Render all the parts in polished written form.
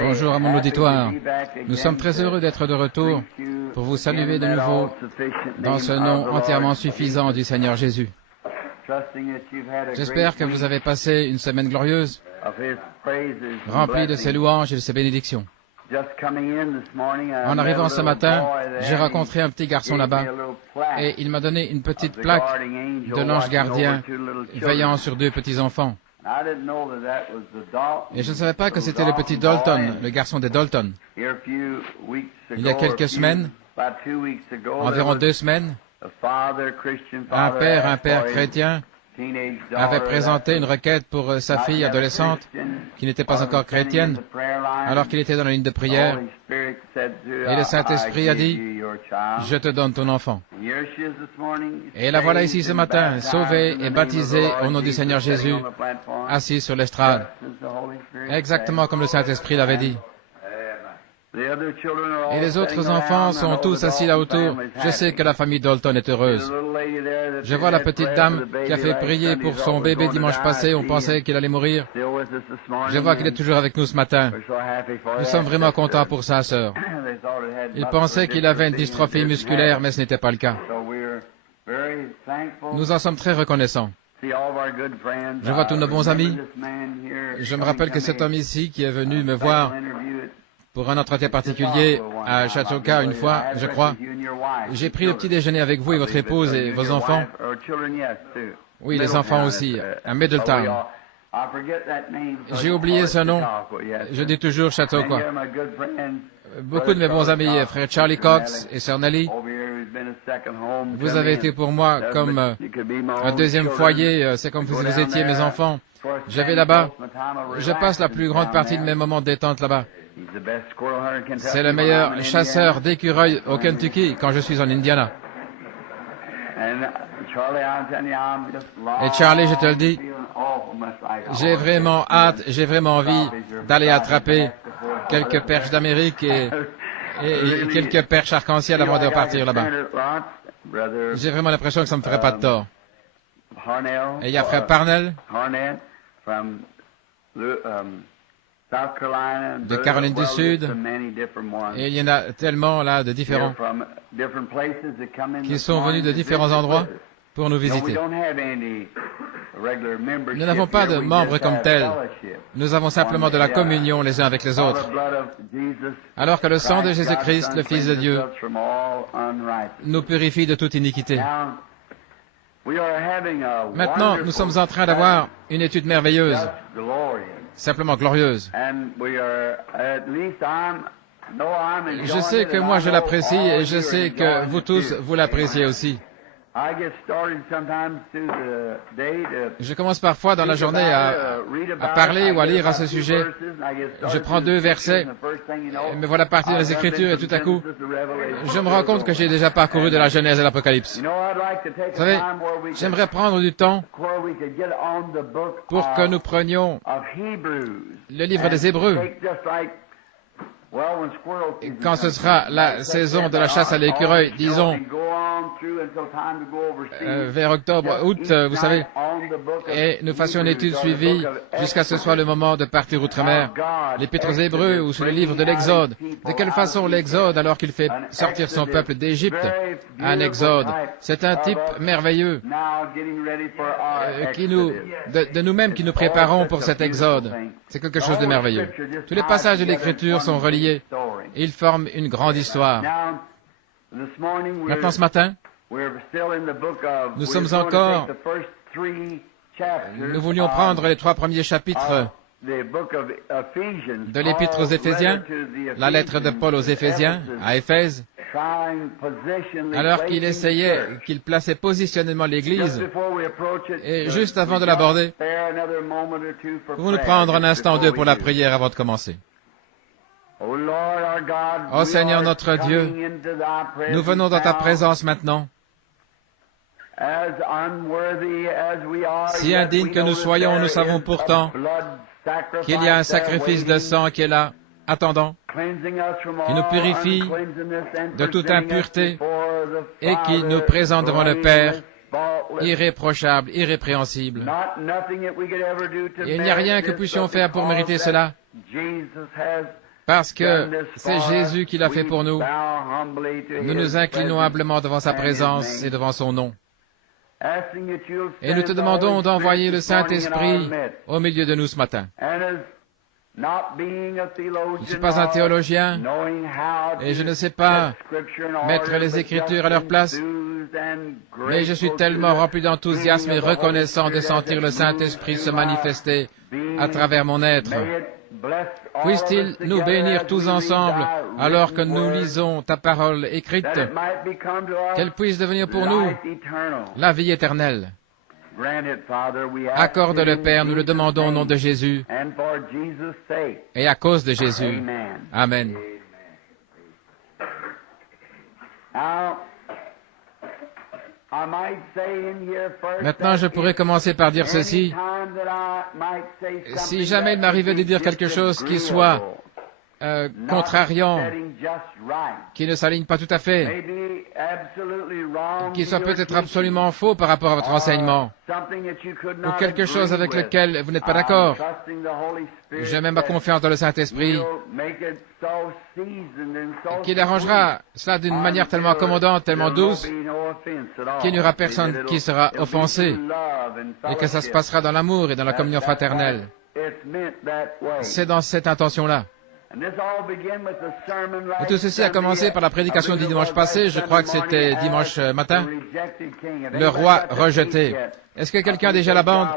Bonjour à mon auditoire. Nous sommes très heureux d'être de retour pour vous saluer de nouveau dans ce nom entièrement suffisant du Seigneur Jésus. J'espère que vous avez passé une semaine glorieuse, remplie de ses louanges et de ses bénédictions. En arrivant ce matin, j'ai rencontré un petit garçon là-bas et il m'a donné une petite plaque de l'ange gardien veillant sur deux petits-enfants. Et je ne savais pas que c'était le petit Dalton, le garçon des Dalton. Il y a quelques semaines, environ 2 semaines, un père chrétien avait présenté une requête pour sa fille adolescente qui n'était pas encore chrétienne, alors qu'il était dans la ligne de prière. Et le Saint-Esprit a dit, « Je te donne ton enfant. » Et la voilà ici ce matin, sauvée et baptisée au nom du Seigneur Jésus, assise sur l'estrade, exactement comme le Saint-Esprit l'avait dit. Et les autres enfants sont tous assis là autour. Je sais que la famille Dalton est heureuse. Je vois la petite dame qui a fait prier pour son bébé dimanche passé. On pensait qu'il allait mourir. Je vois qu'il est toujours avec nous ce matin. Nous sommes vraiment contents pour sa sœur. Ils pensaient qu'il avait une dystrophie musculaire, mais ce n'était pas le cas. Nous en sommes très reconnaissants. Je vois tous nos bons amis. Je me rappelle que cet homme ici qui est venu me voir pour un entretien particulier à Chautauqua une fois, je crois. J'ai pris le petit déjeuner avec vous et votre épouse et vos enfants. Oui, les enfants aussi, à Middletown. J'ai oublié ce nom. Je dis toujours Chautauqua. Beaucoup de mes bons amis, frère Charlie Cox et sœur Nelly, vous avez été pour moi comme un deuxième foyer. C'est comme si vous étiez mes enfants. Je vais là-bas. Je passe la plus grande partie de mes moments de détente là-bas. C'est le meilleur chasseur d'écureuils au Kentucky quand je suis en Indiana. Et Charlie, je te le dis, j'ai vraiment hâte, j'ai vraiment envie d'aller attraper quelques perches d'Amérique et quelques perches arc-en-ciel avant de repartir là-bas. J'ai vraiment l'impression que ça ne me ferait pas de tort. Et il y a frère Parnell de Caroline du Sud, et il y en a tellement là de différents qui sont venus de différents endroits pour nous visiter. Nous n'avons pas de membres comme tels, nous avons simplement de la communion les uns avec les autres. Alors que le sang de Jésus-Christ, le Fils de Dieu, nous purifie de toute iniquité. Maintenant, nous sommes en train d'avoir une étude merveilleuse, simplement glorieuse. Je sais que moi je l'apprécie et je sais que vous tous, vous l'appréciez aussi. Je commence parfois dans la journée à parler ou à lire à ce sujet. Je prends 2 versets, me voilà parti dans les Écritures et tout à coup, je me rends compte que j'ai déjà parcouru de la Genèse à l'Apocalypse. Vous savez, j'aimerais prendre du temps pour que nous prenions le livre des Hébreux. Quand ce sera la saison de la chasse à l'écureuil, disons, vers octobre, août, vous savez, et nous fassions une étude suivie jusqu'à ce soit le moment de partir outre-mer. L'Épître aux Hébreux ou sur le livre de l'Exode. De quelle façon l'Exode, alors qu'il fait sortir son peuple d'Égypte, un Exode, c'est un type merveilleux de nous-mêmes qui nous préparons pour cet Exode. C'est quelque chose de merveilleux. Tous les passages de l'Écriture sont reliés. Ils forment une grande histoire. Maintenant, ce matin, nous sommes encore... Nous voulions prendre les 3 premiers chapitres de l'Épître aux Éphésiens, la lettre de Paul aux Éphésiens, à Éphèse, alors qu'il essayait, qu'il plaçait positionnellement l'Église, et juste avant de l'aborder, pouvons-nous prendre un instant ou 2 pour la prière avant de commencer. Ô Seigneur notre Dieu, nous venons dans ta présence maintenant. Si indignes que nous soyons, nous savons pourtant qu'il y a un sacrifice de sang qui est là, attendant, qui nous purifie de toute impureté et qui nous présente devant le Père irréprochable, irrépréhensible. Et il n'y a rien que puissions faire pour mériter cela, parce que c'est Jésus qui l'a fait pour nous. Nous nous inclinons humblement devant sa présence et devant son nom. Et nous te demandons d'envoyer le Saint-Esprit au milieu de nous ce matin. Je ne suis pas un théologien et je ne sais pas mettre les Écritures à leur place, mais je suis tellement rempli d'enthousiasme et reconnaissant de sentir le Saint-Esprit se manifester à travers mon être. Puisse-t-il nous bénir tous ensemble alors que nous lisons ta parole écrite, qu'elle puisse devenir pour nous la vie éternelle. Accorde-le, Père, nous le demandons au nom de Jésus et à cause de Jésus. Amen. Maintenant, je pourrais commencer par dire ceci. Si jamais il m'arrivait de dire quelque chose qui soit contrariant, qui ne s'aligne pas tout à fait, qui soit peut-être absolument faux par rapport à votre enseignement, ou quelque chose avec lequel vous n'êtes pas d'accord, je mets ma confiance dans le Saint-Esprit, qu'il arrangera cela d'une manière tellement accommodante, tellement douce, qu'il n'y aura personne qui sera offensé, et que ça se passera dans l'amour et dans la communion fraternelle. C'est dans cette intention-là. Et tout ceci a commencé par la prédication du dimanche passé, je crois que c'était dimanche matin, le roi rejeté. Est-ce que quelqu'un a déjà la bande?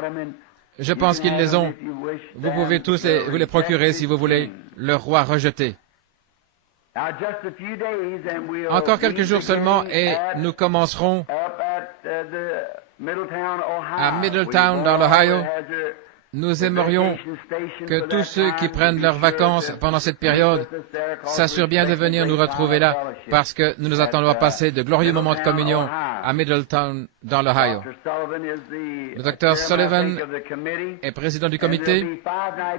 Je pense qu'ils les ont. Vous pouvez tous vous les procurer si vous voulez. Le roi rejeté. Encore quelques jours seulement et nous commencerons à Middletown dans l'Ohio. Nous aimerions que tous ceux qui prennent leurs vacances pendant cette période s'assurent bien de venir nous retrouver là, parce que nous nous attendons à passer de glorieux moments de communion à Middletown, dans l'Ohio. Le docteur Sullivan est président du comité,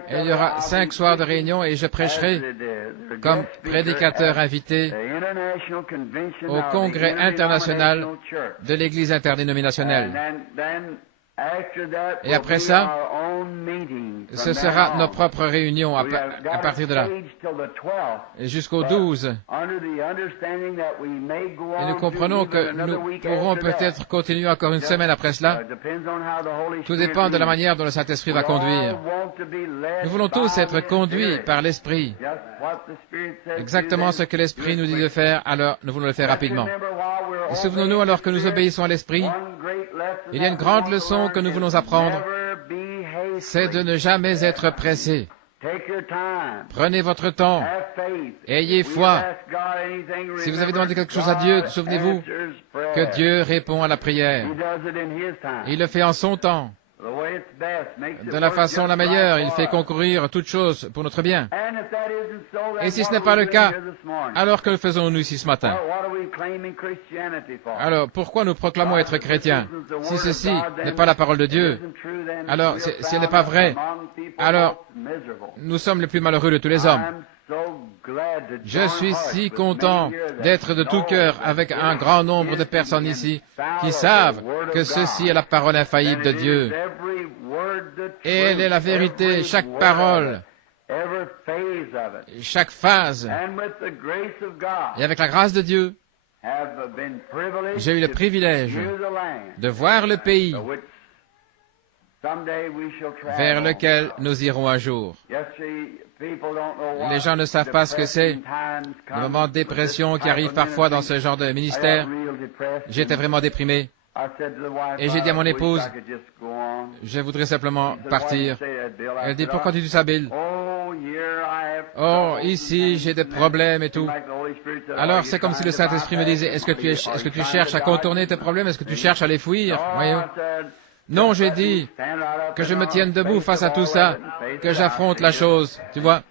et il y aura 5 soirs de réunion, et je prêcherai comme prédicateur invité au Congrès international de l'Église interdénominationnelle. Et après ça, ce sera nos propres réunions à partir de là, et jusqu'au 12. Et nous comprenons que nous pourrons peut-être continuer encore une semaine après cela. Tout dépend de la manière dont le Saint-Esprit va conduire. Nous voulons tous être conduits par l'Esprit. Exactement ce que l'Esprit nous dit de faire, alors nous voulons le faire rapidement. Et souvenons-nous, alors que nous obéissons à l'Esprit, il y a une grande leçon que nous voulons apprendre, c'est de ne jamais être pressé. Prenez votre temps, ayez foi. Si vous avez demandé quelque chose à Dieu, souvenez-vous que Dieu répond à la prière. Il le fait en son temps, de la façon la meilleure. Il fait concourir toutes choses pour notre bien. Et si ce n'est pas le cas, alors que faisons-nous ici ce matin? Alors, pourquoi nous proclamons être chrétiens? Si ceci n'est pas la parole de Dieu, alors si elle n'est pas vrai, alors nous sommes les plus malheureux de tous les hommes. Je suis si content d'être de tout cœur avec un grand nombre de personnes ici qui savent que ceci est la parole infaillible de Dieu. Et elle est la vérité, chaque parole, chaque phase. Et avec la grâce de Dieu, j'ai eu le privilège de voir le pays vers lequel nous irons un jour. Les gens ne savent pas ce que c'est, le moment de dépression qui arrive parfois dans ce genre de ministère. J'étais vraiment déprimé. Et j'ai dit à mon épouse, je voudrais simplement partir. Elle dit, pourquoi tu dis ça, Bill? Oh, ici, j'ai des problèmes et tout. Alors, c'est comme si le Saint-Esprit me disait, est-ce que tu cherches à contourner tes problèmes? Est-ce que tu cherches à les fuir? Voyez-vous? Non, j'ai dit que je me tienne debout face à tout ça, que j'affronte la chose. Tu vois?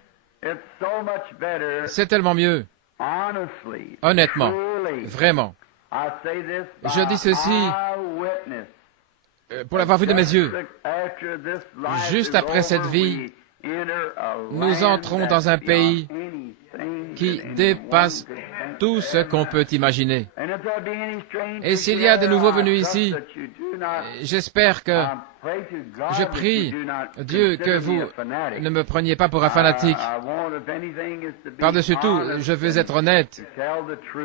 C'est tellement mieux. Honnêtement. Vraiment. Je dis ceci pour l'avoir vu de mes yeux. Juste après cette vie, nous entrons dans un pays qui dépasse tout ce qu'on peut imaginer. Et s'il y a des nouveaux venus ici, j'espère que, je prie Dieu que vous ne me preniez pas pour un fanatique. Par-dessus tout, je veux être honnête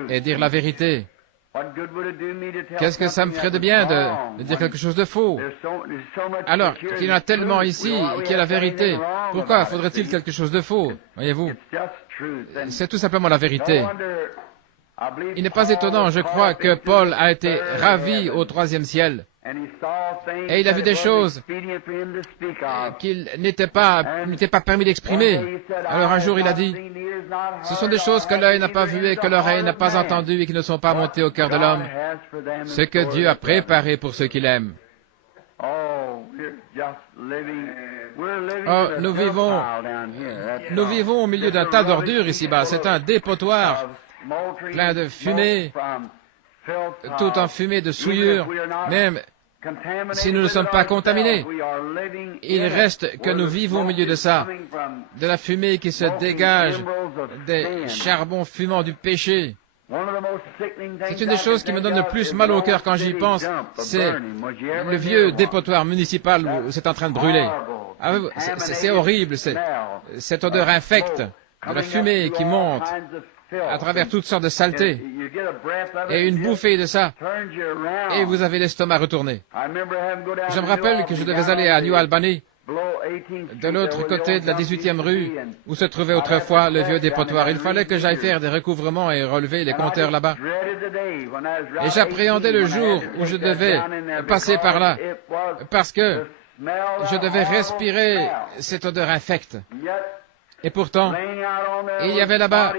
et dire la vérité. Qu'est-ce que ça me ferait de bien de dire quelque chose de faux? Alors qu'il y en a tellement ici qui est la vérité. Pourquoi faudrait-il quelque chose de faux? Voyez-vous, c'est tout simplement la vérité. Il n'est pas étonnant, je crois, que Paul a été ravi au troisième ciel. Et il a vu des choses qu'il n'était pas permis d'exprimer. Alors un jour il a dit, ce sont des choses que l'œil n'a pas vues et que l'oreille n'a pas entendues et qui ne sont pas montées au cœur de l'homme. Ce que Dieu a préparé pour ceux qu'il aime. Oh, nous vivons au milieu d'un tas d'ordures ici-bas. C'est un dépotoir plein de fumée, tout en fumée de souillure. Même si nous ne sommes pas contaminés, il reste que nous vivons au milieu de ça, de la fumée qui se dégage des charbons fumants du péché. C'est une des choses qui me donne le plus mal au cœur quand j'y pense, c'est le vieux dépotoir municipal où c'est en train de brûler. C'est horrible, cette odeur infecte de la fumée qui monte à travers toutes sortes de saletés. Et une bouffée de ça, et vous avez l'estomac retourné. Je me rappelle que je devais aller à New Albany, de l'autre côté de la 18e rue, où se trouvait autrefois le vieux dépotoir. Il fallait que j'aille faire des recouvrements et relever les compteurs là-bas. Et j'appréhendais le jour où je devais passer par là, parce que je devais respirer cette odeur infecte. Et pourtant, il y avait là-bas,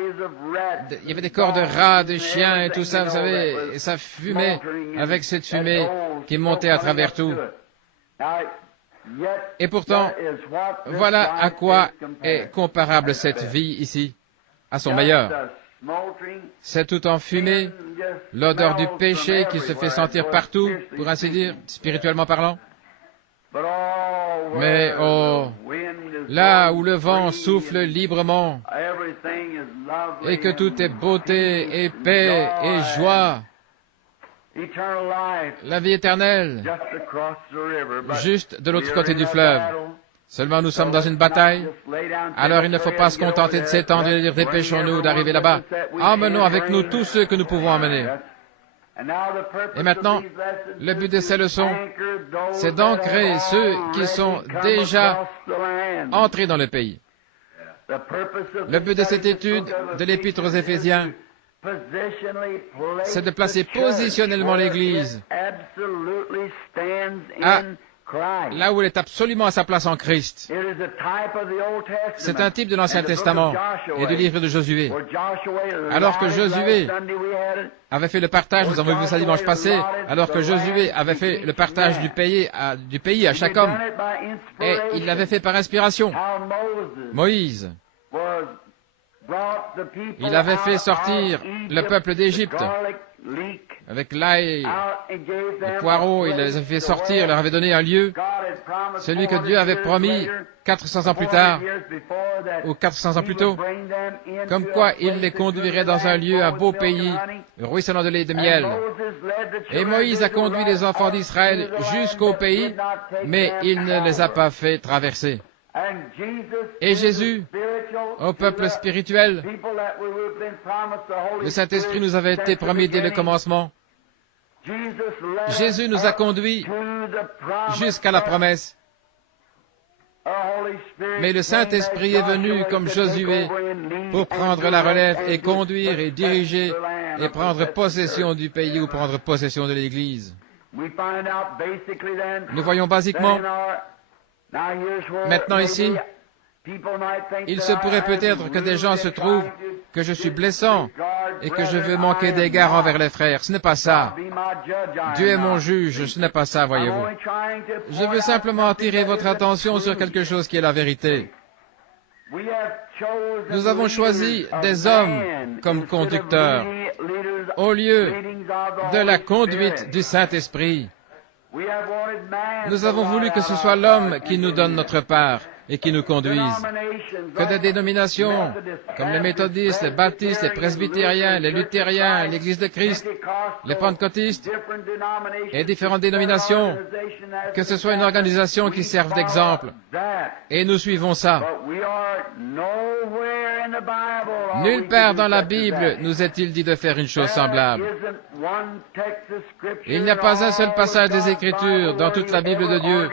il y avait des corps de rats, de chiens et tout ça, vous savez, et ça fumait avec cette fumée qui montait à travers tout. Et pourtant, voilà à quoi est comparable cette vie ici, à son meilleur. C'est tout en fumée, l'odeur du péché qui se fait sentir partout, pour ainsi dire, spirituellement parlant. Mais oh, là où le vent souffle librement, et que tout est beauté et paix et joie, la vie éternelle, juste de l'autre côté du fleuve. Seulement nous sommes dans une bataille, alors il ne faut pas se contenter de s'étendre et de dire dépêchons-nous d'arriver là-bas. Emmenons avec nous tous ceux que nous pouvons emmener. Et maintenant, le but de ces leçons, c'est d'ancrer ceux qui sont déjà entrés dans le pays. Le but de cette étude de l'Épître aux Éphésiens, c'est de placer positionnellement l'Église là où elle est absolument à sa place en Christ. C'est un type de l'Ancien Testament et du livre de Josué. Alors que Josué avait fait le partage, nous avons vu ça dimanche passé, alors que Josué avait fait le partage du pays à chaque homme, et il l'avait fait par inspiration. Moïse, il avait fait sortir le peuple d'Égypte avec l'ail, le poireau, il les avait fait sortir, il leur avait donné un lieu, celui que Dieu avait promis 400 ans plus tard, ou 400 ans plus tôt, comme quoi il les conduirait dans un lieu, un beau pays, ruisselant de lait et de miel. Et Moïse a conduit les enfants d'Israël jusqu'au pays, mais il ne les a pas fait traverser. Et Jésus, au peuple spirituel, le Saint-Esprit nous avait été promis dès le commencement. Jésus nous a conduits jusqu'à la promesse. Mais le Saint-Esprit est venu comme Josué pour prendre la relève et conduire et diriger et prendre possession du pays ou prendre possession de l'Église. Nous voyons basiquement, maintenant ici, il se pourrait peut-être que des gens se trouvent que je suis blessant et que je veux manquer d'égard envers les frères. Ce n'est pas ça. Dieu est mon juge, ce n'est pas ça, voyez-vous. Je veux simplement attirer votre attention sur quelque chose qui est la vérité. Nous avons choisi des hommes comme conducteurs au lieu de la conduite du Saint-Esprit. Nous avons voulu que ce soit l'homme qui nous donne notre part et qui nous conduisent. Que des dénominations, comme les méthodistes, les baptistes, les presbytériens, les luthériens, l'Église de Christ, les pentecôtistes et différentes dénominations, que ce soit une organisation qui serve d'exemple. Et nous suivons ça. Nulle part dans la Bible nous est-il dit de faire une chose semblable. Il n'y a pas un seul passage des Écritures dans toute la Bible de Dieu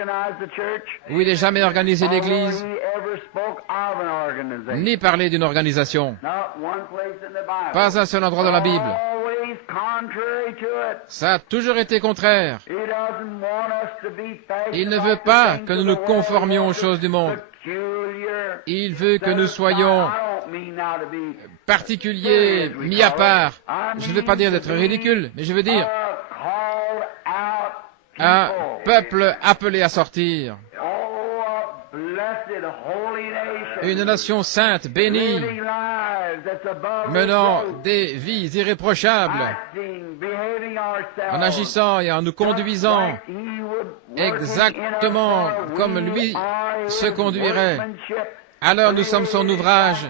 où il n'ait jamais organisé l'Église, ni parlé d'une organisation. Pas un seul endroit dans la Bible. Ça a toujours été contraire. Il ne veut pas que nous nous conformions aux choses du monde. Il veut que nous soyons particuliers, mis à part. Je ne veux pas dire d'être ridicule, mais je veux dire un peuple appelé à sortir. Une nation sainte, bénie, menant des vies irréprochables, en agissant et en nous conduisant exactement comme lui se conduirait. Alors nous sommes son ouvrage,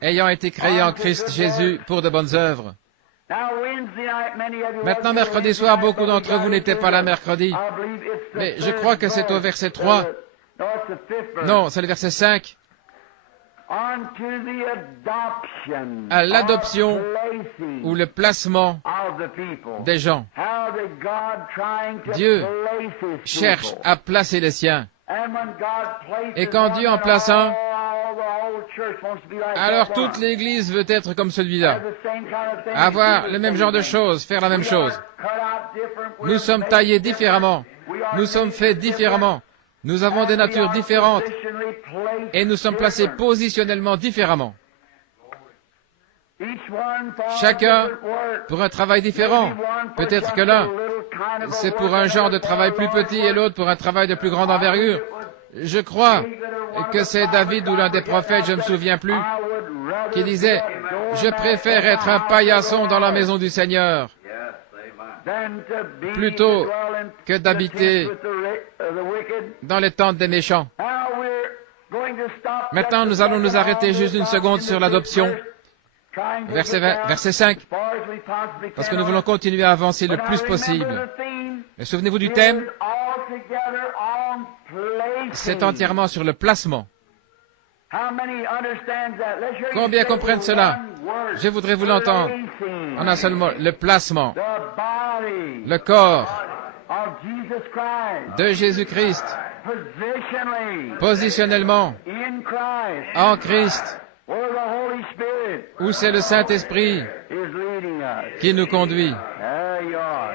ayant été créés en Christ Jésus pour de bonnes œuvres. Maintenant, mercredi soir, beaucoup d'entre vous n'étaient pas là mercredi, mais je crois que c'est au verset 3. Non, c'est le verset 5. À l'adoption ou le placement des gens. Dieu cherche à placer les siens. Et quand Dieu en place un, alors toute l'Église veut être comme celui-là. Avoir le même genre de choses, faire la même chose. Nous sommes taillés différemment. Nous sommes faits différemment. Nous avons des natures différentes. Et nous sommes placés positionnellement différemment. Chacun pour un travail différent. Peut-être que l'un, c'est pour un genre de travail plus petit et l'autre pour un travail de plus grande envergure. Je crois que c'est David ou l'un des prophètes, je ne me souviens plus, qui disait « Je préfère être un paillasson dans la maison du Seigneur plutôt que d'habiter dans les tentes des méchants. » Maintenant, nous allons nous arrêter juste une seconde sur l'adoption. Verset 5, parce que nous voulons continuer à avancer le plus possible. Mais souvenez-vous du thème, c'est entièrement sur le placement. Combien comprennent cela? Je voudrais vous l'entendre en un seul mot, le placement, le corps de Jésus-Christ, positionnellement, en Christ, où c'est le Saint-Esprit qui nous conduit.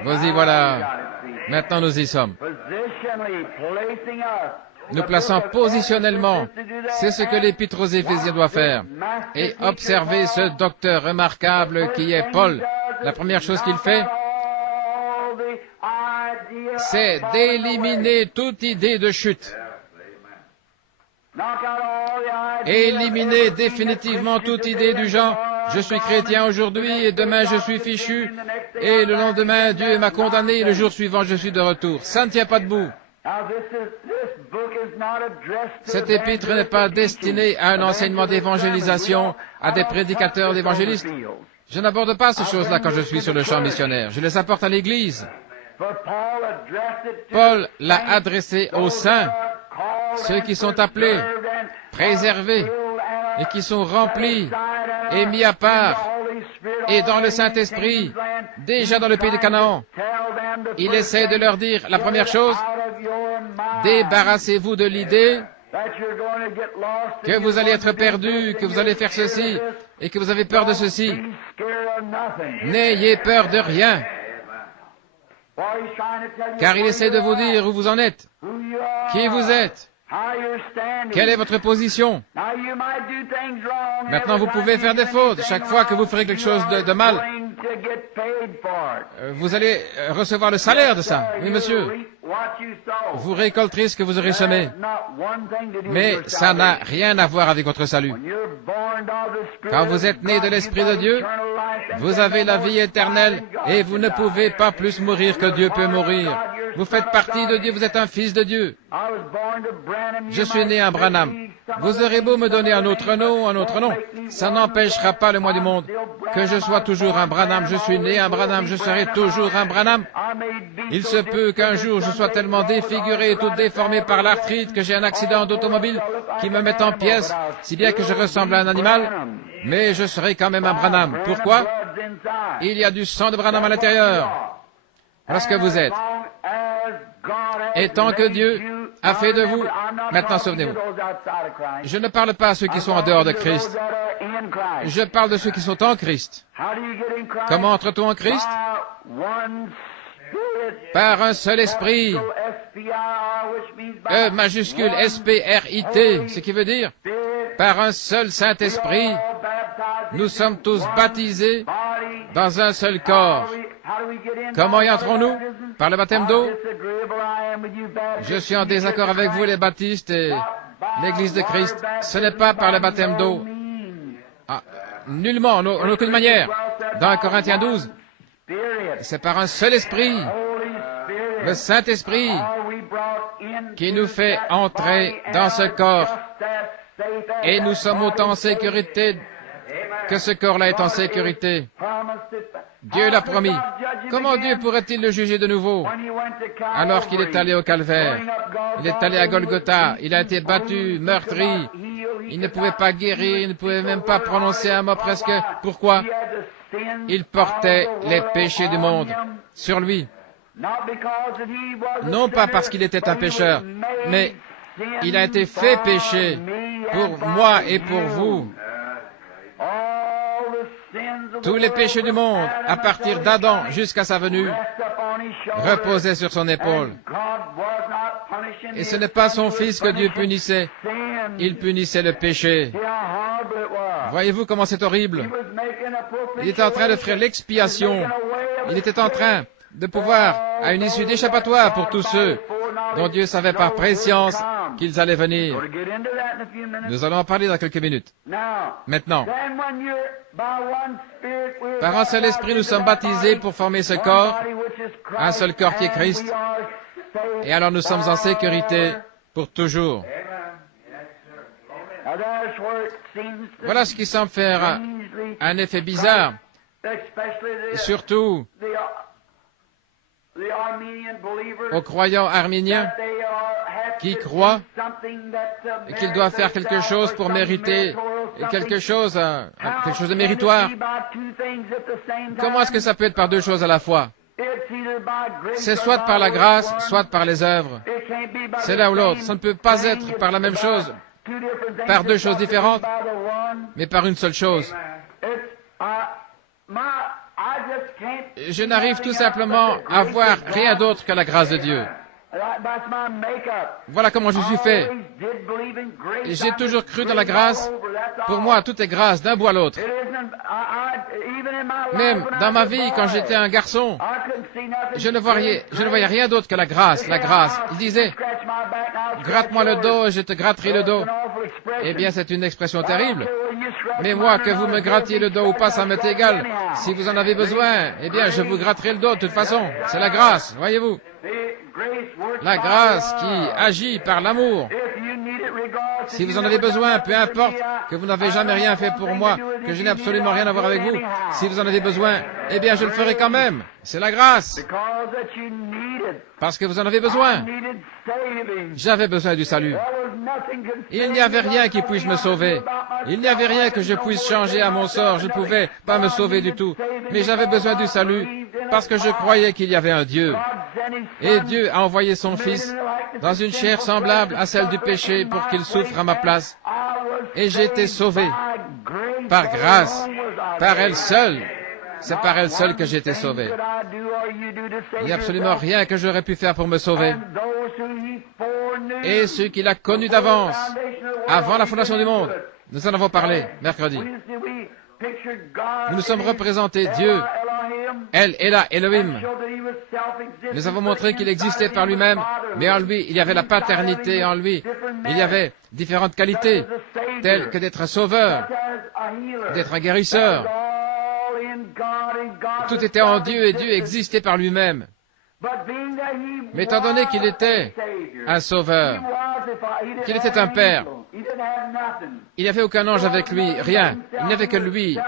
Vas-y, voilà. Maintenant, nous y sommes. Nous plaçons positionnellement. C'est ce que l'Épître aux Éphésiens doit faire. Et observez ce docteur remarquable qui est Paul. La première chose qu'il fait, c'est d'éliminer toute idée de chute. Éliminer définitivement toute idée du genre « Je suis chrétien aujourd'hui et demain je suis fichu et le lendemain Dieu m'a condamné et le jour suivant je suis de retour. » Ça ne tient pas debout. Cet épître n'est pas destiné à un enseignement d'évangélisation, à des prédicateurs d'évangélistes. Je n'aborde pas ces choses-là quand je suis sur le champ missionnaire. Je les apporte à l'Église. Paul l'a adressé aux saints, ceux qui sont appelés, préservés, et qui sont remplis et mis à part, et dans le Saint-Esprit, déjà dans le pays de Canaan. Il essaie de leur dire la première chose, débarrassez-vous de l'idée que vous allez être perdus, que vous allez faire ceci, et que vous avez peur de ceci. N'ayez peur de rien. Car il essaie de vous dire où vous en êtes, qui vous êtes, quelle est votre position. Maintenant, vous pouvez faire des fautes. Chaque fois que vous ferez quelque chose de mal, vous allez recevoir le salaire de ça. Oui, monsieur. Vous récolterez ce que vous aurez semé. Mais ça n'a rien à voir avec votre salut. Quand vous êtes né de l'Esprit de Dieu, vous avez la vie éternelle et vous ne pouvez pas plus mourir que Dieu peut mourir. Vous faites partie de Dieu, vous êtes un fils de Dieu. Je suis né un Branham. Vous aurez beau me donner un autre nom, ça n'empêchera pas le moi du monde que je sois toujours un Branham. Je suis né un Branham, je serai toujours un Branham. Il se peut qu'un jour je sois tellement défiguré et tout déformé par l'arthrite que j'ai un accident d'automobile qui me mette en pièces, si bien que je ressemble à un animal, mais je serai quand même un Branham. Pourquoi? Il y a du sang de Branham à l'intérieur. Voilà ce que vous êtes. Et tant que Dieu a fait de vous, maintenant souvenez-vous, je ne parle pas à ceux qui sont en dehors de Christ, je parle de ceux qui sont en Christ. Comment entre-t-on en Christ? Par un seul esprit, E majuscule S-P-R-I-T, ce qui veut dire, par un seul Saint-Esprit, nous sommes tous baptisés dans un seul corps. Comment y entrons-nous? Par le baptême d'eau? Je suis en désaccord avec vous, les baptistes et l'Église de Christ. Ce n'est pas par le baptême d'eau. Ah, nullement, en aucune manière. Dans Corinthiens 12, c'est par un seul esprit, le Saint-Esprit, qui nous fait entrer dans ce corps. Et nous sommes autant en sécurité que ce corps-là est en sécurité. Dieu l'a promis. Comment Dieu pourrait-il le juger de nouveau alors qu'il est allé au calvaire? Il est allé à Golgotha, il a été battu, meurtri, il ne pouvait pas guérir, il ne pouvait même pas prononcer un mot presque. Pourquoi? Il portait les péchés du monde sur lui. Non pas parce qu'il était un pécheur, mais il a été fait péché pour moi et pour vous. Tous les péchés du monde, à partir d'Adam jusqu'à sa venue, reposaient sur son épaule. Et ce n'est pas son fils que Dieu punissait, il punissait le péché. Voyez-vous comment c'est horrible? Il était en train de faire l'expiation. Il était en train de pouvoir à une issue d'échappatoire pour tous ceux dont Dieu savait par préscience qu'ils allaient venir. Nous allons en parler dans quelques minutes. Maintenant, par un seul esprit, nous sommes baptisés pour former ce corps, un seul corps qui est Christ, et alors nous sommes en sécurité pour toujours. Voilà ce qui semble faire un effet bizarre, surtout aux croyants arméniens qui croient qu'ils doivent faire quelque chose pour mériter quelque chose de méritoire. Comment est-ce que ça peut être par deux choses à la fois? C'est soit par la grâce, soit par les œuvres. C'est l'un ou l'autre. Ça ne peut pas être par la même chose, par deux choses différentes, mais par une seule chose. Je n'arrive tout simplement à voir rien d'autre que la grâce de Dieu. Voilà comment je suis fait. J'ai toujours cru dans la grâce. Pour moi, tout est grâce d'un bout à l'autre. Même dans ma vie, quand j'étais un garçon, je ne voyais rien d'autre que la grâce, la grâce. Il disait, gratte-moi le dos et je te gratterai le dos. Eh bien, c'est une expression terrible. Mais moi, que vous me grattiez le dos ou pas, ça m'est égal. Si vous en avez besoin, eh bien, je vous gratterai le dos de toute façon. C'est la grâce, voyez-vous. La grâce qui agit par l'amour. Si vous en avez besoin, peu importe que vous n'avez jamais rien fait pour moi, que je n'ai absolument rien à voir avec vous, si vous en avez besoin, eh bien je le ferai quand même. C'est la grâce. Parce que vous en avez besoin. J'avais besoin du salut. Il n'y avait rien qui puisse me sauver. Il n'y avait rien que je puisse changer à mon sort. Je ne pouvais pas me sauver du tout. Mais j'avais besoin du salut parce que je croyais qu'il y avait un Dieu. Et Dieu a envoyé son Fils dans une chair semblable à celle du péché pour qu'il souffre à ma place. Et j'ai été sauvé par grâce, par elle seule. C'est par elle seule que j'ai été sauvé. Il n'y a absolument rien que j'aurais pu faire pour me sauver. Et ceux qu'il a connus d'avance, avant la fondation du monde, nous en avons parlé mercredi. Nous nous sommes représentés Dieu, El Elah Elohim. Nous avons montré qu'il existait par lui-même, mais en lui, il y avait la paternité, en lui, il y avait différentes qualités, telles que d'être un sauveur, d'être un guérisseur. Tout était en Dieu et Dieu existait par lui-même. Mais étant donné qu'il était un sauveur, qu'il était un père, il n'y avait aucun ange avec lui, rien. Il n'y avait que lui.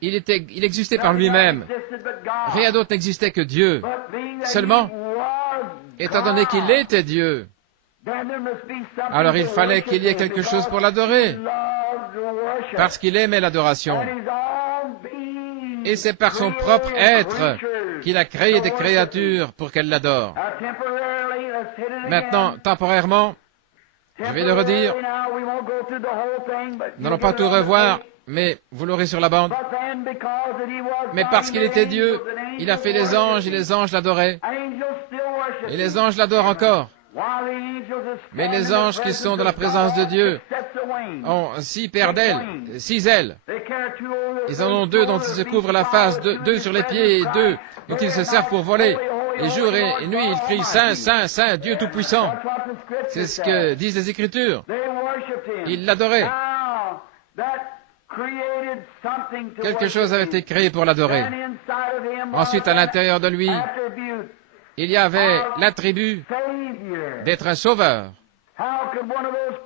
Il existait par lui-même. Rien d'autre n'existait que Dieu. Seulement, étant donné qu'il était Dieu, alors il fallait qu'il y ait quelque chose pour l'adorer, parce qu'il aimait l'adoration. Et c'est par son propre être qu'il a créé des créatures pour qu'elles l'adorent. Maintenant, temporairement, je vais le redire, nous n'allons pas tout revoir, mais vous l'aurez sur la bande. Mais parce qu'il était Dieu, il a fait les anges et les anges l'adoraient. Et les anges l'adorent encore. Mais les anges qui sont dans la présence de Dieu ont 6 paires d'ailes, 6 ailes. Ils en ont 2 dont ils se couvrent la face, 2 sur les pieds et 2 dont ils se servent pour voler. Et jour et nuit, ils crient « Saint, Saint, Saint, Dieu Tout-Puissant ». C'est ce que disent les Écritures. Ils l'adoraient. Quelque chose avait été créé pour l'adorer. Ensuite, à l'intérieur de lui, il y avait l'attribut d'être un sauveur.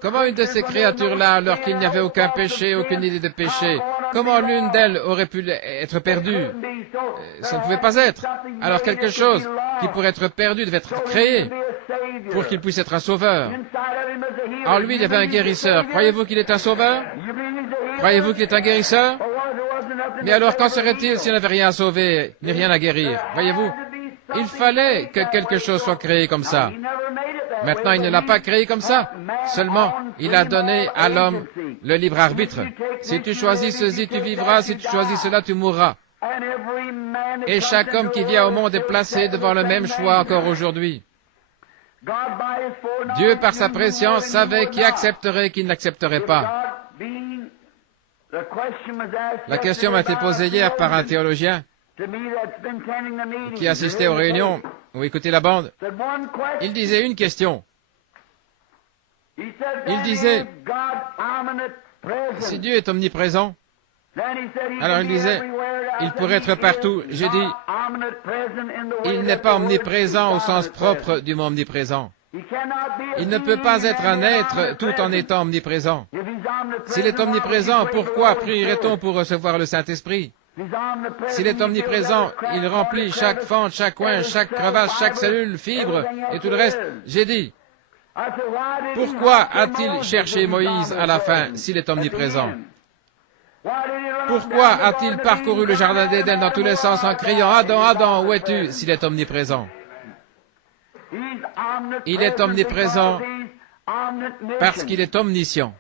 Comment une de ces créatures-là, alors qu'il n'y avait aucun péché, aucune idée de péché, comment l'une d'elles aurait pu être perdue? Ça ne pouvait pas être. Alors quelque chose qui pourrait être perdu devait être créé pour qu'il puisse être un sauveur. En lui, il y avait un guérisseur. Croyez-vous qu'il est un sauveur? Croyez-vous qu'il est un guérisseur? Mais alors, qu'en serait-il s'il n'avait rien à sauver, ni rien à guérir? Voyez-vous? Il fallait que quelque chose soit créé comme ça. Maintenant, il ne l'a pas créé comme ça. Seulement, il a donné à l'homme le libre arbitre. Si tu choisis ceci, tu vivras. Si tu choisis cela, tu mourras. Et chaque homme qui vient au monde est placé devant le même choix encore aujourd'hui. Dieu, par sa préscience, savait qui accepterait et qui n'accepterait pas. La question m'a été posée hier par un théologien qui assistait aux réunions ou écoutait la bande. Il disait une question. Il disait, si Dieu est omniprésent, alors il disait, il pourrait être partout. J'ai dit, il n'est pas omniprésent au sens propre du mot omniprésent. Il ne peut pas être un être tout en étant omniprésent. S'il est omniprésent, pourquoi prierait-on pour recevoir le Saint-Esprit? S'il est omniprésent, il remplit chaque fente, chaque coin, chaque crevasse, chaque cellule, fibre et tout le reste. J'ai dit, pourquoi a-t-il cherché Moïse à la fin s'il est omniprésent? Pourquoi a-t-il parcouru le jardin d'Éden dans tous les sens en criant « Adam, Adam, où es-tu » s'il est omniprésent? Il est omniprésent parce qu'il est omniscient.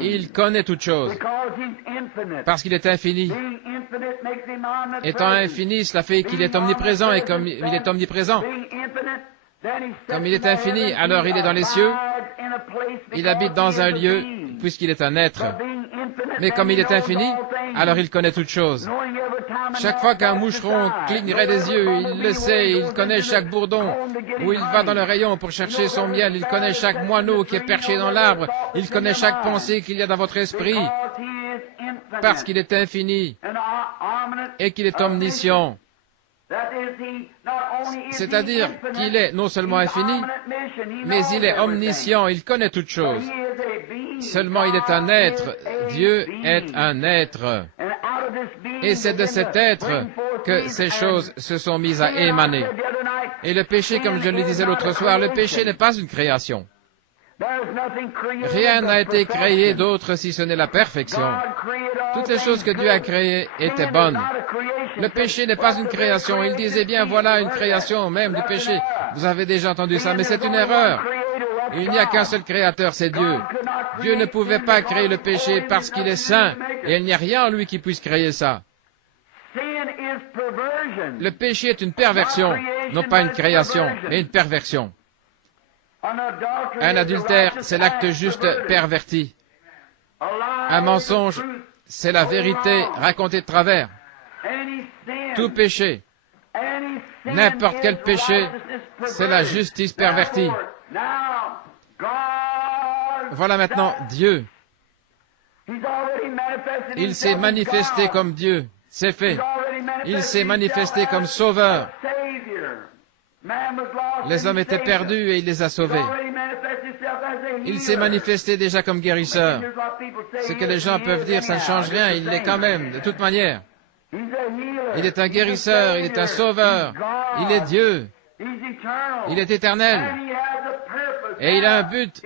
Il connaît toutes choses. Parce qu'il est infini. Étant infini, cela fait qu'il est omniprésent, et comme il est omniprésent, comme il est infini, alors il est dans les cieux, il habite dans un lieu, puisqu'il est un être. Mais comme il est infini, alors il connaît toutes choses. Chaque fois qu'un moucheron clignerait des yeux, il le sait, il connaît chaque bourdon, où il va dans le rayon pour chercher son miel, il connaît chaque moineau qui est perché dans l'arbre, il connaît chaque pensée qu'il y a dans votre esprit, parce qu'il est infini et qu'il est omniscient. C'est-à-dire qu'il est non seulement infini, mais il est omniscient, il connaît toutes choses. Seulement il est un être, Dieu est un être. Et c'est de cet être que ces choses se sont mises à émaner. Et le péché, comme je le disais l'autre soir, le péché n'est pas une création. Rien n'a été créé d'autre si ce n'est la perfection. Toutes les choses que Dieu a créées étaient bonnes. Le péché n'est pas une création. Il disait bien, voilà une création même du péché. Vous avez déjà entendu ça, mais c'est une erreur. Il n'y a qu'un seul créateur, c'est Dieu. Dieu ne pouvait pas créer le péché parce qu'il est saint, et il n'y a rien en lui qui puisse créer ça. Le péché est une perversion, non pas une création, mais une perversion. Un adultère, c'est l'acte juste perverti. Un mensonge, c'est la vérité racontée de travers. Tout péché, n'importe quel péché, c'est la justice pervertie. Voilà maintenant Dieu. Il s'est manifesté comme Dieu, c'est fait. Il s'est manifesté comme sauveur. Les hommes étaient perdus et il les a sauvés. Il s'est manifesté déjà comme guérisseur. Ce que les gens peuvent dire, ça ne change rien, il l'est quand même, de toute manière. Il est un guérisseur, il est un sauveur, il est Dieu, il est éternel. Et il a un but.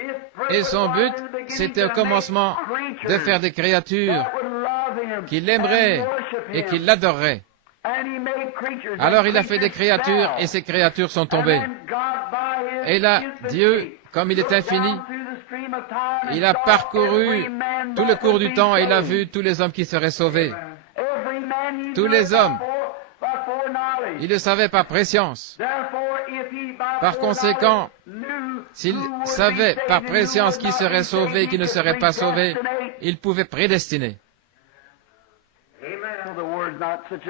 Et son but, c'était au commencement de faire des créatures qui l'aimeraient et qui l'adoreraient. Alors il a fait des créatures et ces créatures sont tombées. Et là, Dieu, comme il est infini, il a parcouru tout le cours du temps et il a vu tous les hommes qui seraient sauvés. Tous les hommes. Il le savait par préscience. Par conséquent, s'il savait par préscience qui serait sauvé et qui ne serait pas sauvé, il pouvait prédestiner.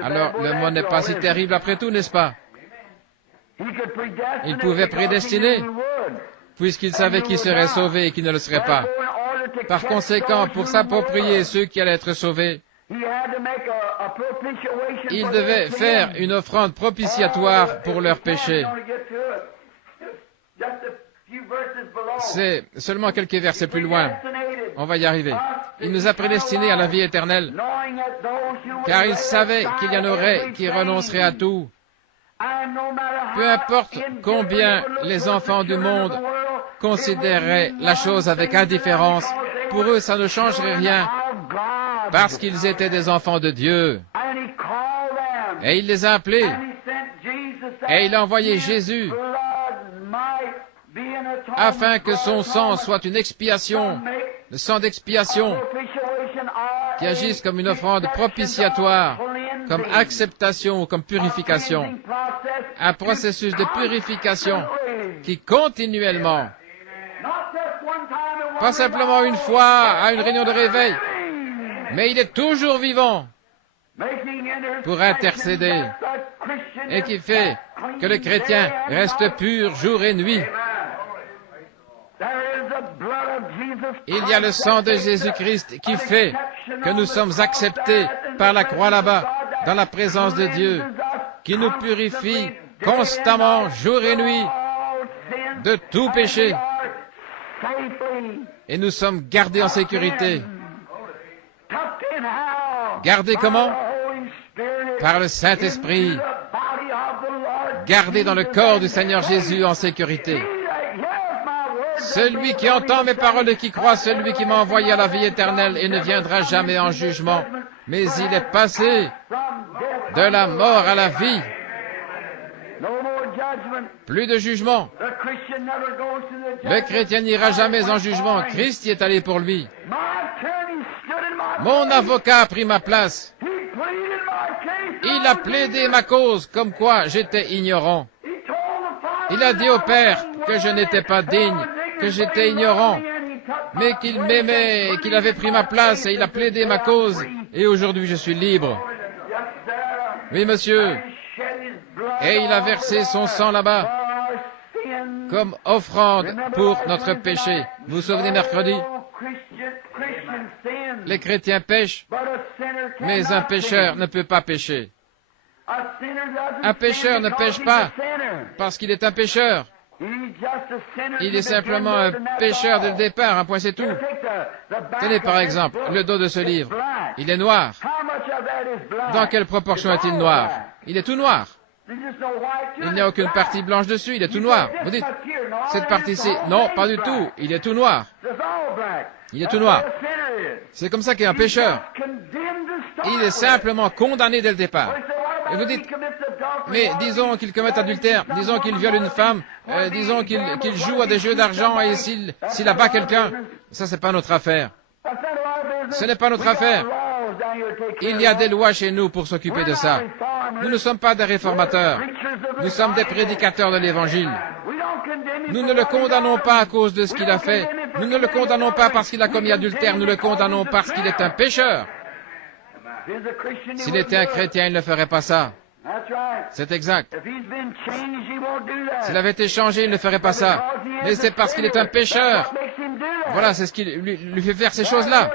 Alors, le mot n'est pas si terrible après tout, n'est-ce pas? Il pouvait prédestiner, puisqu'il savait qui serait sauvé et qui ne le serait pas. Par conséquent, pour s'approprier ceux qui allaient être sauvés, il devait faire une offrande propitiatoire pour leurs péchés. C'est seulement quelques versets plus loin. On va y arriver. Il nous a prédestinés à la vie éternelle, car il savait qu'il y en aurait qui renonceraient à tout. Peu importe combien les enfants du monde considéreraient la chose avec indifférence, pour eux ça ne changerait rien, parce qu'ils étaient des enfants de Dieu. Et il les a appelés, et il a envoyé Jésus, afin que son sang soit une expiation, le sang d'expiation, qui agisse comme une offrande propitiatoire, comme acceptation ou comme purification. Un processus de purification qui continuellement, pas simplement une fois à une réunion de réveil, mais il est toujours vivant pour intercéder et qui fait que le chrétien reste pur jour et nuit. Il y a le sang de Jésus-Christ qui fait que nous sommes acceptés par la croix là-bas, dans la présence de Dieu, qui nous purifie constamment, jour et nuit, de tout péché. Et nous sommes gardés en sécurité. Gardés comment? Par le Saint-Esprit. Gardés dans le corps du Seigneur Jésus en sécurité. Celui qui entend mes paroles et qui croit, celui qui m'a envoyé à la vie éternelle et ne viendra jamais en jugement, mais il est passé de la mort à la vie. Plus de jugement. Le chrétien n'ira jamais en jugement. Christ y est allé pour lui. Mon avocat a pris ma place. Il a plaidé ma cause comme quoi j'étais ignorant. Il a dit au Père que je n'étais pas digne, que j'étais ignorant, mais qu'il m'aimait et qu'il avait pris ma place et il a plaidé ma cause et aujourd'hui je suis libre. Oui, monsieur. Et il a versé son sang là-bas comme offrande pour notre péché. Vous vous souvenez mercredi? Les chrétiens pêchent, mais un pécheur ne peut pas pécher. Un pécheur ne pêche pas parce qu'il est un pécheur. Il est simplement un pécheur dès le départ, un point c'est tout. Tenez par exemple le dos de ce livre. Il est noir. Dans quelle proportion est-il noir? Il est tout noir. Il n'y a aucune partie blanche dessus, il est tout noir. Vous dites, cette partie-ci, non, pas du tout, il est tout noir. Il est tout noir. C'est comme ça qu'il est un pécheur. Il est simplement condamné dès le départ. Et vous dites, mais disons qu'il commette adultère, disons qu'il viole une femme, disons qu'il joue à des jeux d'argent et s'il abat quelqu'un, ça c'est pas notre affaire. Ce n'est pas notre affaire. Il y a des lois chez nous pour s'occuper de ça. Nous ne sommes pas des réformateurs. Nous sommes des prédicateurs de l'Évangile. Nous ne le condamnons pas à cause de ce qu'il a fait. Nous ne le condamnons pas parce qu'il a commis adultère. Nous le condamnons parce qu'il est un pécheur. S'il était un chrétien, il ne ferait pas ça. C'est exact. S'il avait été changé, il ne ferait pas ça. Mais c'est parce qu'il est un pécheur. Voilà, c'est ce qui lui fait faire ces choses-là.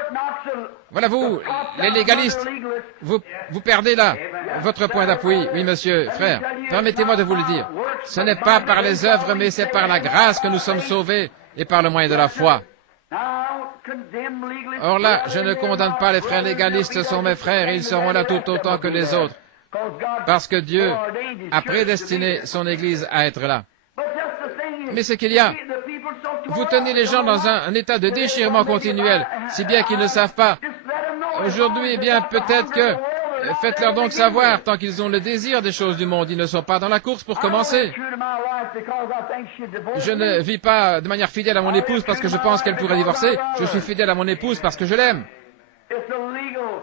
Voilà, vous, les légalistes, vous perdez là votre point d'appui. Oui, monsieur, frère, permettez-moi de vous le dire. Ce n'est pas par les œuvres, mais c'est par la grâce que nous sommes sauvés et par le moyen de la foi. Or là, je ne condamne pas les frères légalistes, ce sont mes frères et ils seront là tout autant que les autres, parce que Dieu a prédestiné son Église à être là. Mais ce qu'il y a, vous tenez les gens dans un état de déchirement continuel, si bien qu'ils ne savent pas. Aujourd'hui, eh bien, peut-être que faites-leur donc savoir, tant qu'ils ont le désir des choses du monde, ils ne sont pas dans la course pour commencer. Je ne vis pas de manière fidèle à mon épouse parce que je pense qu'elle pourrait divorcer. Je suis fidèle à mon épouse parce que je l'aime.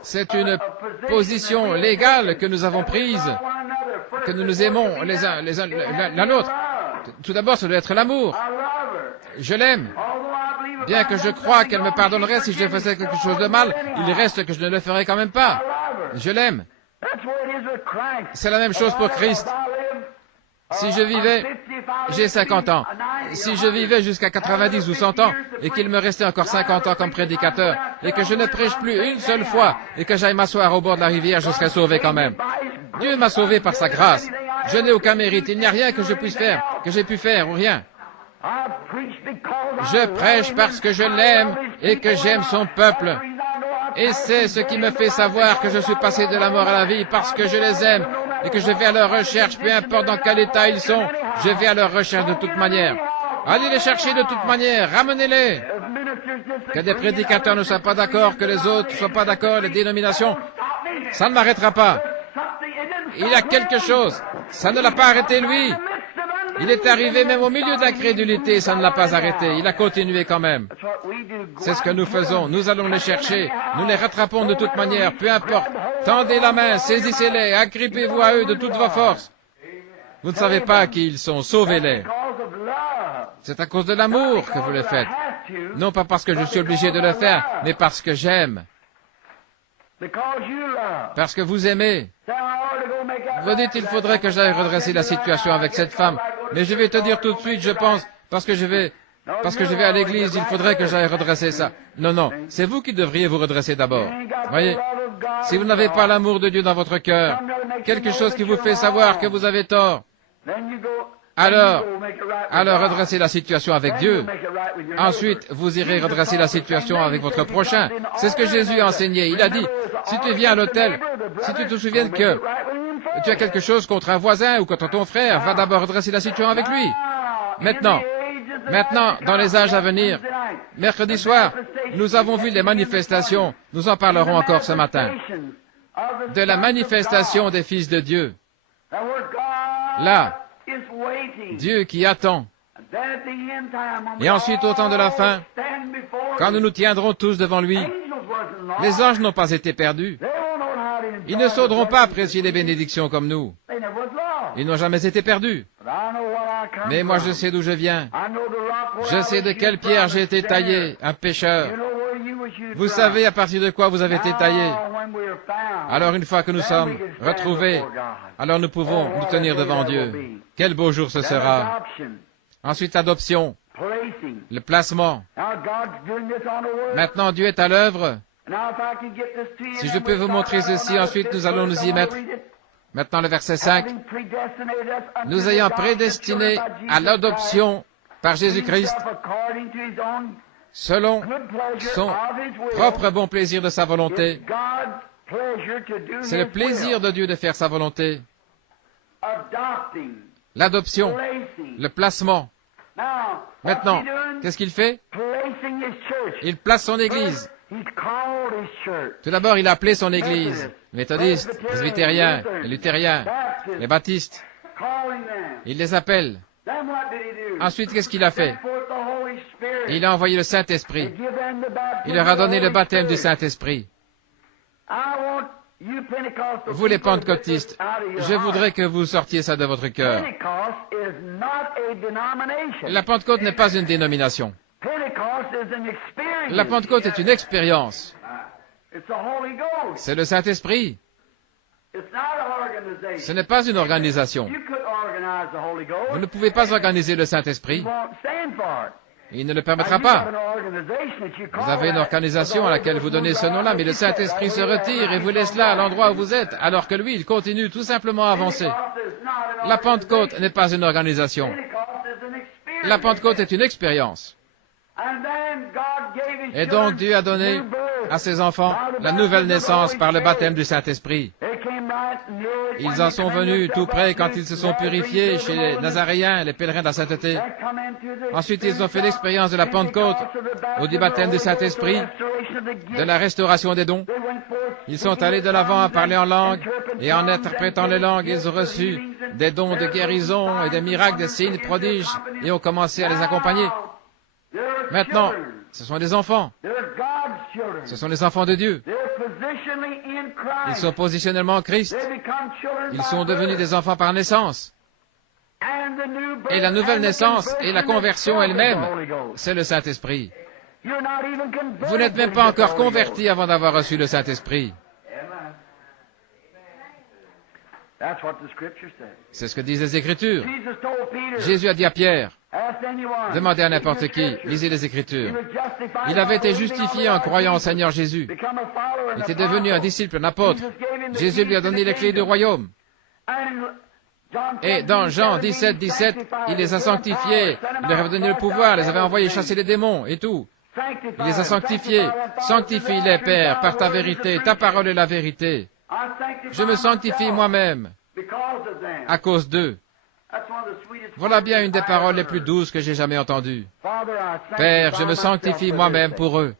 C'est une position légale que nous avons prise, que nous nous aimons l'un l'autre. Tout d'abord, ça doit être l'amour. Je l'aime. Bien que je crois qu'elle me pardonnerait si je faisais quelque chose de mal, il reste que je ne le ferai quand même pas. Je l'aime. C'est la même chose pour Christ. Si je vivais, j'ai 50 ans, si je vivais jusqu'à 90 ou 100 ans, et qu'il me restait encore 50 ans comme prédicateur, et que je ne prêche plus une seule fois, et que j'aille m'asseoir au bord de la rivière, je serais sauvé quand même. Dieu m'a sauvé par sa grâce. Je n'ai aucun mérite, il n'y a rien que je puisse faire, que j'ai pu faire ou rien. Je prêche parce que je l'aime et que j'aime son peuple. Et c'est ce qui me fait savoir que je suis passé de la mort à la vie, parce que je les aime et que je vais à leur recherche, peu importe dans quel état ils sont, je vais à leur recherche de toute manière. Allez les chercher de toute manière, ramenez-les. Que des prédicateurs ne soient pas d'accord, que les autres ne soient pas d'accord, les dénominations, ça ne m'arrêtera pas. Il y a quelque chose, ça ne l'a pas arrêté lui. Il est arrivé même au milieu de l'incrédulité, ça ne l'a pas arrêté, il a continué quand même. C'est ce que nous faisons, nous allons les chercher, nous les rattrapons de toute manière, peu importe. Tendez la main, saisissez-les, agrippez-vous à eux de toutes vos forces. Vous ne savez pas qui ils sont, sauvez-les. C'est à cause de l'amour que vous le faites. Non pas parce que je suis obligé de le faire, mais parce que j'aime. Parce que vous aimez. Vous dites, il faudrait que j'aille redresser la situation avec cette femme. Mais je vais te dire tout de suite, je pense, parce que je vais à l'église, il faudrait que j'aille redresser ça. Non, non, c'est vous qui devriez vous redresser d'abord. Voyez, si vous n'avez pas l'amour de Dieu dans votre cœur, quelque chose qui vous fait savoir que vous avez tort, alors redressez la situation avec Dieu. Ensuite, vous irez redresser la situation avec votre prochain. C'est ce que Jésus a enseigné. Il a dit, si tu viens à l'hôtel, si tu te souviens que tu as quelque chose contre un voisin ou contre ton frère, va d'abord redresser la situation avec lui. Maintenant, dans les âges à venir, mercredi soir, nous avons vu les manifestations, nous en parlerons encore ce matin, de la manifestation des fils de Dieu. Là, Dieu qui attend. Et ensuite, au temps de la fin, quand nous nous tiendrons tous devant lui, les anges n'ont pas été perdus. Ils ne sauront pas apprécier les bénédictions comme nous. Ils n'ont jamais été perdus. Mais moi, je sais d'où je viens. Je sais de quelle pierre j'ai été taillé, un pécheur. Vous savez à partir de quoi vous avez été taillé. Alors, une fois que nous sommes retrouvés, alors nous pouvons nous tenir devant Dieu. Quel beau jour ce sera. Ensuite, l'adoption, le placement. Maintenant, Dieu est à l'œuvre. Si je peux vous montrer ceci, ensuite nous allons nous y mettre. Maintenant, le verset 5. Nous ayant prédestinés à l'adoption par Jésus-Christ, selon son propre bon plaisir de sa volonté. C'est le plaisir de Dieu de faire sa volonté. L'adoption, le placement. Maintenant, qu'est-ce qu'il fait? Il place son Église. Tout d'abord, il a appelé son Église, méthodistes, presbytériens, les luthériens, les baptistes. Il les appelle. Ensuite, qu'est-ce qu'il a fait? Il a envoyé le Saint-Esprit. Il leur a donné le baptême du Saint-Esprit. Vous les pentecôtistes, je voudrais que vous sortiez ça de votre cœur. La Pentecôte n'est pas une dénomination. La Pentecôte est une expérience. C'est le Saint-Esprit. Ce n'est pas une organisation. Vous ne pouvez pas organiser le Saint-Esprit. Il ne le permettra pas. Vous avez une organisation à laquelle vous donnez ce nom-là, mais le Saint-Esprit se retire et vous laisse là, à l'endroit où vous êtes, alors que lui, il continue tout simplement à avancer. La Pentecôte n'est pas une organisation. La Pentecôte est une expérience. Et donc Dieu a donné à ses enfants la nouvelle naissance par le baptême du Saint-Esprit. Ils en sont venus tout près quand ils se sont purifiés chez les Nazaréens, les pèlerins de la sainteté. Ensuite, ils ont fait l'expérience de la Pentecôte, ou du baptême du Saint-Esprit, de la restauration des dons. Ils sont allés de l'avant à parler en langue, et en interprétant les langues, ils ont reçu des dons de guérison et des miracles, des signes, des prodiges, et ont commencé à les accompagner. Maintenant, ce sont des enfants. Ce sont les enfants de Dieu. Ils sont positionnellement en Christ. Ils sont devenus des enfants par naissance. Et la nouvelle naissance et la conversion elle-même, c'est le Saint-Esprit. Vous n'êtes même pas encore convertis avant d'avoir reçu le Saint-Esprit. C'est ce que disent les Écritures. Jésus a dit à Pierre, demandez à n'importe qui, lisez les Écritures. Il avait été justifié en croyant au Seigneur Jésus. Il était devenu un disciple, un apôtre. Jésus lui a donné les clés du royaume. Et dans Jean 17, 17, il les a sanctifiés, il leur avait donné le pouvoir, les avait envoyés chasser les démons et tout. Il les a sanctifiés. Sanctifie-les, Père, par ta vérité. Ta parole est la vérité. Je me sanctifie moi-même à cause d'eux. Voilà bien une des paroles les plus douces que j'ai jamais entendues. Père, je me sanctifie moi-même pour eux.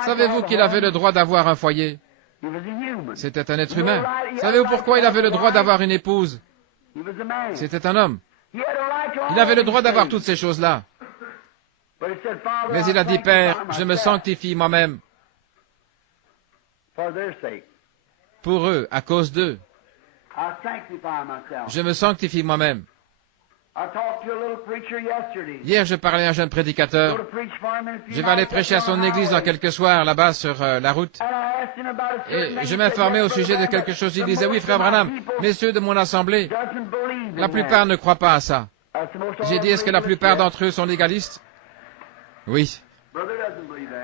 Savez-vous qu'il avait le droit d'avoir un foyer? C'était un être humain. Savez-vous pourquoi il avait le droit d'avoir une épouse? C'était un homme. Il avait le droit d'avoir toutes ces choses-là. Mais il a dit, Père, je me sanctifie moi-même pour eux, à cause d'eux. Je me sanctifie moi-même. Hier, je parlais à un jeune prédicateur. Je vais aller prêcher à son église dans quelques soirs, là-bas, sur la route. Et je m'informais au sujet de quelque chose. Il disait, oui, frère Branham, messieurs de mon assemblée, la plupart ne croient pas à ça. J'ai dit, est-ce que la plupart d'entre eux sont légalistes? Oui.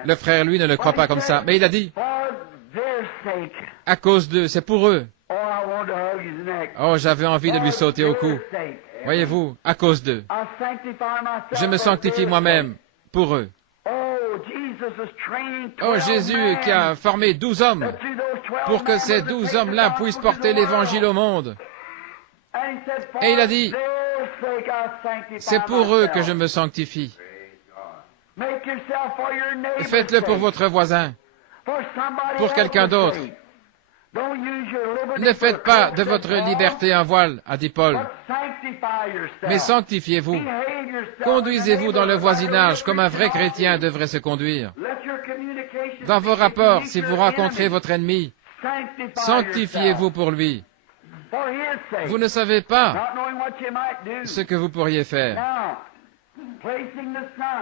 Le frère, lui, ne le croit pas comme ça. Mais il a dit, à cause d'eux, c'est pour eux. Oh, j'avais envie de lui sauter au cou. Voyez-vous, à cause d'eux. Je me sanctifie moi-même pour eux. Oh, Jésus qui a formé 12 hommes pour que ces 12 hommes-là puissent porter l'Évangile au monde. Et il a dit, c'est pour eux que je me sanctifie. Faites-le pour votre voisin, pour quelqu'un d'autre. Ne faites pas de votre liberté un voile, a dit Paul, mais sanctifiez-vous. Conduisez-vous dans le voisinage comme un vrai chrétien devrait se conduire. Dans vos rapports, si vous rencontrez votre ennemi, sanctifiez-vous pour lui. Vous ne savez pas ce que vous pourriez faire.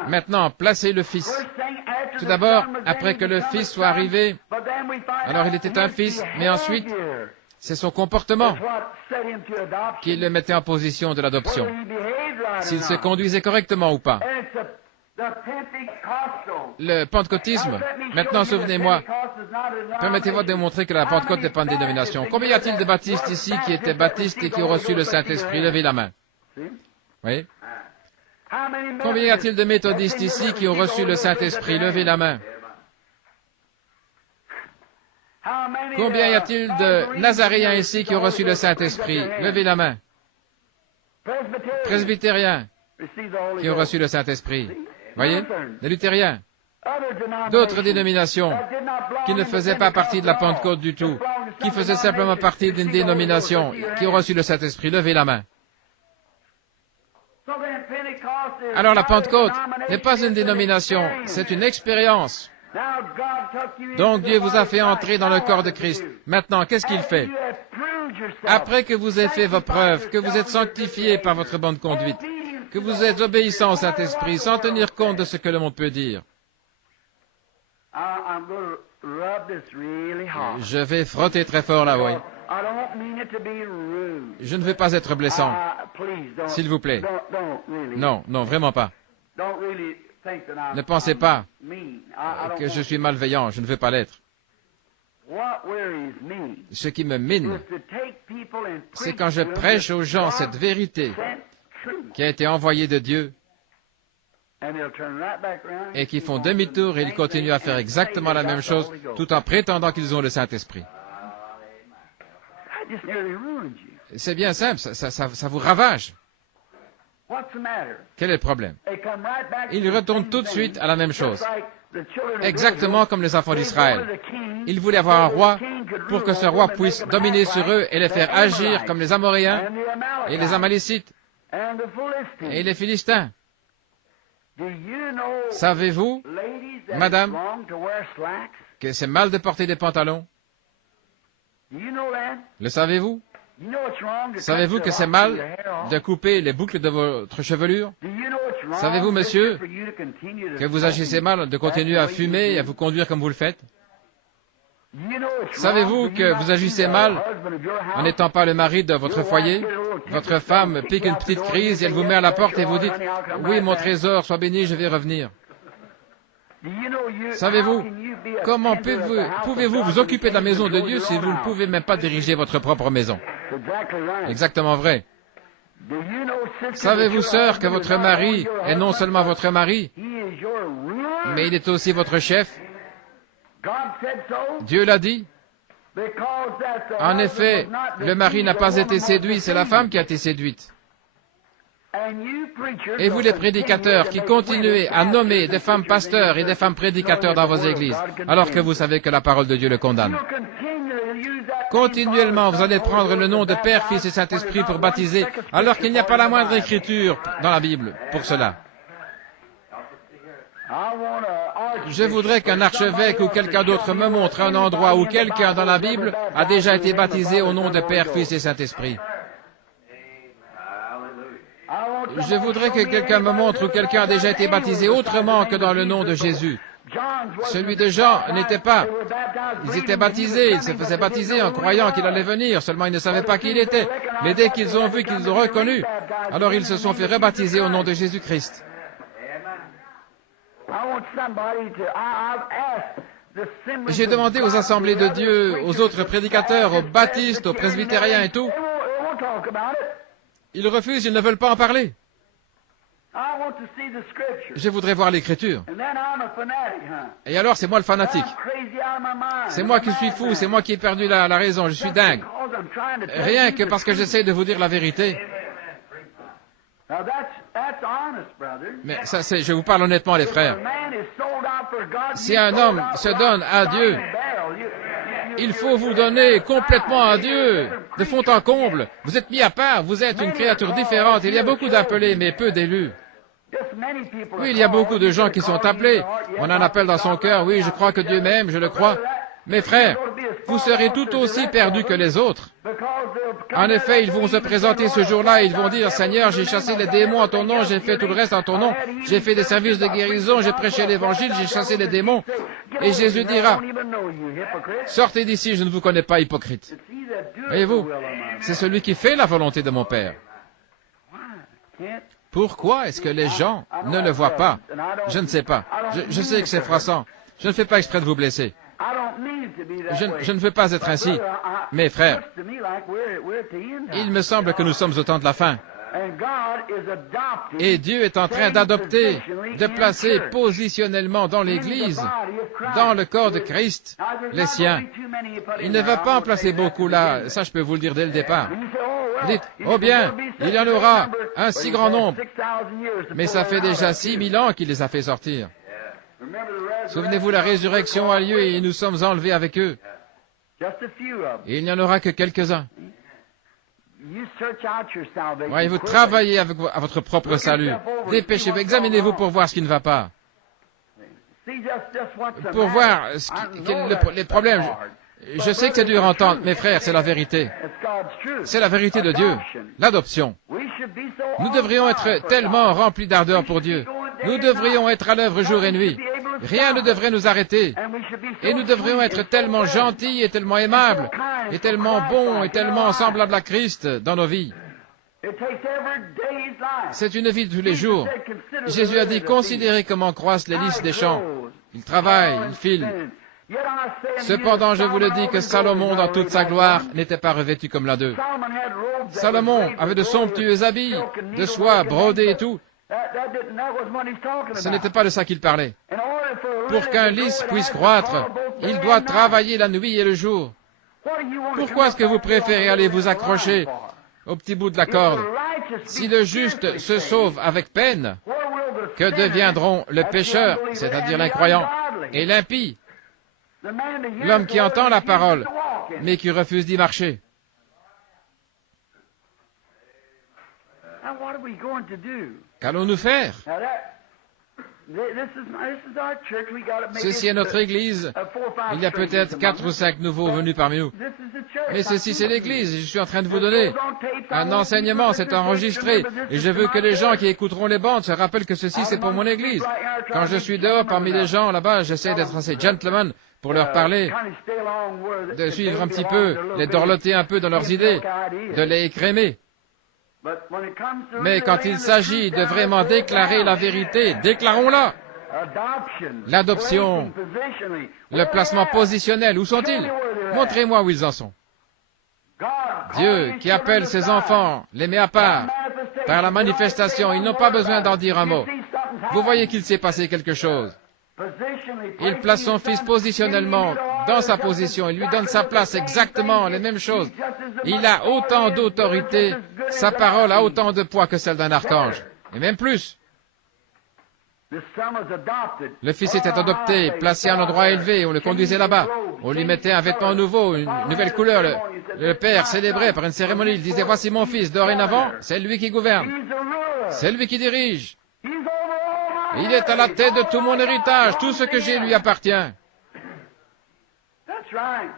Maintenant, placez le Fils. Tout d'abord, après que le Fils soit arrivé, alors il était un fils, mais ensuite, c'est son comportement qui le mettait en position de l'adoption. S'il se conduisait correctement ou pas. Le pentecôtisme, maintenant souvenez-moi, permettez-moi de démontrer que la Pentecôte n'est pas une dénomination. Combien y a-t-il de baptistes ici qui étaient baptistes et qui ont reçu le Saint-Esprit? Levez la main. Oui. Combien y a-t-il de méthodistes ici qui ont reçu le Saint-Esprit? Levez la main. Combien y a-t-il de Nazaréens ici qui ont reçu le Saint-Esprit? Levez la main. Presbytériens qui ont reçu le Saint-Esprit. Voyez? Les luthériens. D'autres dénominations qui ne faisaient pas partie de la Pentecôte du tout, qui faisaient simplement partie d'une dénomination, qui ont reçu le Saint-Esprit. Levez la main. Alors la Pentecôte n'est pas une dénomination, c'est une expérience. Donc Dieu vous a fait entrer dans le corps de Christ. Maintenant, qu'est-ce qu'il fait? Après que vous ayez fait vos preuves, que vous êtes sanctifiés par votre bonne conduite, que vous êtes obéissants au Saint-Esprit, sans tenir compte de ce que le monde peut dire. Je vais frotter très fort là, oui. Je ne veux pas être blessant. S'il vous plaît, Non, non, vraiment pas. Ne pensez pas que je suis malveillant, je ne veux pas l'être. Ce qui me mine, c'est quand je prêche aux gens cette vérité qui a été envoyée de Dieu et qui font demi-tour et ils continuent à faire exactement la même chose tout en prétendant qu'ils ont le Saint-Esprit. C'est bien simple, ça vous ravage. Quel est le problème? Ils retournent tout de suite à la même chose. Exactement comme les enfants d'Israël. Ils voulaient avoir un roi pour que ce roi puisse dominer sur eux et les faire agir comme les Amoréens et les Amalécites et les Philistins. Savez-vous, madame, que c'est mal de porter des pantalons? Le savez-vous? Savez-vous que c'est mal de couper les boucles de votre chevelure? Savez-vous, monsieur, que vous agissez mal de continuer à fumer et à vous conduire comme vous le faites? Savez-vous que vous agissez mal en n'étant pas le mari de votre foyer? Votre femme pique une petite crise et elle vous met à la porte et vous dites « Oui, mon trésor, sois béni, je vais revenir ». Savez-vous, comment pouvez-vous vous occuper de la maison de Dieu si vous ne pouvez même pas diriger votre propre maison? Exactement vrai. Savez-vous, sœur, que votre mari est non seulement votre mari, mais il est aussi votre chef? Dieu l'a dit. En effet, le mari n'a pas été séduit, c'est la femme qui a été séduite. Et vous les prédicateurs qui continuez à nommer des femmes pasteurs et des femmes prédicateurs dans vos églises, alors que vous savez que la parole de Dieu le condamne. Continuellement, vous allez prendre le nom de Père, Fils et Saint-Esprit pour baptiser, alors qu'il n'y a pas la moindre écriture dans la Bible pour cela. Je voudrais qu'un archevêque ou quelqu'un d'autre me montre un endroit où quelqu'un dans la Bible a déjà été baptisé au nom de Père, Fils et Saint-Esprit. Je voudrais que quelqu'un me montre où quelqu'un a déjà été baptisé autrement que dans le nom de Jésus. Celui de Jean n'était pas. Ils étaient baptisés, ils se faisaient baptiser en croyant qu'il allait venir, seulement ils ne savaient pas qui il était. Mais dès qu'ils ont vu, qu'ils ont reconnu, alors ils se sont fait rebaptiser au nom de Jésus-Christ. J'ai demandé aux assemblées de Dieu, aux autres prédicateurs, aux baptistes, aux presbytériens et tout. Ils refusent, ils ne veulent pas en parler. Je voudrais voir l'Écriture. Et alors, c'est moi le fanatique. C'est moi qui suis fou, c'est moi qui ai perdu la raison, je suis dingue. Rien que parce que j'essaie de vous dire la vérité. Mais ça, je vous parle honnêtement, les frères. Si un homme se donne à Dieu, il faut vous donner complètement à Dieu, de fond en comble. Vous êtes mis à part, vous êtes une créature différente. Il y a beaucoup d'appelés, mais peu d'élus. Oui, il y a beaucoup de gens qui sont appelés. On en appelle dans son cœur, oui, je crois que Dieu m'aime, je le crois. Mes frères, vous serez tout aussi perdus que les autres. En effet, ils vont se présenter ce jour-là et ils vont dire, Seigneur, j'ai chassé les démons en ton nom, j'ai fait tout le reste en ton nom, j'ai fait des services de guérison, j'ai prêché l'évangile, j'ai chassé les démons. Et Jésus dira, sortez d'ici, je ne vous connais pas, hypocrite. Voyez-vous, c'est celui qui fait la volonté de mon Père. Pourquoi est-ce que les gens ne le voient pas? Je ne sais pas. Je sais que c'est froissant. Je ne fais pas exprès de vous blesser. Je ne veux pas être ainsi. Mes frères, il me semble que nous sommes au temps de la fin. Et Dieu est en train d'adopter, de placer positionnellement dans l'Église, dans le corps de Christ, les siens. Il ne va pas en placer beaucoup là, ça je peux vous le dire dès le départ. Vous dites, oh bien, il y en aura un si grand nombre. Mais ça fait déjà 6000 ans qu'il les a fait sortir. Souvenez-vous, la résurrection a lieu et nous sommes enlevés avec eux. Et il n'y en aura que quelques-uns. Voyez-vous, travaillez à votre propre salut. Dépêchez-vous, examinez-vous pour voir ce qui ne va pas. Pour voir les problèmes. Je sais que c'est dur à entendre, mes frères, c'est la vérité. C'est la vérité de Dieu, l'adoption. Nous devrions être tellement remplis d'ardeur pour Dieu. Nous devrions être à l'œuvre jour et nuit. Rien ne devrait nous arrêter. Et nous devrions être tellement gentils et tellement aimables, et tellement bons et tellement semblables à Christ dans nos vies. C'est une vie de tous les jours. Jésus a dit, considérez comment croissent les lys des champs. Ils travaillent, ils filent. Cependant, je vous le dis que Salomon, dans toute sa gloire, n'était pas revêtu comme l'un d'eux. Salomon avait de somptueux habits, de soie, brodés et tout. Ce n'était pas de ça qu'il parlait. Pour qu'un lys puisse croître, il doit travailler la nuit et le jour. Pourquoi est-ce que vous préférez aller vous accrocher au petit bout de la corde? Si le juste se sauve avec peine, que deviendront le pécheur, c'est-à-dire l'incroyant, et l'impie, l'homme qui entend la parole, mais qui refuse d'y marcher? Qu'allons-nous faire? Ceci est notre Église. Il y a peut-être 4 ou 5 nouveaux venus parmi nous. Mais ceci, c'est l'Église. Je suis en train de vous donner un enseignement. C'est enregistré. Et je veux que les gens qui écouteront les bandes se rappellent que ceci, c'est pour mon Église. Quand je suis dehors parmi les gens là-bas, j'essaie d'être assez gentleman pour leur parler, de suivre un petit peu, les dorloter un peu dans leurs idées, de les écrémer. Mais quand il s'agit de vraiment déclarer la vérité, déclarons-la. L'adoption, le placement positionnel, où sont-ils? Montrez-moi où ils en sont. Dieu, qui appelle ses enfants, les met à part. Par la manifestation, ils n'ont pas besoin d'en dire un mot. Vous voyez qu'il s'est passé quelque chose. Il place son fils positionnellement dans sa position. Il lui donne sa place, exactement les mêmes choses. Il a autant d'autorité, sa parole a autant de poids que celle d'un archange. Et même plus. Le fils était adopté, placé à un endroit élevé, on le conduisait là-bas. On lui mettait un vêtement nouveau, une nouvelle couleur. Le père célébrait par une cérémonie. Il disait, voici mon fils, dorénavant, c'est lui qui gouverne. C'est lui qui dirige. Il est à la tête de tout mon héritage. Tout ce que j'ai lui appartient.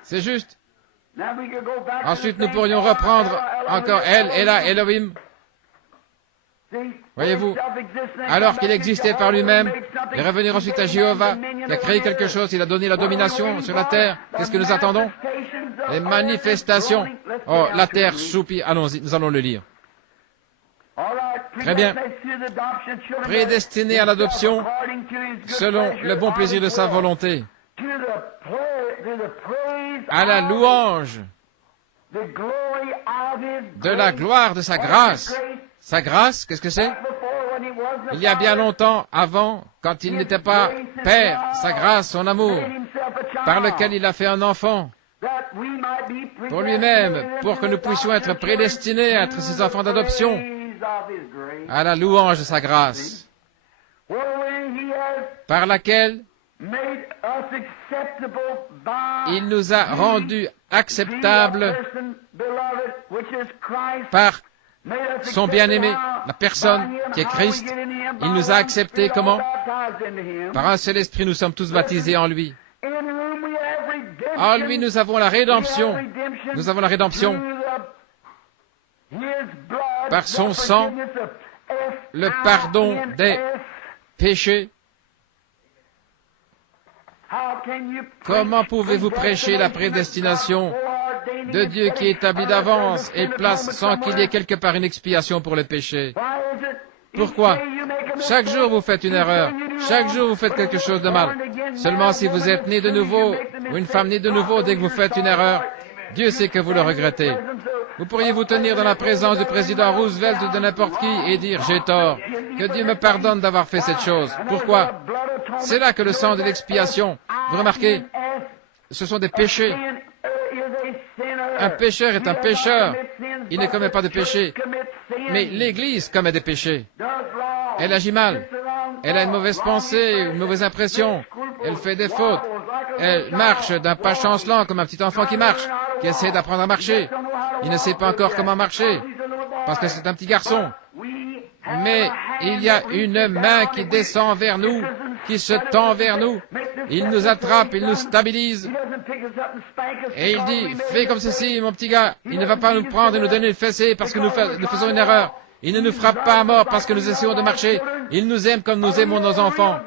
C'est juste. Ensuite, nous pourrions reprendre encore El, Ela, Elohim. Voyez-vous, alors qu'il existait par lui-même, et revenir ensuite à Jéhovah, qui a créé quelque chose, il a donné la domination sur la terre. Qu'est-ce que nous attendons? Les manifestations. Oh, la terre soupire. Allons-y, nous allons le lire. Très bien. Prédestiné à l'adoption selon le bon plaisir de sa volonté, à la louange de la gloire de sa grâce. Sa grâce, qu'est-ce que c'est? Il y a bien longtemps, avant, quand il n'était pas père, sa grâce, son amour, par lequel il a fait un enfant, pour lui-même, pour que nous puissions être prédestinés à être ses enfants d'adoption, à la louange de sa grâce, par laquelle il nous a rendus acceptables par son bien-aimé, la personne qui est Christ. Il nous a acceptés comment? Par un seul esprit, nous sommes tous baptisés en lui. En lui, nous avons la rédemption. Nous avons la rédemption par son sang, le pardon des péchés. Comment pouvez-vous prêcher la prédestination de Dieu qui établit d'avance et place sans qu'il y ait quelque part une expiation pour le péché? Pourquoi? Chaque jour vous faites une erreur. Chaque jour vous faites quelque chose de mal. Seulement si vous êtes né de nouveau, ou une femme née de nouveau, dès que vous faites une erreur, Dieu sait que vous le regrettez. Vous pourriez vous tenir dans la présence du président Roosevelt ou de n'importe qui et dire « J'ai tort, que Dieu me pardonne d'avoir fait cette chose. » Pourquoi? C'est là que le sang de l'expiation, vous remarquez, ce sont des péchés. Un pécheur est un pécheur. Il ne commet pas de péché. Mais l'Église commet des péchés. Elle agit mal. Elle a une mauvaise pensée, une mauvaise impression. Elle fait des fautes. Elle marche d'un pas chancelant comme un petit enfant qui marche, qui essaie d'apprendre à marcher. Il ne sait pas encore comment marcher, parce que c'est un petit garçon. Mais il y a une main qui descend vers nous, qui se tend vers nous. Il nous attrape, il nous stabilise. Et il dit, fais comme ceci, mon petit gars. Il ne va pas nous prendre et nous donner le fessé parce que nous faisons une erreur. Il ne nous frappe pas à mort parce que nous essayons de marcher. Il nous aime comme nous aimons nos enfants.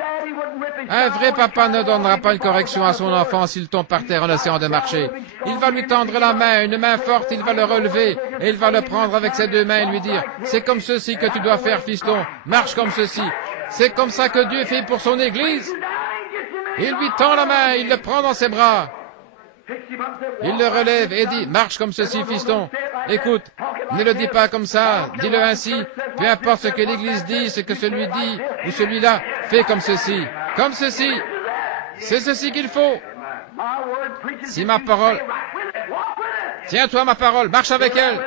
Un vrai papa ne donnera pas une correction à son enfant s'il tombe par terre en essayant de marcher. Il va lui tendre la main, une main forte, il va le relever, et il va le prendre avec ses deux mains et lui dire, c'est comme ceci que tu dois faire, fiston, marche comme ceci. C'est comme ça que Dieu fait pour son Église. Il lui tend la main, il le prend dans ses bras. Il le relève et dit, marche comme ceci, fiston. Écoute, ne le dis pas comme ça, dis-le ainsi. Peu importe ce que l'Église dit, ce que celui dit, ou celui-là, fais comme ceci. Comme ceci. C'est ceci qu'il faut. Si ma parole... Tiens-toi ma parole, marche avec elle.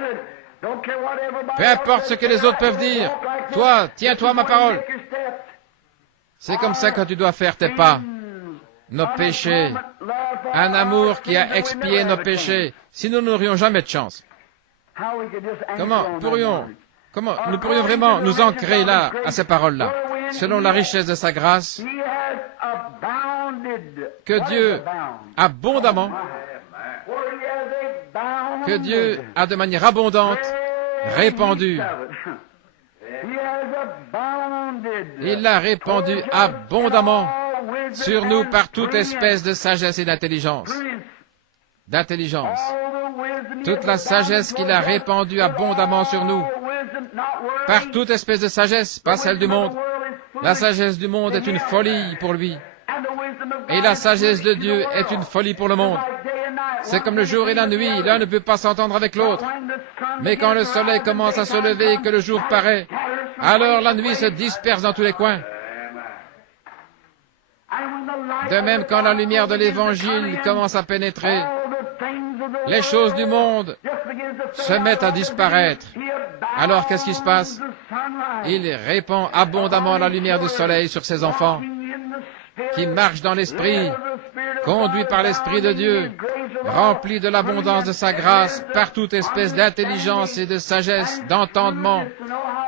Peu importe ce que les autres peuvent dire. Toi, tiens-toi ma parole. C'est comme ça que tu dois faire tes pas. Nos péchés. Un amour qui a expié nos péchés. Sinon, nous n'aurions jamais de chance. Comment nous pourrions vraiment nous ancrer là, à ces paroles-là, selon la richesse de sa grâce, que Dieu abondamment, que Dieu a de manière abondante répandu. Il l'a répandu abondamment sur nous par toute espèce de sagesse et d'intelligence. Toute la sagesse qu'il a répandue abondamment sur nous, par toute espèce de sagesse, pas celle du monde. La sagesse du monde est une folie pour lui. Et la sagesse de Dieu est une folie pour le monde. C'est comme le jour et la nuit, l'un ne peut pas s'entendre avec l'autre. Mais quand le soleil commence à se lever et que le jour paraît, alors la nuit se disperse dans tous les coins. De même, quand la lumière de l'Évangile commence à pénétrer, les choses du monde se mettent à disparaître. Alors, qu'est-ce qui se passe? Il répand abondamment la lumière du soleil sur ses enfants, qui marchent dans l'Esprit, conduits par l'Esprit de Dieu, remplis de l'abondance de sa grâce, par toute espèce d'intelligence et de sagesse, d'entendement,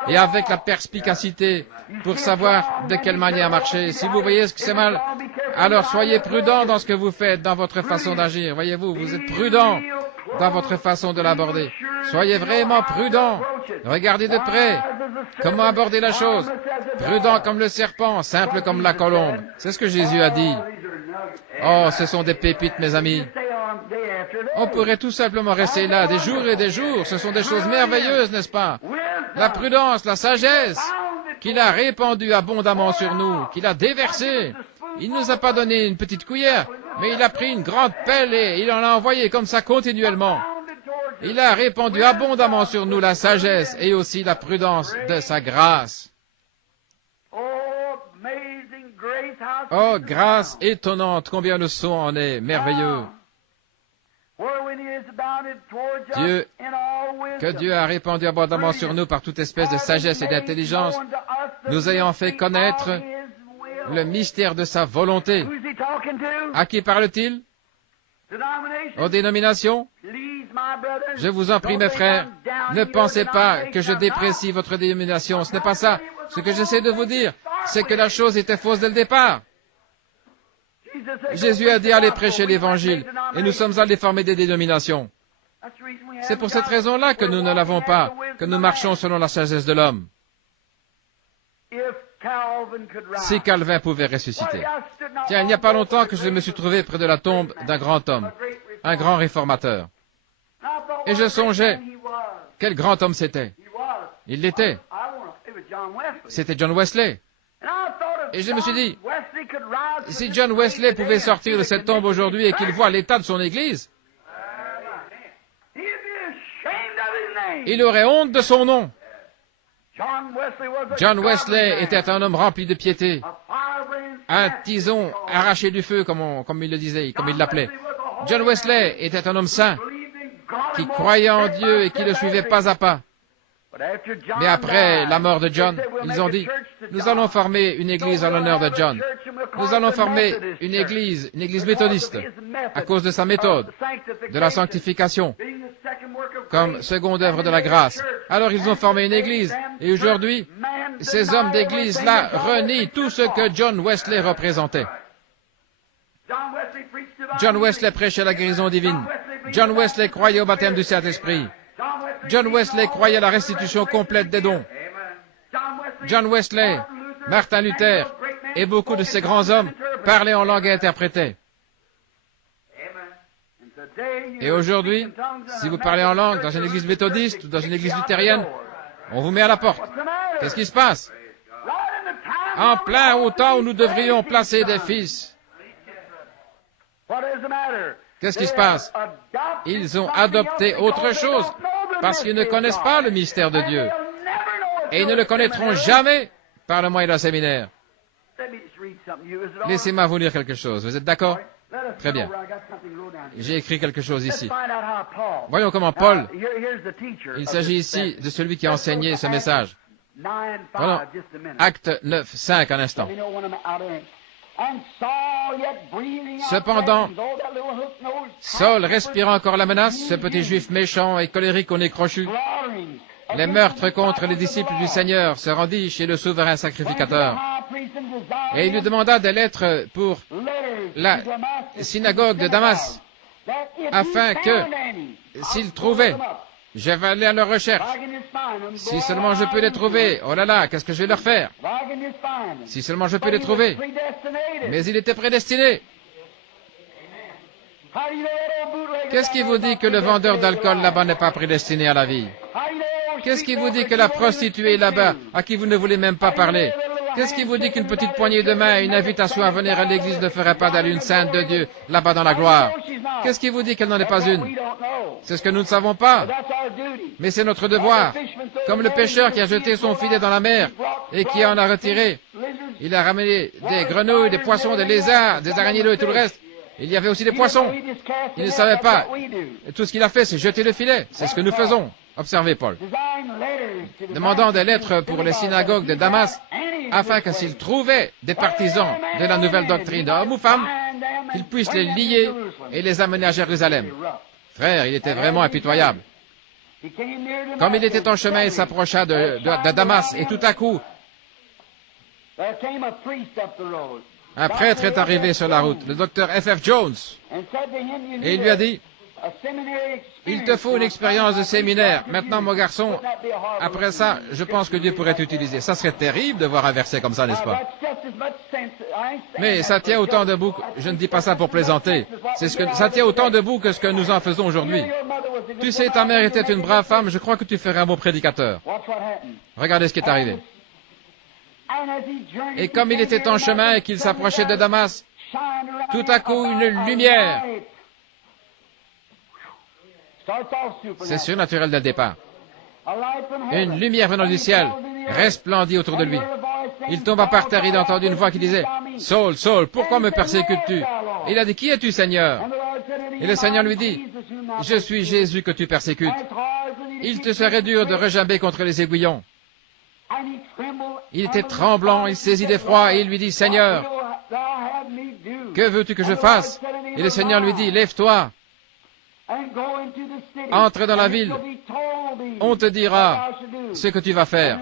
et avec la perspicacité pour savoir de quelle manière marcher. Si vous voyez ce que c'est mal, alors soyez prudents dans ce que vous faites, dans votre façon d'agir. Voyez-vous, vous êtes prudents dans votre façon de l'aborder. Soyez vraiment prudents. Regardez de près comment aborder la chose. Prudent comme le serpent, simple comme la colombe. C'est ce que Jésus a dit. Oh, ce sont des pépites, mes amis. On pourrait tout simplement rester là des jours et des jours. Ce sont des choses merveilleuses, n'est-ce pas? La prudence, la sagesse qu'il a répandue abondamment sur nous, qu'il a déversée. Il ne nous a pas donné une petite cuillère, mais il a pris une grande pelle et il en a envoyé comme ça continuellement. Il a répandu abondamment sur nous la sagesse et aussi la prudence de sa grâce. Oh, grâce étonnante, combien le son en est merveilleux. Que Dieu a répandu abondamment sur nous par toute espèce de sagesse et d'intelligence, nous ayant fait connaître le mystère de sa volonté. À qui parle-t-il? Aux dénominations? Je vous en prie, mes frères, ne pensez pas que je déprécie votre dénomination. Ce n'est pas ça. Ce que j'essaie de vous dire, c'est que la chose était fausse dès le départ. Jésus a dit allez prêcher l'Évangile, et nous sommes allés former des dénominations. C'est pour cette raison-là que nous ne l'avons pas, que nous marchons selon la sagesse de l'homme. Si Calvin pouvait ressusciter. Tiens, il n'y a pas longtemps que je me suis trouvé près de la tombe d'un grand homme, un grand réformateur. Et je songeais, quel grand homme c'était. Il l'était. C'était John Wesley. Et je me suis dit, si John Wesley pouvait sortir de cette tombe aujourd'hui et qu'il voit l'état de son Église, il aurait honte de son nom. John Wesley était un homme rempli de piété, un tison arraché du feu, comme il le disait, comme il l'appelait. John Wesley était un homme saint, qui croyait en Dieu et qui le suivait pas à pas. Mais après la mort de John, ils ont dit, nous allons former une église en l'honneur de John. Nous allons former une église méthodiste, à cause de sa méthode, de la sanctification, comme seconde œuvre de la grâce. Alors ils ont formé une église, et aujourd'hui, ces hommes d'église-là renient tout ce que John Wesley représentait. John Wesley prêchait la guérison divine. John Wesley croyait au baptême du Saint-Esprit. John Wesley croyait à la restitution complète des dons. John Wesley, Martin Luther et beaucoup de ces grands hommes parlaient en langue et interprétaient. Et aujourd'hui, si vous parlez en langue dans une église méthodiste ou dans une église luthérienne, on vous met à la porte. Qu'est-ce qui se passe? En plein au temps où nous devrions placer des fils. Qu'est-ce qui se passe? Ils ont adopté autre chose parce qu'ils ne connaissent pas le mystère de Dieu. Et ils ne le connaîtront jamais par le moyen d'un séminaire. Laissez-moi vous lire quelque chose. Vous êtes d'accord? Très bien. J'ai écrit quelque chose ici. Voyons comment Paul, il s'agit ici de celui qui a enseigné ce message. Prenons Acte 9, 5 un instant. Cependant, Saul respirant encore la menace, ce petit juif méchant et colérique au nez crochu, les meurtres contre les disciples du Seigneur, se rendit chez le souverain sacrificateur. Et il lui demanda des lettres pour la synagogue de Damas, afin que, s'il trouvait, je vais aller à leur recherche. Si seulement je peux les trouver, oh là là, qu'est-ce que je vais leur faire? Si seulement je peux les trouver. Mais il était prédestiné. Qu'est-ce qui vous dit que le vendeur d'alcool là-bas n'est pas prédestiné à la vie? Qu'est-ce qui vous dit que la prostituée là-bas, à qui vous ne voulez même pas parler, qu'est-ce qui vous dit qu'une petite poignée de main et une invitation à venir à l'église ne ferait pas d'elle une sainte de Dieu, là-bas dans la gloire? Qu'est-ce qui vous dit qu'elle n'en est pas une? C'est ce que nous ne savons pas. Mais c'est notre devoir. Comme le pêcheur qui a jeté son filet dans la mer et qui en a retiré. Il a ramené des grenouilles, des poissons, des lézards, des araignées et tout le reste. Il y avait aussi des poissons. Il ne savait pas. Et tout ce qu'il a fait, c'est jeter le filet. C'est ce que nous faisons. Observez, Paul. Demandant des lettres pour les synagogues de Damas, afin que s'il trouvait des partisans de la nouvelle doctrine d'hommes ou femmes, qu'il puisse les lier et les amener à Jérusalem. Frère, il était vraiment impitoyable. Comme il était en chemin, il s'approcha de Damas, et tout à coup, un prêtre est arrivé sur la route, le docteur F.F. Jones, et il lui a dit, il te faut une expérience de séminaire. Maintenant, mon garçon, après ça, je pense que Dieu pourrait t'utiliser. Ça serait terrible de voir un verset comme ça, n'est-ce pas? Mais ça tient autant debout, je ne dis pas ça pour plaisanter, ça tient autant debout que ce que nous en faisons aujourd'hui. Tu sais, ta mère était une brave femme, je crois que tu ferais un bon prédicateur. Regardez ce qui est arrivé. Et comme il était en chemin et qu'il s'approchait de Damas, tout à coup, une lumière. C'est surnaturel dès le départ. Une lumière venant du ciel resplendit autour de lui. Il tomba par terre, il entendit une voix qui disait, « Saul, Saul, pourquoi me persécutes-tu » Il a dit, « Qui es-tu, Seigneur » Et le Seigneur lui dit, « Je suis Jésus que tu persécutes. Il te serait dur de regimber contre les aiguillons. » Il était tremblant, il saisit d'effroi et il lui dit, « Seigneur, que veux-tu que je fasse » Et le Seigneur lui dit, « Lève-toi. Entre dans la ville, on te dira ce que tu vas faire. »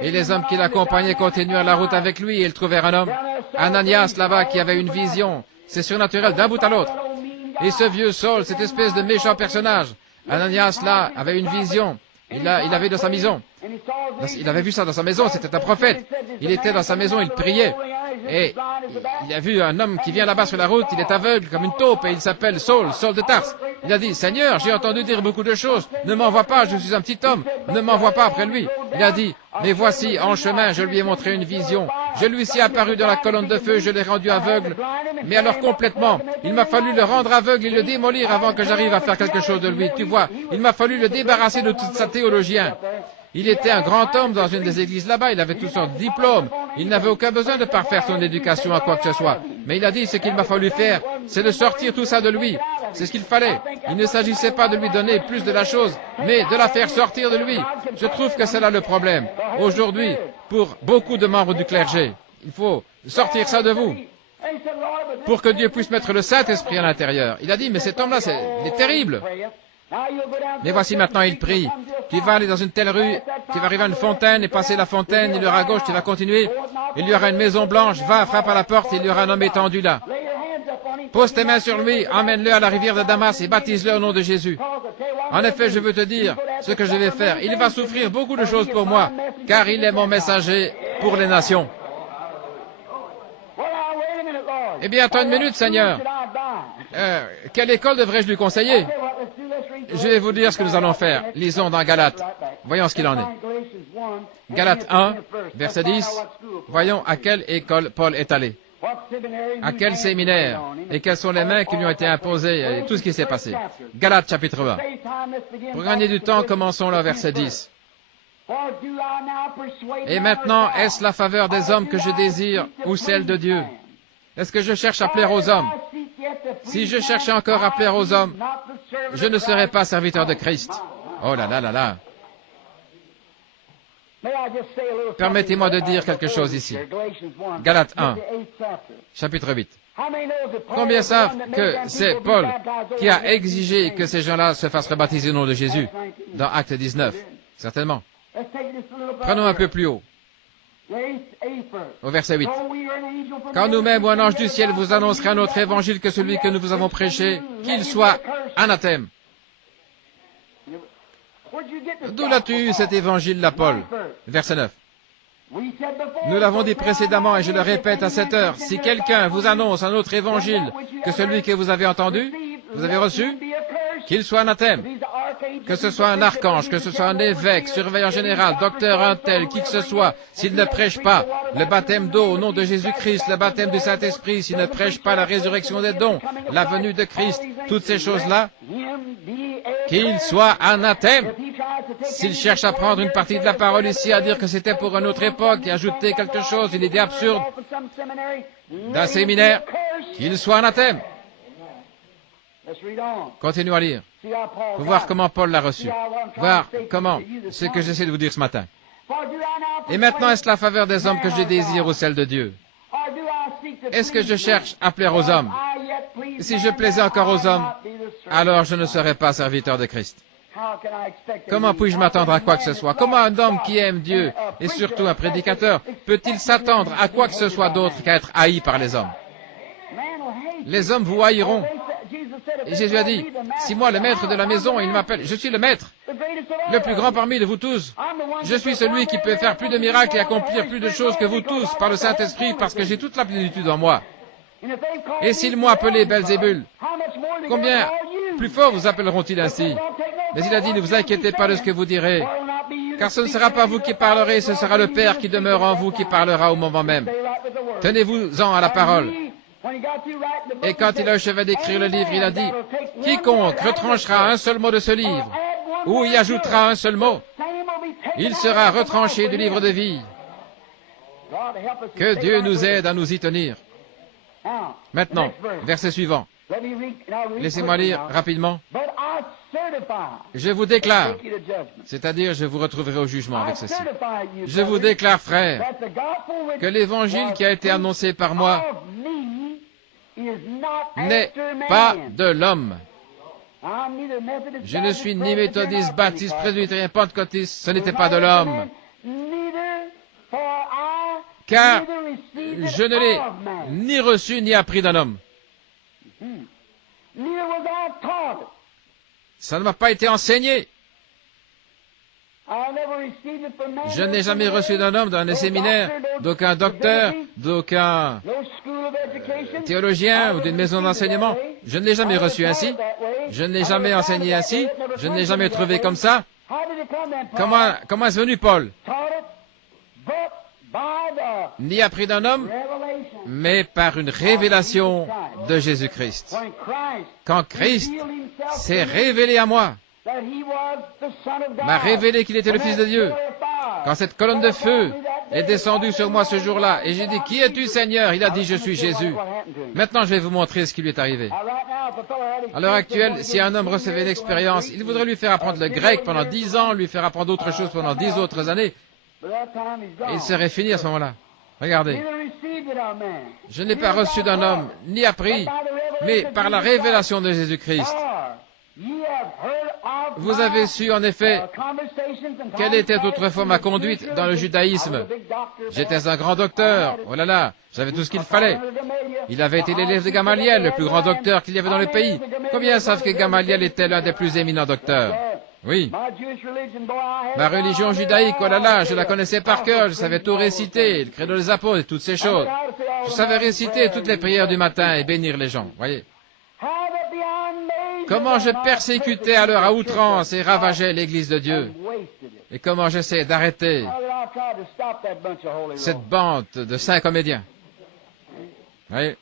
Et les hommes qui l'accompagnaient continuèrent la route avec lui et ils trouvèrent un homme, Ananias là-bas, qui avait une vision. C'est surnaturel d'un bout à l'autre. Et ce vieux Saul, cette espèce de méchant personnage, Ananias là, avait une vision. Il avait dans sa maison. Il avait vu ça dans sa maison, c'était un prophète. Il était dans sa maison, il priait. Et il a vu un homme qui vient là-bas sur la route, il est aveugle comme une taupe et il s'appelle Saul, Saul de Tarse. Il a dit, Seigneur, j'ai entendu dire beaucoup de choses, ne m'envoie pas, je suis un petit homme, ne m'envoie pas après lui. Il a dit, mais voici, en chemin, je lui ai montré une vision. Je lui suis apparu dans la colonne de feu, je l'ai rendu aveugle. Mais alors complètement, il m'a fallu le rendre aveugle et le démolir avant que j'arrive à faire quelque chose de lui. Tu vois, il m'a fallu le débarrasser de toute sa théologien. Il était un grand homme dans une des églises là-bas, il avait toutes sortes de diplômes. Il n'avait aucun besoin de parfaire son éducation à quoi que ce soit. Mais il a dit, ce qu'il m'a fallu faire, c'est de sortir tout ça de lui. C'est ce qu'il fallait. Il ne s'agissait pas de lui donner plus de la chose, mais de la faire sortir de lui. Je trouve que c'est là le problème. Aujourd'hui, pour beaucoup de membres du clergé, il faut sortir ça de vous. Pour que Dieu puisse mettre le Saint-Esprit à l'intérieur. Il a dit, mais cet homme-là, il est terrible. Mais voici maintenant, il prie. Tu vas aller dans une telle rue, tu vas arriver à une fontaine et passer la fontaine, il y aura à gauche, tu vas continuer. Il y aura une maison blanche, va, frappe à la porte, il y aura un homme étendu là. Pose tes mains sur lui, emmène-le à la rivière de Damas et baptise-le au nom de Jésus. En effet, je veux te dire ce que je vais faire. Il va souffrir beaucoup de choses pour moi, car il est mon messager pour les nations. Eh bien, attends une minute, Seigneur. Quelle école devrais-je lui conseiller? Je vais vous dire ce que nous allons faire. Lisons dans Galates. Voyons ce qu'il en est. Galates 1, verset 10. Voyons à quelle école Paul est allé. À quel séminaire? Et quelles sont les mains qui lui ont été imposées et tout ce qui s'est passé. Galates chapitre 1. Pour gagner du temps, commençons le verset 10. Et maintenant, est-ce la faveur des hommes que je désire ou celle de Dieu? Est-ce que je cherche à plaire aux hommes? Si je cherchais encore à plaire aux hommes, je ne serais pas serviteur de Christ. Oh là là là là. Permettez-moi de dire quelque chose ici. Galates 1, chapitre 8. Combien savent que c'est Paul qui a exigé que ces gens-là se fassent rebaptiser au nom de Jésus dans Acte 19? Certainement. Prenons un peu plus haut. Au verset 8. Quand nous-mêmes ou un ange du ciel vous annoncerait un autre évangile que celui que nous vous avons prêché, qu'il soit anathème. D'où l'as-tu eu cet évangile-là, Paul? Verset 9. Nous l'avons dit précédemment et je le répète à cette heure. Si quelqu'un vous annonce un autre évangile que celui que vous avez entendu, vous avez reçu, qu'il soit anathème. Que ce soit un archange, que ce soit un évêque, surveillant général, docteur, un tel, qui que ce soit, s'il ne prêche pas le baptême d'eau au nom de Jésus-Christ, le baptême du Saint-Esprit, s'il ne prêche pas la résurrection des dons, la venue de Christ, toutes ces choses-là, qu'il soit anathème. S'il cherche à prendre une partie de la parole ici, à dire que c'était pour une autre époque et ajouter quelque chose, une idée absurde d'un séminaire, qu'il soit anathème. Continuons à lire. Pour voir comment Paul l'a reçu. Voir comment, ce que j'essaie de vous dire ce matin. Et maintenant, est-ce la faveur des hommes que je désire ou celle de Dieu? Est-ce que je cherche à plaire aux hommes? Si je plaisais encore aux hommes, alors je ne serais pas serviteur de Christ. Comment puis-je m'attendre à quoi que ce soit? Comment un homme qui aime Dieu, et surtout un prédicateur, peut-il s'attendre à quoi que ce soit d'autre qu'à être haï par les hommes? Les hommes vous haïront. Et Jésus a dit, si moi, le maître de la maison, il m'appelle, je suis le maître, le plus grand parmi vous tous. Je suis celui qui peut faire plus de miracles et accomplir plus de choses que vous tous par le Saint-Esprit parce que j'ai toute la plénitude en moi. Et s'ils m'ont appelé Belzébul, combien plus fort vous appelleront-ils ainsi? Mais il a dit, ne vous inquiétez pas de ce que vous direz, car ce ne sera pas vous qui parlerez, ce sera le Père qui demeure en vous qui parlera au moment même. Tenez-vous-en à la parole. Et quand il a achevé d'écrire le livre, il a dit, quiconque retranchera un seul mot de ce livre, ou y ajoutera un seul mot, il sera retranché du livre de vie. Que Dieu nous aide à nous y tenir. Maintenant, verset suivant. Laissez-moi lire rapidement. Je vous déclare, c'est-à-dire je vous retrouverai au jugement avec ceci. Je vous déclare, frères, que l'évangile qui a été annoncé par moi n'est pas de l'homme. Je ne suis ni méthodiste, baptiste, presbytérien, pentecôtiste, ce n'était pas de l'homme. Car je ne l'ai ni reçu ni appris d'un homme. Ça ne m'a pas été enseigné. Je n'ai jamais reçu d'un homme, d'un séminaire, d'aucun docteur, d'aucun théologien ou d'une maison d'enseignement. Je ne l'ai jamais reçu ainsi. Je ne l'ai jamais enseigné ainsi. Je ne l'ai jamais trouvé comme ça. Comment est-ce venu Paul? Ni appris d'un homme, mais par une révélation de Jésus-Christ. Quand Christ s'est révélé à moi, m'a révélé qu'il était le Fils de Dieu. Quand cette colonne de feu est descendue sur moi ce jour-là, et j'ai dit, qui es-tu, Seigneur? Il a dit, je suis Jésus. Maintenant, je vais vous montrer ce qui lui est arrivé. À l'heure actuelle, si un homme recevait une expérience, il voudrait lui faire apprendre le grec pendant 10 ans, lui faire apprendre autre chose pendant 10 autres années, et il serait fini à ce moment-là. Regardez. Je n'ai pas reçu d'un homme, ni appris, mais par la révélation de Jésus-Christ. Vous avez su, en effet, quelle était autrefois ma conduite dans le judaïsme. J'étais un grand docteur. Oh là là, j'avais tout ce qu'il fallait. Il avait été l'élève de Gamaliel, le plus grand docteur qu'il y avait dans le pays. Combien savent que Gamaliel était l'un des plus éminents docteurs? Oui. Ma religion judaïque, oh là là, je la connaissais par cœur, je savais tout réciter, le credo des apôtres et toutes ces choses. Je savais réciter toutes les prières du matin et bénir les gens, voyez. Comment je persécutais alors à outrance et ravageais l'Église de Dieu. Et comment j'essayais d'arrêter cette bande de saints comédiens. Voyez.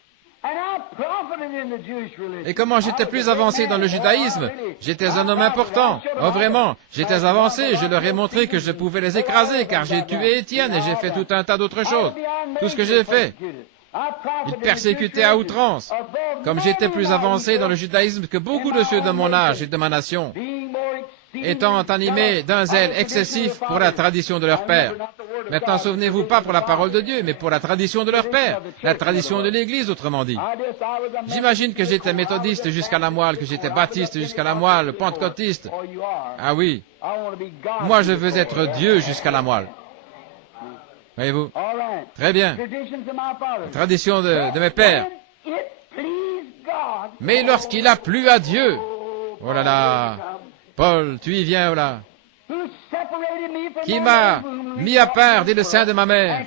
Et comment j'étais plus avancé dans le judaïsme, j'étais un homme important. Oh vraiment, j'étais avancé, je leur ai montré que je pouvais les écraser, car j'ai tué Étienne et j'ai fait tout un tas d'autres choses. Tout ce que j'ai fait. Ils persécutaient à outrance. Comme j'étais plus avancé dans le judaïsme que beaucoup de ceux de mon âge et de ma nation, étant animés d'un zèle excessif pour la tradition de leur père. Maintenant, souvenez-vous pas pour la parole de Dieu, mais pour la tradition de leur père, la tradition de l'Église, autrement dit. J'imagine que j'étais méthodiste jusqu'à la moelle, que j'étais baptiste jusqu'à la moelle, pentecôtiste. Ah oui, moi je veux être Dieu jusqu'à la moelle. Voyez-vous? Très bien. La tradition de mes pères. Mais lorsqu'il a plu à Dieu, oh là là, Paul, tu y viens, oh là, qui m'a mis à part dès le sein de ma mère,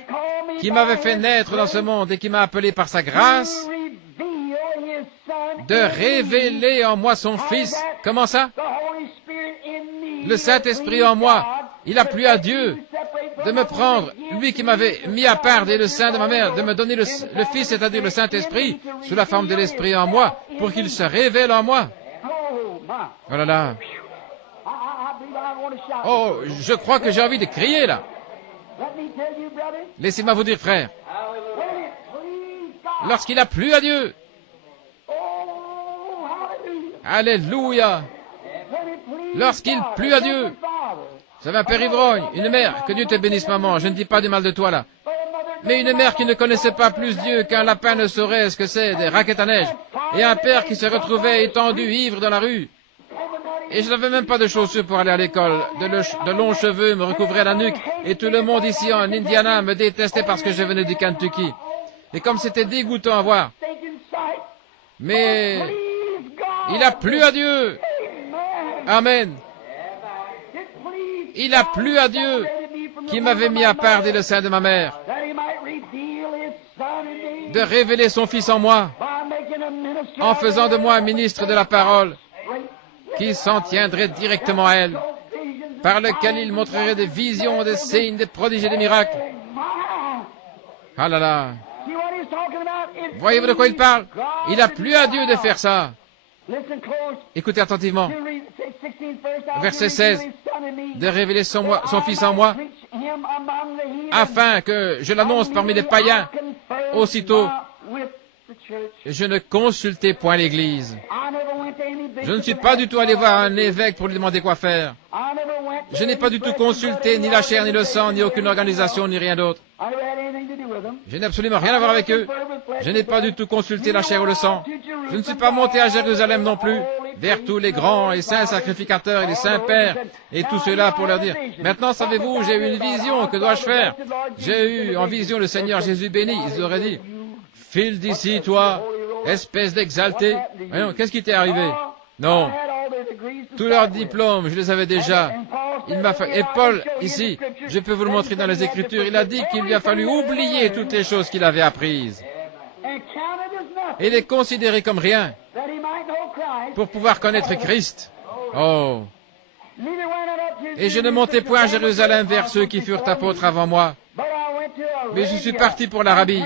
qui m'avait fait naître dans ce monde et qui m'a appelé par sa grâce, de révéler en moi son Fils. Comment ça? Le Saint-Esprit en moi. Il a plu à Dieu de me prendre, lui qui m'avait mis à part dès le sein de ma mère, de me donner le Fils, c'est-à-dire le Saint-Esprit, sous la forme de l'Esprit en moi, pour qu'il se révèle en moi. Oh là là. Oh, je crois que j'ai envie de crier là. Laissez-moi vous dire, frère, lorsqu'il a plu à Dieu, alléluia, lorsqu'il plut à Dieu, j'avais un père ivrogne, une mère, que Dieu te bénisse maman, je ne dis pas du mal de toi là, mais une mère qui ne connaissait pas plus Dieu qu'un lapin ne saurait ce que c'est des raquettes à neige, et un père qui se retrouvait étendu, ivre dans la rue, et je n'avais même pas de chaussures pour aller à l'école, de longs cheveux me recouvraient la nuque, et tout le monde ici en Indiana me détestait parce que je venais du Kentucky. Et comme c'était dégoûtant à voir. Mais il a plu à Dieu. Amen. Il a plu à Dieu qui m'avait mis à part dès le sein de ma mère, de révéler son Fils en moi, en faisant de moi un ministre de la parole, qui s'en tiendrait directement à elle, par lequel il montrerait des visions, des signes, des prodiges et des miracles. Ah là là. Voyez-vous de quoi il parle? Il a plu à Dieu de faire ça. Écoutez attentivement. Verset 16. De révéler son Fils en moi, afin que je l'annonce parmi les païens. Aussitôt, je ne consultais point l'Église. Je ne suis pas du tout allé voir un évêque pour lui demander quoi faire. Je n'ai pas du tout consulté ni la chair, ni le sang, ni aucune organisation, ni rien d'autre. Je n'ai absolument rien à voir avec eux. Je n'ai pas du tout consulté la chair ou le sang. Je ne suis pas monté à Jérusalem non plus, vers tous les grands et saints sacrificateurs et les saints pères et tout cela pour leur dire, maintenant savez-vous, j'ai eu une vision, que dois-je faire? J'ai eu en vision le Seigneur Jésus béni. Ils auraient dit, file d'ici, toi, espèce d'exalté. Voyons, qu'est-ce qui t'est arrivé? Non. Tous leurs diplômes, je les avais déjà. Et Paul, ici, je peux vous le montrer dans les Écritures, il a dit qu'il lui a fallu oublier toutes les choses qu'il avait apprises et les considérer comme rien pour pouvoir connaître Christ. Oh. Et je ne montais point à Jérusalem vers ceux qui furent apôtres avant moi, mais je suis parti pour l'Arabie.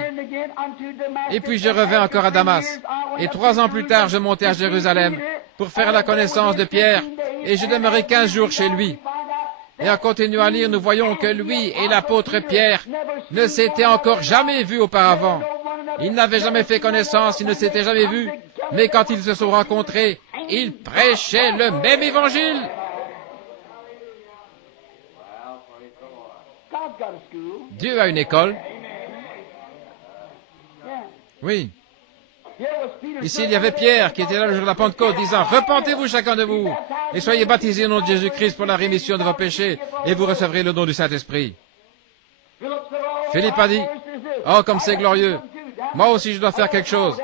Et puis je revins encore à Damas. Et 3 ans plus tard, je montai à Jérusalem pour faire la connaissance de Pierre, et je demeurai 15 jours chez lui. Et en continuant à lire, nous voyons que lui et l'apôtre Pierre ne s'étaient encore jamais vus auparavant. Ils n'avaient jamais fait connaissance, ils ne s'étaient jamais vus, mais quand ils se sont rencontrés, ils prêchaient le même évangile. Dieu a une école. Oui. Ici, il y avait Pierre qui était là le jour de la Pentecôte, disant, repentez-vous chacun de vous, et soyez baptisés au nom de Jésus-Christ pour la rémission de vos péchés, et vous recevrez le don du Saint-Esprit. Philippe a dit, oh, comme c'est glorieux. Moi aussi, je dois faire quelque chose.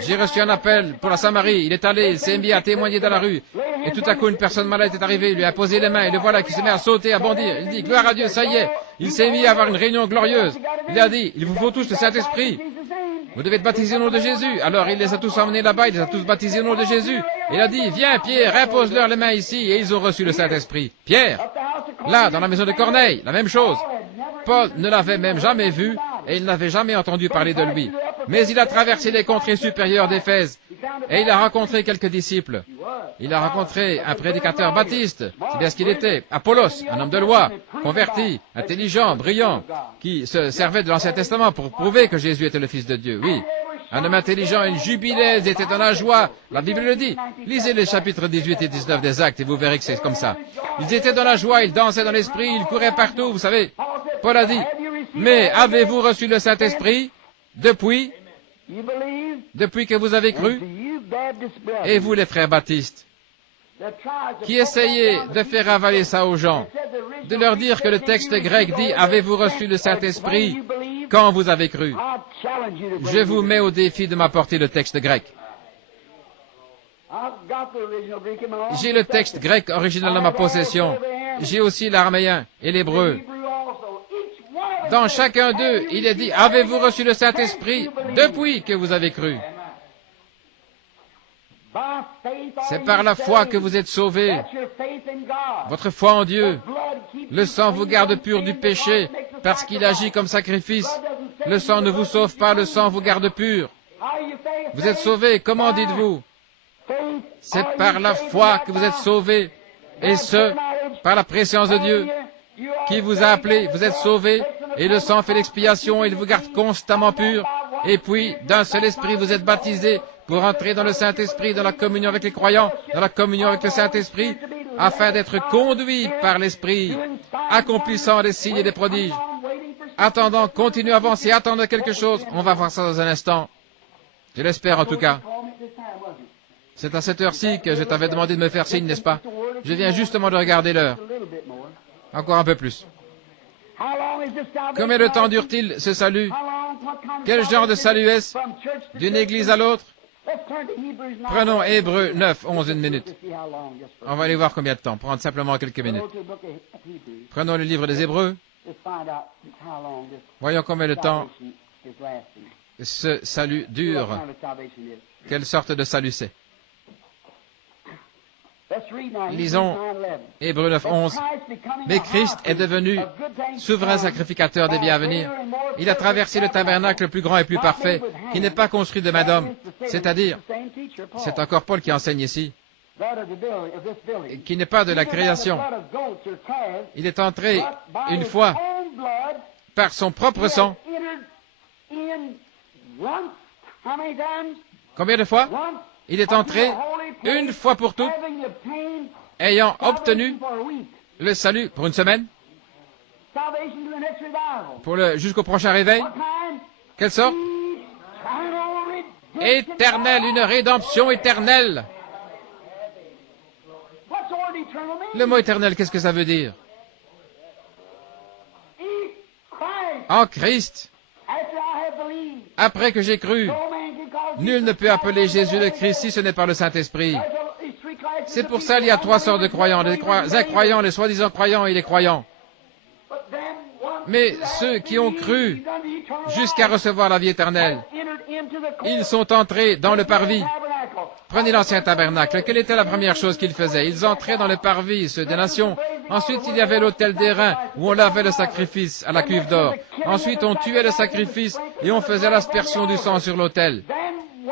J'ai reçu un appel pour la Samarie. Il est allé, il s'est mis à témoigner dans la rue. Et tout à coup, une personne malade est arrivée, il lui a posé les mains, et le voilà qui se met à sauter, à bondir. Il dit, gloire à Dieu, ça y est. Il s'est mis à avoir une réunion glorieuse. Il a dit, il vous faut tous le Saint-Esprit. Vous devez être baptisés au nom de Jésus. Alors il les a tous emmenés là-bas, il les a tous baptisés au nom de Jésus. Il a dit, viens Pierre, impose-leur les mains ici, et ils ont reçu le Saint-Esprit. Pierre, là, dans la maison de Corneille, la même chose. Paul ne l'avait même jamais vu, et il n'avait jamais entendu parler de lui. Mais il a traversé les contrées supérieures d'Éphèse, et il a rencontré quelques disciples. Il a rencontré un prédicateur baptiste, c'est bien ce qu'il était, Apollos, un homme de loi, converti, intelligent, brillant, qui se servait de l'Ancien Testament pour prouver que Jésus était le Fils de Dieu, oui. Un homme intelligent, il jubilait, ils étaient dans la joie. La Bible le dit. Lisez les chapitres 18 et 19 des Actes et vous verrez que c'est comme ça. Ils étaient dans la joie, ils dansaient dans l'esprit, ils couraient partout, vous savez. Paul a dit, mais avez-vous reçu le Saint-Esprit depuis que vous avez cru? Et vous, les frères baptistes, qui essayez de faire avaler ça aux gens, de leur dire que le texte grec dit, avez-vous reçu le Saint-Esprit quand vous avez cru? Je vous mets au défi de m'apporter le texte grec. J'ai le texte grec original dans ma possession. J'ai aussi l'araméen et l'hébreu. Dans chacun d'eux, il est dit, avez-vous reçu le Saint-Esprit depuis que vous avez cru? C'est par la foi que vous êtes sauvés. Votre foi en Dieu. Le sang vous garde pur du péché parce qu'il agit comme sacrifice. Le sang ne vous sauve pas, le sang vous garde pur. Vous êtes sauvés, comment dites-vous? C'est par la foi que vous êtes sauvés, et ce, par la préscience de Dieu, qui vous a appelé, vous êtes sauvés, et le sang fait l'expiation, il vous garde constamment pur, et puis, d'un seul esprit, vous êtes baptisés pour entrer dans le Saint-Esprit, dans la communion avec les croyants, dans la communion avec le Saint-Esprit, afin d'être conduits par l'Esprit, accomplissant des signes et des prodiges. Attendant, continuez à avancer, attendez quelque chose. On va voir ça dans un instant. Je l'espère en tout cas. C'est à cette heure-ci que je t'avais demandé de me faire signe, n'est-ce pas? Je viens justement de regarder l'heure. Encore un peu plus. Combien de temps dure-t-il ce salut? Quel genre de salut est-ce? D'une église à l'autre? Prenons Hébreux 9, 11, une minute. On va aller voir combien de temps, prendre simplement quelques minutes. Prenons le livre des Hébreux. Voyons combien de temps ce salut dure. Quelle sorte de salut c'est? Lisons Hébreux 9, 11. Mais Christ est devenu souverain sacrificateur des biens à venir. Il a traversé le tabernacle plus grand et plus parfait, qui n'est pas construit de main d'homme. C'est-à-dire, c'est encore Paul qui enseigne ici, qui n'est pas de la création. Il est entré une fois par son propre sang. Combien de fois? Il est entré une fois pour toutes, ayant obtenu le salut pour une semaine, jusqu'au prochain réveil. Quelle sorte? Éternel, une rédemption éternelle. Le mot éternel, qu'est-ce que ça veut dire? En Christ, après que j'ai cru, nul ne peut appeler Jésus le Christ si ce n'est par le Saint-Esprit. C'est pour ça qu'il y a trois sortes de croyants, les incroyants, les soi-disant croyants et les croyants. Mais ceux qui ont cru jusqu'à recevoir la vie éternelle, ils sont entrés dans le parvis. Prenez l'ancien tabernacle. Quelle était la première chose qu'ils faisaient? Ils entraient dans le parvis, ceux des nations. Ensuite, il y avait l'autel d'airain, où on lavait le sacrifice à la cuve d'or. Ensuite, on tuait le sacrifice et on faisait l'aspersion du sang sur l'autel.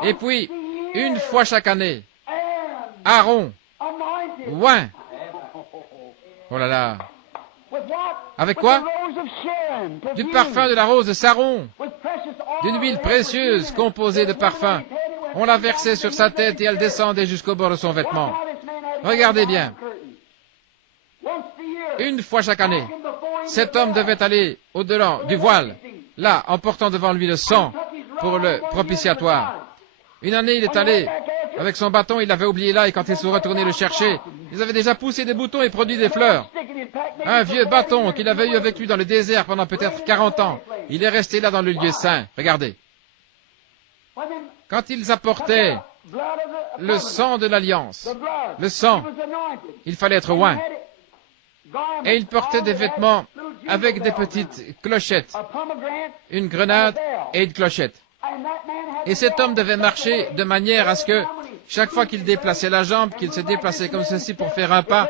Et puis, une fois chaque année, Aaron, oint. Oh là là. Avec quoi? Du parfum de la rose de Saron, d'une huile précieuse composée de parfum. On la versait sur sa tête et elle descendait jusqu'au bord de son vêtement. Regardez bien. Une fois chaque année, cet homme devait aller au-delà du voile, là, en portant devant lui le sang pour le propitiatoire. Une année, il est allé avec son bâton, il l'avait oublié là, et quand ils sont retournés le chercher, ils avaient déjà poussé des boutons et produit des fleurs. Un vieux bâton qu'il avait eu avec lui dans le désert pendant peut-être 40 ans. Il est resté là dans le lieu saint. Regardez. Quand ils apportaient Le sang de l'alliance. Le sang. Il fallait être oint. Et il portait des vêtements avec des petites clochettes. Une grenade et une clochette. Et cet homme devait marcher de manière à ce que, chaque fois qu'il déplaçait la jambe, qu'il se déplaçait comme ceci pour faire un pas,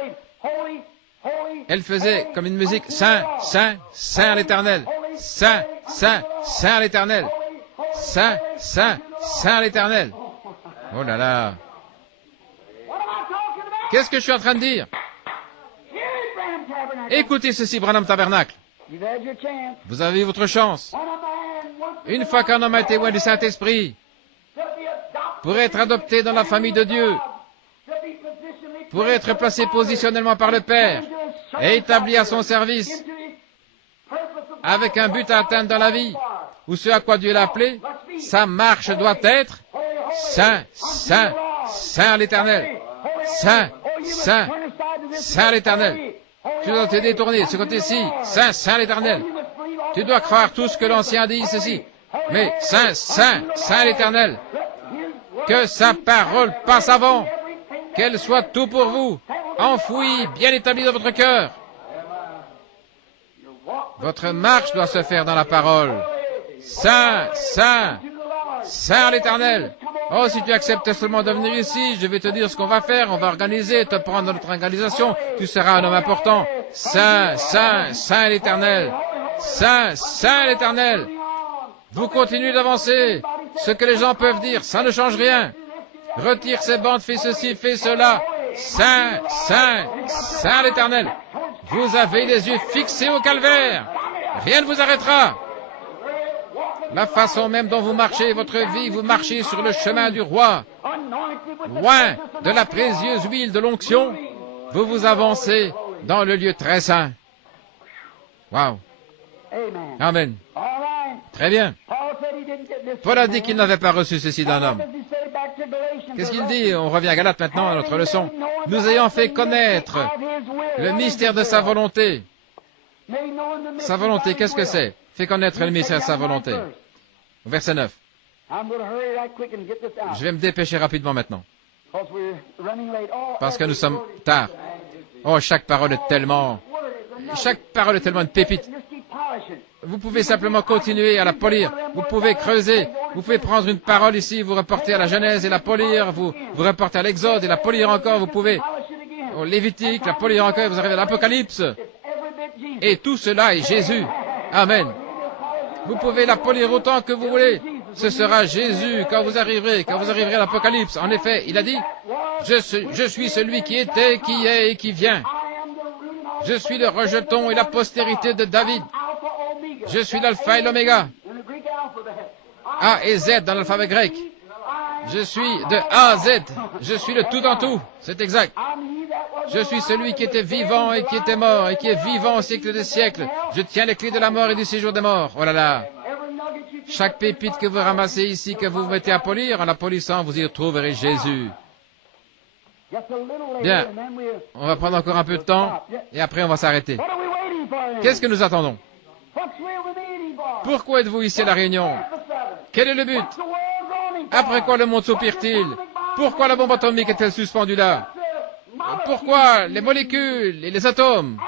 elle faisait comme une musique, Saint, Saint, Saint l'Éternel. Saint, Saint, Saint l'Éternel. Saint, Saint, Saint l'Éternel. Oh là là. Qu'est-ce que je suis en train de dire? Écoutez ceci, Branham Tabernacle. Vous avez eu votre chance. Une fois qu'un homme a été loin du Saint-Esprit, pour être adopté dans la famille de Dieu, pour être placé positionnellement par le Père et établi à son service, avec un but à atteindre dans la vie, ou ce à quoi Dieu l'a appelé, sa marche doit être Saint, Saint, Saint l'Éternel. Saint, Saint, Saint l'Éternel. Tu dois te détourner de ce côté-ci. Saint, Saint l'Éternel. Tu dois croire tout ce que l'Ancien dit ceci. Mais Saint, Saint, Saint l'Éternel. Que sa parole passe avant. Qu'elle soit tout pour vous. Enfouie, bien établie dans votre cœur. Votre marche doit se faire dans la parole. Saint, Saint, Saint l'Éternel. Oh, si tu acceptes seulement de venir ici, je vais te dire ce qu'on va faire. On va organiser, te prendre dans notre organisation. Tu seras un homme important. Saint, Saint, Saint l'Éternel. Saint, Saint l'Éternel. Vous continuez d'avancer. Ce que les gens peuvent dire, ça ne change rien. Retire ces bandes, fais ceci, fais cela. Saint, Saint, Saint l'Éternel. Vous avez les yeux fixés au calvaire. Rien ne vous arrêtera. La façon même dont vous marchez votre vie, vous marchez sur le chemin du roi. Loin de la précieuse huile de l'onction, vous vous avancez dans le lieu très saint. Wow. Amen. Très bien. Paul a dit qu'il n'avait pas reçu ceci d'un homme. Qu'est-ce qu'il dit? On revient à Galates maintenant, à notre leçon. Nous ayant fait connaître le mystère de sa volonté. Sa volonté, qu'est-ce que c'est? Fait connaître le mystère de sa volonté. Verset 9. Je vais me dépêcher rapidement maintenant. Parce que nous sommes tard. Oh, chaque parole est tellement une pépite. Vous pouvez simplement continuer à la polir. Vous pouvez creuser. Vous pouvez prendre une parole ici, vous reporter à la Genèse et la polir. Vous reporter à l'Exode et la polir encore. Vous pouvez au Lévitique, la polir encore. Vous arrivez à l'Apocalypse. Et tout cela est Jésus. Amen. Vous pouvez la polir autant que vous voulez. Ce sera Jésus quand vous arriverez à l'Apocalypse. En effet, il a dit, je suis celui qui était, qui est et qui vient. Je suis le rejeton et la postérité de David. Je suis l'alpha et l'oméga. A et Z dans l'alphabet grec. Je suis de A à Z. Je suis le tout en tout. C'est exact. Je suis celui qui était vivant et qui était mort et qui est vivant au siècle des siècles. Je tiens les clés de la mort et du séjour des morts. Oh là là. Chaque pépite que vous ramassez ici, que vous mettez à polir, en la polissant, vous y retrouverez Jésus. Bien. On va prendre encore un peu de temps et après on va s'arrêter. Qu'est-ce que nous attendons? Pourquoi êtes-vous ici à la réunion? Quel est le but? Après quoi le monde soupire-t-il? Pourquoi la bombe atomique est-elle suspendue là? Pourquoi les molécules et les atomes?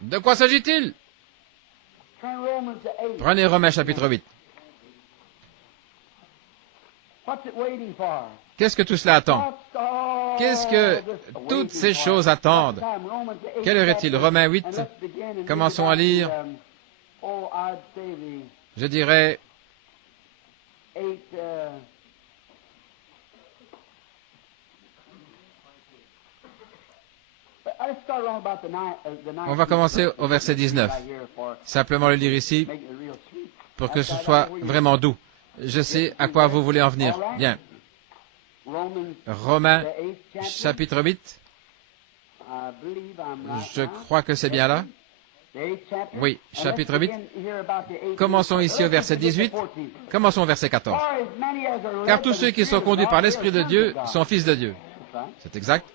De quoi s'agit-il? Prenez Romains chapitre 8. Qu'est-ce que tout cela attend? Qu'est-ce que toutes ces choses attendent? Quelle heure est-il? Romains 8. Commençons à lire. Je dirais... On va commencer au verset 19. Simplement le lire ici pour que ce soit vraiment doux. Je sais à quoi vous voulez en venir. Bien. Romains, chapitre 8. Je crois que c'est bien là. Oui, chapitre 8. Commençons ici au verset 18. Commençons au verset 14. Car tous ceux qui sont conduits par l'Esprit de Dieu sont fils de Dieu. C'est exact.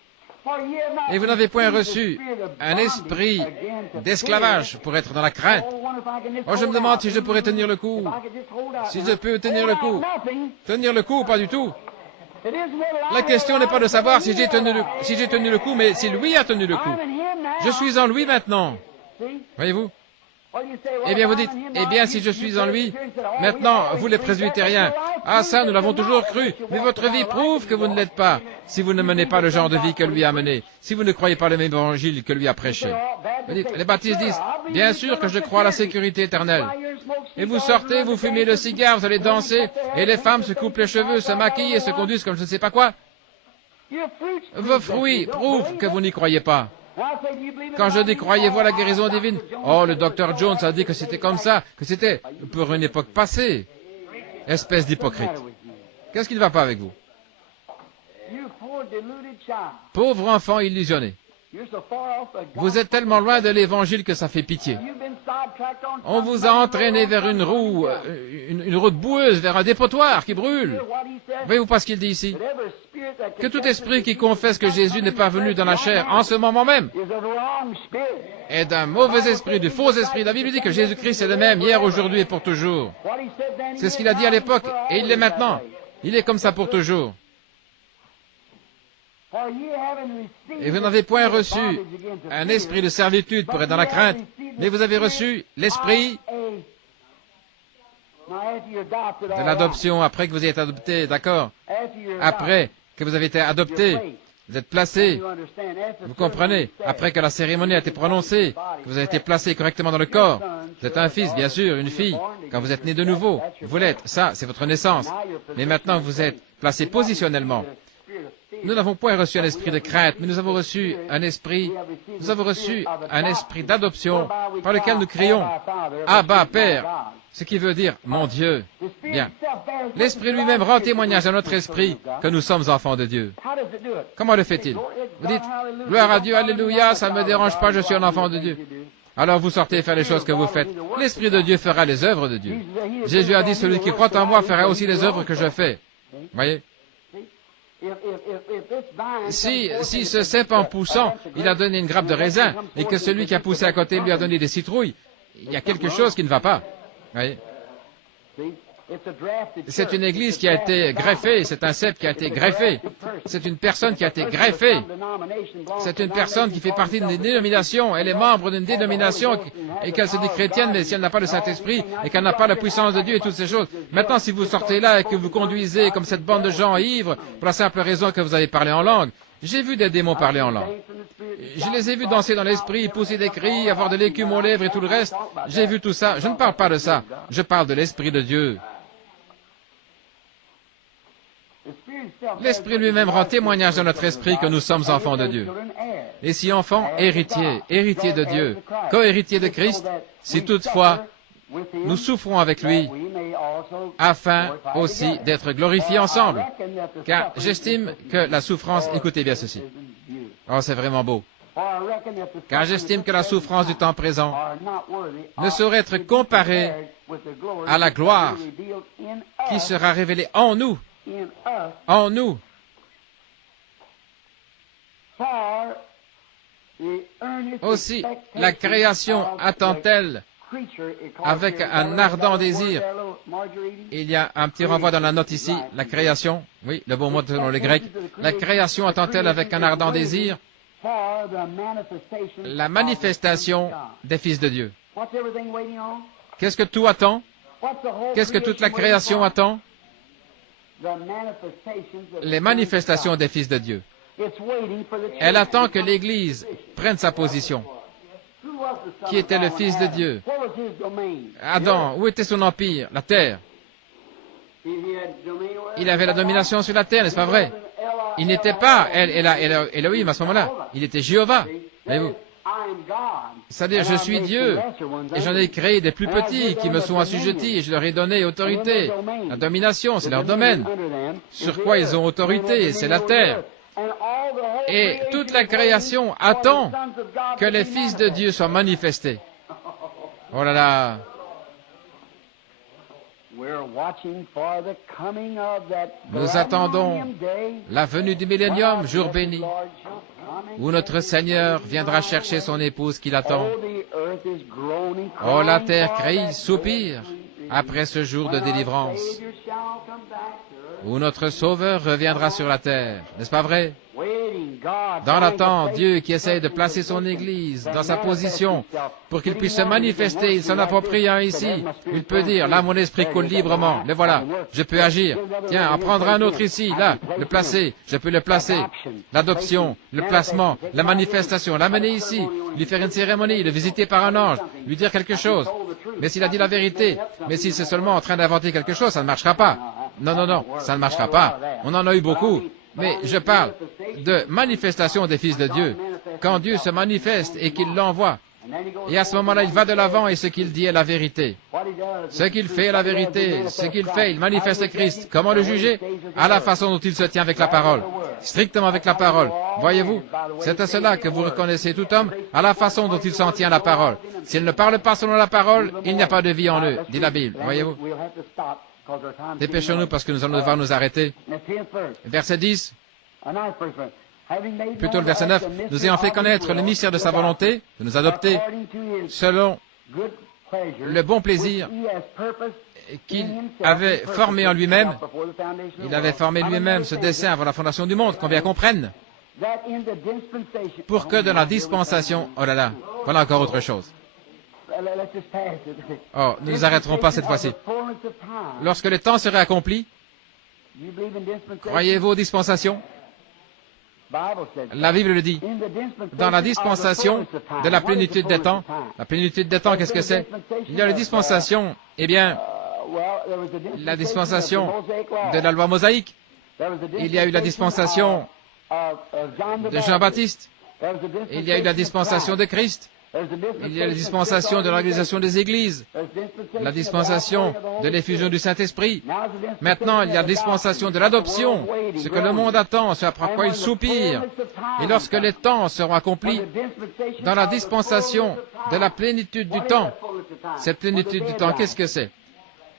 Et vous n'avez point reçu un esprit d'esclavage pour être dans la crainte. Oh, je me demande si je pourrais tenir le coup. Si je peux tenir le coup. Tenir le coup, pas du tout. La question n'est pas de savoir si j'ai tenu le coup, mais si lui a tenu le coup. Je suis en lui maintenant. Voyez-vous? Eh bien, vous dites, eh bien, si je suis en lui, maintenant, vous les presbytériens, ah ça, nous l'avons toujours cru, mais votre vie prouve que vous ne l'êtes pas, si vous ne menez pas le genre de vie que lui a mené, si vous ne croyez pas le même évangile que lui a prêché. Vous dites, les baptistes disent, bien sûr que je crois à la sécurité éternelle. Et vous sortez, vous fumez le cigare, vous allez danser, et les femmes se coupent les cheveux, se maquillent et se conduisent comme je ne sais pas quoi. Vos fruits prouvent que vous n'y croyez pas. Quand je dis croyez-vous à la guérison divine, oh, le docteur Jones a dit que c'était comme ça, que c'était pour une époque passée. Espèce d'hypocrite. Qu'est-ce qui ne va pas avec vous? Pauvre enfant illusionné. Vous êtes tellement loin de l'évangile que ça fait pitié. On vous a entraîné vers une route boueuse, vers un dépotoir qui brûle. Voyez-vous pas ce qu'il dit ici? Que tout esprit qui confesse que Jésus n'est pas venu dans la chair en ce moment même est d'un mauvais esprit, du faux esprit. La Bible dit que Jésus-Christ est le même hier, aujourd'hui et pour toujours. C'est ce qu'il a dit à l'époque et il l'est maintenant. Il est comme ça pour toujours. Et vous n'avez point reçu un esprit de servitude pour être dans la crainte, mais vous avez reçu l'esprit de l'adoption après que vous ayez été adopté, d'accord? Après que vous avez été adopté, vous êtes placé, vous comprenez, après que la cérémonie a été prononcée, que vous avez été placé correctement dans le corps, vous êtes un fils, bien sûr, une fille, quand vous êtes né de nouveau, vous l'êtes, ça, c'est votre naissance. Mais maintenant, vous êtes placé positionnellement. Nous n'avons point reçu un esprit de crainte, mais nous avons reçu un esprit d'adoption par lequel nous crions Abba, Père, ce qui veut dire mon Dieu. Bien. L'esprit lui-même rend témoignage à notre esprit que nous sommes enfants de Dieu. Comment le fait-il? Vous dites gloire à Dieu, alléluia, ça ne me dérange pas, je suis un enfant de Dieu. Alors vous sortez faire les choses que vous faites. L'esprit de Dieu fera les œuvres de Dieu. Jésus a dit celui qui croit en moi fera aussi les œuvres que je fais. Voyez? Si ce cep en poussant, il a donné une grappe de raisin, et que celui qui a poussé à côté lui a donné des citrouilles, il y a quelque chose qui ne va pas. Voyez? C'est une église qui a été greffée, c'est un cep qui a été greffé, c'est une personne qui a été greffée, c'est une personne qui fait partie d'une dénomination, elle est membre d'une dénomination et qu'elle se dit chrétienne, mais si elle n'a pas le Saint-Esprit et qu'elle n'a pas la puissance de Dieu et toutes ces choses. Maintenant, si vous sortez là et que vous conduisez comme cette bande de gens ivres pour la simple raison que vous avez parlé en langue, j'ai vu des démons parler en langue. Je les ai vus danser dans l'esprit, pousser des cris, avoir de l'écume aux lèvres et tout le reste. J'ai vu tout ça. Je ne parle pas de ça. Je parle de l'Esprit de Dieu. L'Esprit lui-même rend témoignage à notre esprit que nous sommes enfants de Dieu. Et si enfants, héritiers, héritiers de Dieu, co-héritiers de Christ, si toutefois nous souffrons avec lui, afin aussi d'être glorifiés ensemble. Car j'estime que la souffrance, écoutez bien ceci. Oh, c'est vraiment beau. Car j'estime que la souffrance du temps présent ne saurait être comparée à la gloire qui sera révélée en nous. En nous. Aussi, la création attend-elle avec un ardent désir. Il y a un petit renvoi dans la note ici, la création, oui, le bon mot selon les Grecs. La création attend-elle avec un ardent désir la manifestation des fils de Dieu. Qu'est-ce que tout attend? Qu'est-ce que toute la création attend? Les manifestations des fils de Dieu. Elle attend que l'Église prenne sa position. Qui était le Fils de Dieu? Adam, où était son empire? La terre. Il avait la domination sur la terre, n'est-ce pas vrai? Il n'était pas Elohim à ce moment-là. Il était Jéhovah. Voyez-vous? C'est-à-dire, je suis Dieu, et j'en ai créé des plus petits qui me sont assujettis, et je leur ai donné autorité. La domination, c'est leur domaine. Sur quoi ils ont autorité? C'est la terre. Et toute la création attend que les fils de Dieu soient manifestés. Oh là là! Nous attendons la venue du millénium, jour béni, où notre Seigneur viendra chercher son épouse qui l'attend. Oh, la terre crie, soupire, après ce jour de délivrance, où notre Sauveur reviendra sur la terre. N'est-ce pas vrai? Dans l'attente, Dieu qui essaye de placer son Église dans sa position pour qu'il puisse se manifester, il s'en approprie un ici. Il peut dire, là mon esprit coule librement, le voilà, je peux agir. Tiens, en prendre un autre ici, là, le placer, je peux le placer. L'adoption, le placement, la manifestation, l'amener ici, lui faire une cérémonie, le visiter par un ange, lui dire quelque chose. Mais s'il a dit la vérité, mais s'il c'est seulement en train d'inventer quelque chose, ça ne marchera pas. Non, non, non, ça ne marchera pas. On en a eu beaucoup. Mais je parle de manifestation des fils de Dieu. Quand Dieu se manifeste et qu'il l'envoie, et à ce moment-là, il va de l'avant et ce qu'il dit est la vérité. Ce qu'il fait est la vérité. Ce qu'il fait, il manifeste Christ. Comment le juger? À la façon dont il se tient avec la parole. Strictement avec la parole. Voyez-vous, c'est à cela que vous reconnaissez tout homme, à la façon dont il s'en tient à la parole. S'il ne parle pas selon la parole, il n'y a pas de vie en eux, dit la Bible. Voyez-vous? Dépêchons-nous parce que nous allons devoir nous arrêter. Verset 10, plutôt le verset 9. Nous ayant fait connaître le mystère de sa volonté, de nous adopter selon le bon plaisir qu'il avait formé en lui-même. Il avait formé lui-même ce dessein avant la fondation du monde, qu'on bien comprenne. Pour que dans la dispensation, oh là là, voilà encore autre chose. Oh, nous nous arrêterons pas cette fois-ci. Lorsque le temps serait accompli, croyez-vous aux dispensations? La Bible le dit. Dans la dispensation de la plénitude des temps, la plénitude des temps, qu'est-ce que c'est? Il y a la dispensation, eh bien, la dispensation de la loi mosaïque. Il y a eu la dispensation de Jean-Baptiste. Il y a eu la dispensation de Christ. Il y a la dispensation de l'organisation des églises, la dispensation de l'effusion du Saint-Esprit. Maintenant, il y a la dispensation de l'adoption, ce que le monde attend, ce après quoi il soupire. Et lorsque les temps seront accomplis, dans la dispensation de la plénitude du temps, cette plénitude du temps, qu'est-ce que c'est?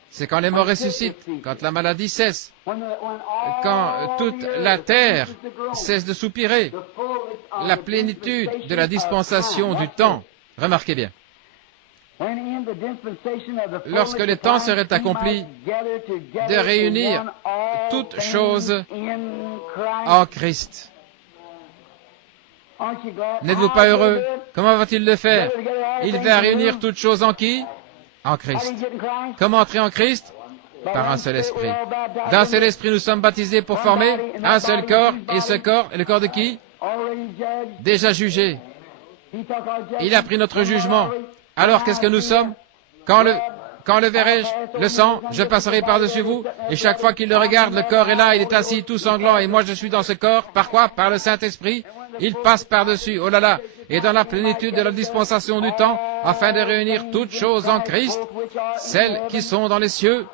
C'est quand les morts ressuscitent, quand la maladie cesse, quand toute la terre cesse de soupirer, la plénitude de la dispensation du temps. Remarquez bien. Lorsque le temps serait accompli de réunir toutes choses en Christ. N'êtes-vous pas heureux? Comment va-t-il le faire? Il va réunir toutes choses en qui? En Christ. Comment entrer en Christ? Par un seul esprit. D'un seul esprit, nous sommes baptisés pour former un seul corps. Et ce corps est le corps de qui? Déjà jugé. Il a pris notre jugement. Alors qu'est-ce que nous sommes? Quand le verrai-je? Le sang, je passerai par-dessus vous. Et chaque fois qu'il le regarde, le corps est là, il est assis tout sanglant. Et moi je suis dans ce corps. Par quoi? Par le Saint-Esprit. Il passe par-dessus. Oh là là. Et dans la plénitude de la dispensation du temps, afin de réunir toutes choses en Christ, celles qui sont dans les cieux.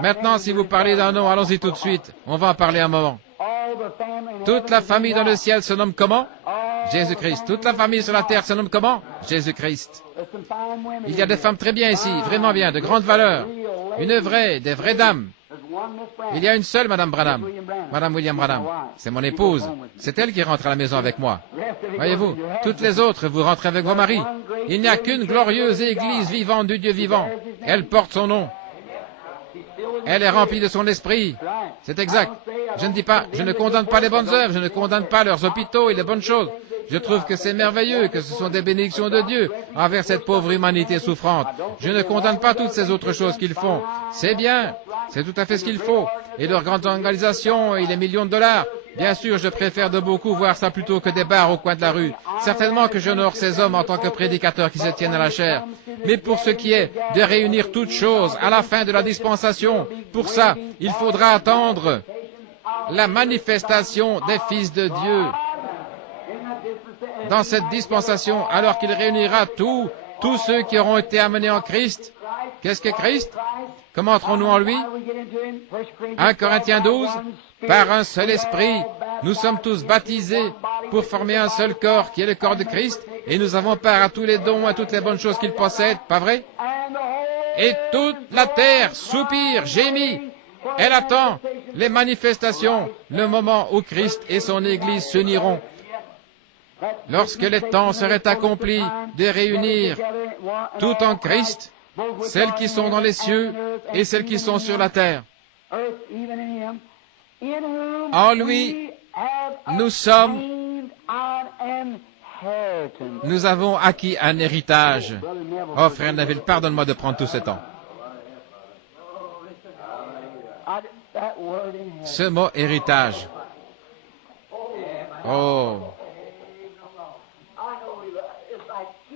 Maintenant, si vous parlez d'un nom, allons-y tout de suite. On va en parler un moment. Toute la famille dans le ciel se nomme comment? Jésus-Christ. Toute la famille sur la terre se nomme comment? Jésus-Christ. Il y a des femmes très bien ici, vraiment bien, de grande valeur. Une vraie, des vraies dames. Il y a une seule Madame Branham, Madame William Branham. C'est mon épouse. C'est elle qui rentre à la maison avec moi. Voyez-vous, toutes les autres, vous rentrez avec vos maris. Il n'y a qu'une glorieuse église vivante du Dieu vivant. Elle porte son nom. Elle est remplie de son esprit. C'est exact. Je ne dis pas, je ne condamne pas les bonnes œuvres, je ne condamne pas leurs hôpitaux et les bonnes choses. Je trouve que c'est merveilleux, que ce sont des bénédictions de Dieu envers cette pauvre humanité souffrante. Je ne condamne pas toutes ces autres choses qu'ils font. C'est bien, c'est tout à fait ce qu'il faut. Et leur grande organisation et les millions de dollars. Bien sûr, je préfère de beaucoup voir ça plutôt que des bars au coin de la rue. Certainement que j'honore ces hommes en tant que prédicateurs qui se tiennent à la chair. Mais pour ce qui est de réunir toutes choses à la fin de la dispensation, pour ça, il faudra attendre la manifestation des fils de Dieu. Dans cette dispensation, alors qu'il réunira tous ceux qui auront été amenés en Christ. Qu'est-ce que Christ? Comment entrons-nous en lui? 1 Corinthiens 12, par un seul esprit, nous sommes tous baptisés pour former un seul corps qui est le corps de Christ, et nous avons part à tous les dons, à toutes les bonnes choses qu'il possède, pas vrai? Et toute la terre soupire, gémit. Elle attend les manifestations, le moment où Christ et son Église s'uniront. Lorsque les temps seraient accomplis de réunir tout en Christ, celles qui sont dans les cieux et celles qui sont sur la terre. En lui, nous avons acquis un héritage. Oh, frère Neville, pardonne-moi de prendre tout ce temps. Ce mot héritage. Oh.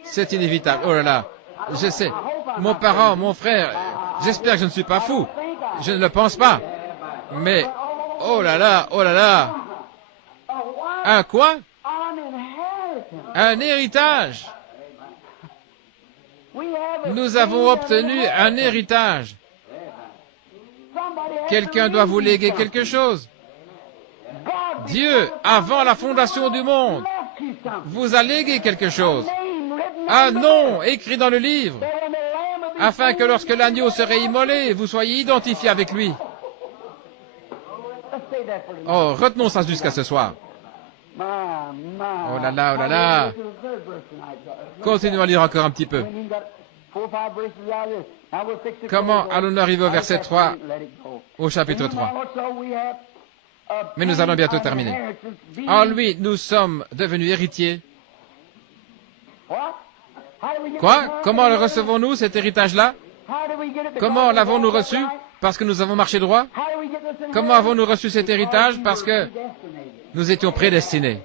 C'est inévitable. Oh là là. Je sais. Mon parent, mon frère, j'espère que je ne suis pas fou. Je ne le pense pas. Mais, oh là là, oh là là. Un quoi? Un héritage. Nous avons obtenu un héritage. Quelqu'un doit vous léguer quelque chose. Dieu, avant la fondation du monde, vous a légué quelque chose. Un nom écrit dans le livre, afin que lorsque l'agneau serait immolé, vous soyez identifié avec lui. Oh, retenons ça jusqu'à ce soir. Oh là là, oh là là. Continuons à lire encore un petit peu. Comment allons-nous arriver au verset 3, au chapitre 3? Mais nous allons bientôt terminer. En lui, nous sommes devenus héritiers. Quoi? Comment le recevons-nous, cet héritage-là? Comment l'avons-nous reçu? Parce que nous avons marché droit? Comment avons-nous reçu cet héritage? Parce que nous étions prédestinés.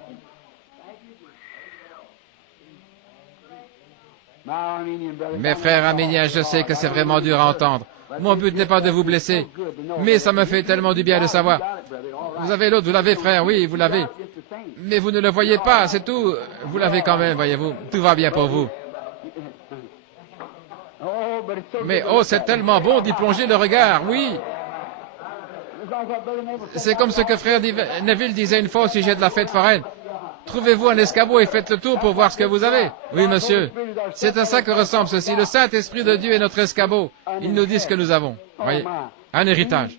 Mes frères arméniens, je sais que c'est vraiment dur à entendre. Mon but n'est pas de vous blesser, mais ça me fait tellement du bien de savoir. Vous avez l'autre, vous l'avez, frère, oui, vous l'avez. Mais vous ne le voyez pas, c'est tout. Vous l'avez quand même, voyez-vous. Tout va bien pour vous. Mais oh, c'est tellement bon d'y plonger le regard, oui. C'est comme ce que frère Neville disait une fois au sujet de la fête foraine. Trouvez-vous un escabeau et faites le tour pour voir ce que vous avez. Oui, monsieur. C'est à ça que ressemble ceci. Le Saint-Esprit de Dieu est notre escabeau. Il nous dit ce que nous avons. Voyez, un héritage.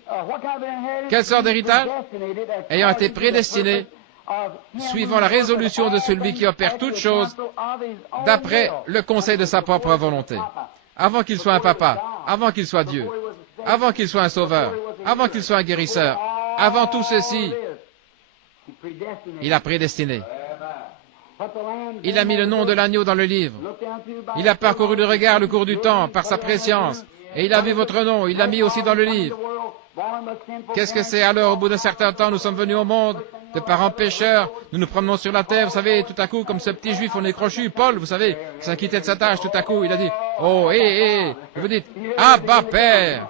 Quelle sorte d'héritage? Ayant été prédestiné, suivant la résolution de celui qui opère toutes choses, d'après le conseil de sa propre volonté. Avant qu'il soit un papa, avant qu'il soit Dieu, avant qu'il soit un sauveur, avant qu'il soit un guérisseur, avant tout ceci, il a prédestiné. Il a mis le nom de l'agneau dans le livre. Il a parcouru le regard le cours du temps par sa préscience. Et il a vu votre nom, il l'a mis aussi dans le livre. Qu'est-ce que c'est alors? Au bout d'un certain temps, nous sommes venus au monde, de parents pécheurs, nous nous promenons sur la terre, vous savez, tout à coup, comme ce petit juif, on est crochu, Paul, vous savez, s'est quitté de sa tâche, tout à coup, il a dit, oh, et vous dites, Abba, Père.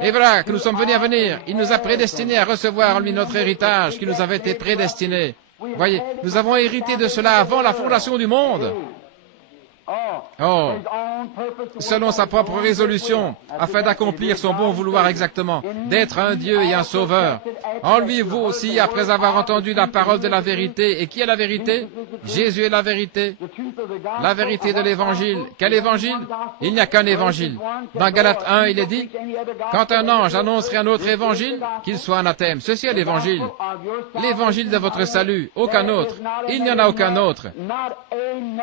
Et voilà que nous sommes venus à venir. Il nous a prédestinés à recevoir en lui notre héritage qui nous avait été prédestiné. Voyez, nous avons hérité de cela avant la fondation du monde. Oh, selon sa propre résolution, afin d'accomplir son bon vouloir exactement, d'être un Dieu et un Sauveur. En lui, vous aussi, après avoir entendu la parole de la vérité. Et qui est la vérité? Jésus est la vérité. La vérité de l'Évangile. Quel Évangile? Il n'y a qu'un Évangile. Dans Galates 1, il est dit, quand un ange annoncerait un autre Évangile, qu'il soit anathème. Ceci est l'Évangile. L'Évangile de votre salut. Aucun autre. Il n'y en a aucun autre.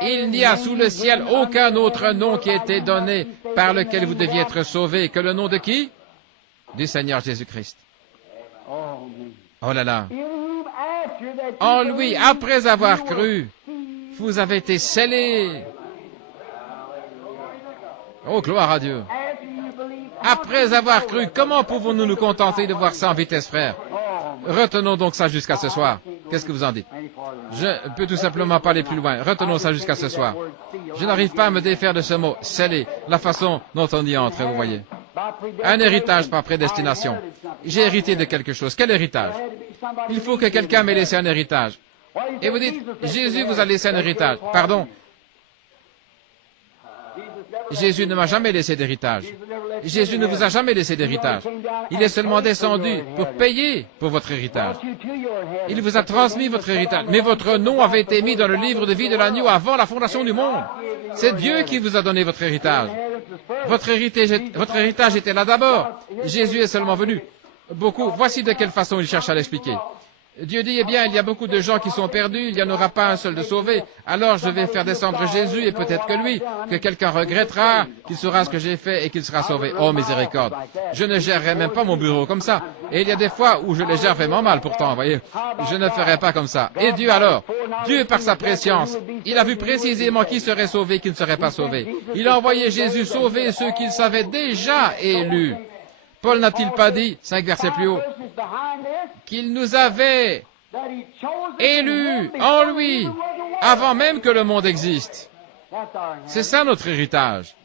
Il n'y a sous le ciel aucun autre nom qui a été donné par lequel vous deviez être sauvés que le nom de qui? Du Seigneur Jésus-Christ. Oh là là. En lui, après avoir cru, vous avez été scellés. Oh, gloire à Dieu. Après avoir cru, comment pouvons-nous nous contenter de voir ça en vitesse, frère? Retenons donc ça jusqu'à ce soir. Qu'est-ce que vous en dites? Je ne peux tout simplement pas aller plus loin. Retenons ça jusqu'à ce soir. Je n'arrive pas à me défaire de ce mot, scellé, la façon dont on y entre, vous voyez. Un héritage par prédestination. J'ai hérité de quelque chose. Quel héritage? Il faut que quelqu'un m'ait laissé un héritage. Et vous dites, Jésus vous a laissé un héritage. Pardon. Jésus ne m'a jamais laissé d'héritage. Jésus ne vous a jamais laissé d'héritage. Il est seulement descendu pour payer pour votre héritage. Il vous a transmis votre héritage. Mais votre nom avait été mis dans le livre de vie de l'agneau avant la fondation du monde. C'est Dieu qui vous a donné votre héritage. Votre héritage était là d'abord. Jésus est seulement venu. Beaucoup, voici de quelle façon il cherche à l'expliquer. Dieu dit, eh bien, il y a beaucoup de gens qui sont perdus, il n'y en aura pas un seul de sauvé. Alors je vais faire descendre Jésus et peut-être que lui, que quelqu'un regrettera, qu'il saura ce que j'ai fait et qu'il sera sauvé. Oh, miséricorde. Je ne gérerai même pas mon bureau comme ça. Et il y a des fois où je les gère vraiment mal pourtant, voyez. Je ne ferai pas comme ça. Et Dieu alors, Dieu par sa préscience, il a vu précisément qui serait sauvé, qui ne serait pas sauvé. Il a envoyé Jésus sauver ceux qu'il savait déjà élus. Paul n'a-t-il pas dit, 5 versets plus haut, qu'il nous avait élus en lui avant même que le monde existe? C'est ça notre héritage.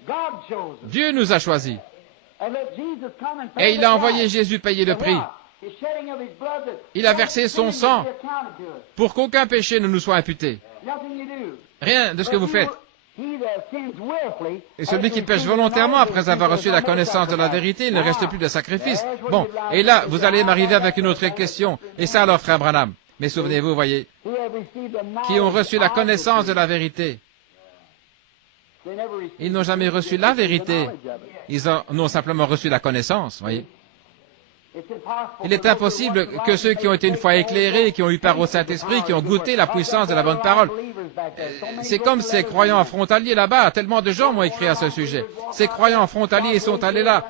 Dieu nous a choisis. Et il a envoyé Jésus payer le prix. Il a versé son sang pour qu'aucun péché ne nous soit imputé. Rien de ce que vous faites. Et celui qui pêche volontairement après avoir reçu la connaissance de la vérité, il ne reste plus de sacrifice. Bon, et là, vous allez m'arriver avec une autre question. Et ça alors, frère Branham. Mais souvenez-vous, voyez, qui ont reçu la connaissance de la vérité. Ils n'ont jamais reçu la vérité. Ils en ont simplement reçu la connaissance, voyez. Il est impossible que ceux qui ont été une fois éclairés, qui ont eu part au Saint-Esprit, qui ont goûté la puissance de la bonne parole, c'est comme ces croyants frontaliers là-bas. Tellement de gens m'ont écrit à ce sujet. Ces croyants frontaliers sont allés là.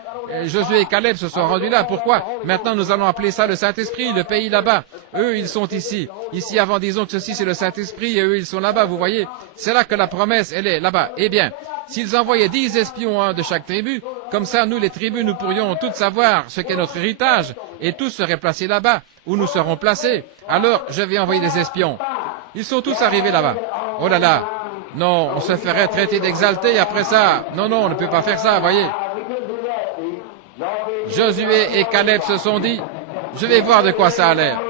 Josué et Caleb se sont rendus là. Pourquoi? Maintenant, nous allons appeler ça le Saint-Esprit, le pays là-bas. Eux, ils sont ici. Ici, avant, disons que ceci, c'est le Saint-Esprit, et eux, ils sont là-bas, vous voyez. C'est là que la promesse, elle est là-bas. Eh bien, s'ils envoyaient 10 espions, un de chaque tribu, comme ça, nous, les tribus, nous pourrions toutes savoir ce qu'est notre héritage, et tous seraient placés là-bas, où nous serons placés. Alors, je vais envoyer des espions. Ils sont tous arrivés là-bas. Oh là là. Non, on se ferait traiter d'exalté après ça. Non, non, on ne peut pas faire ça, voyez. Josué et Caleb se sont dit, je vais voir de quoi ça a l'air.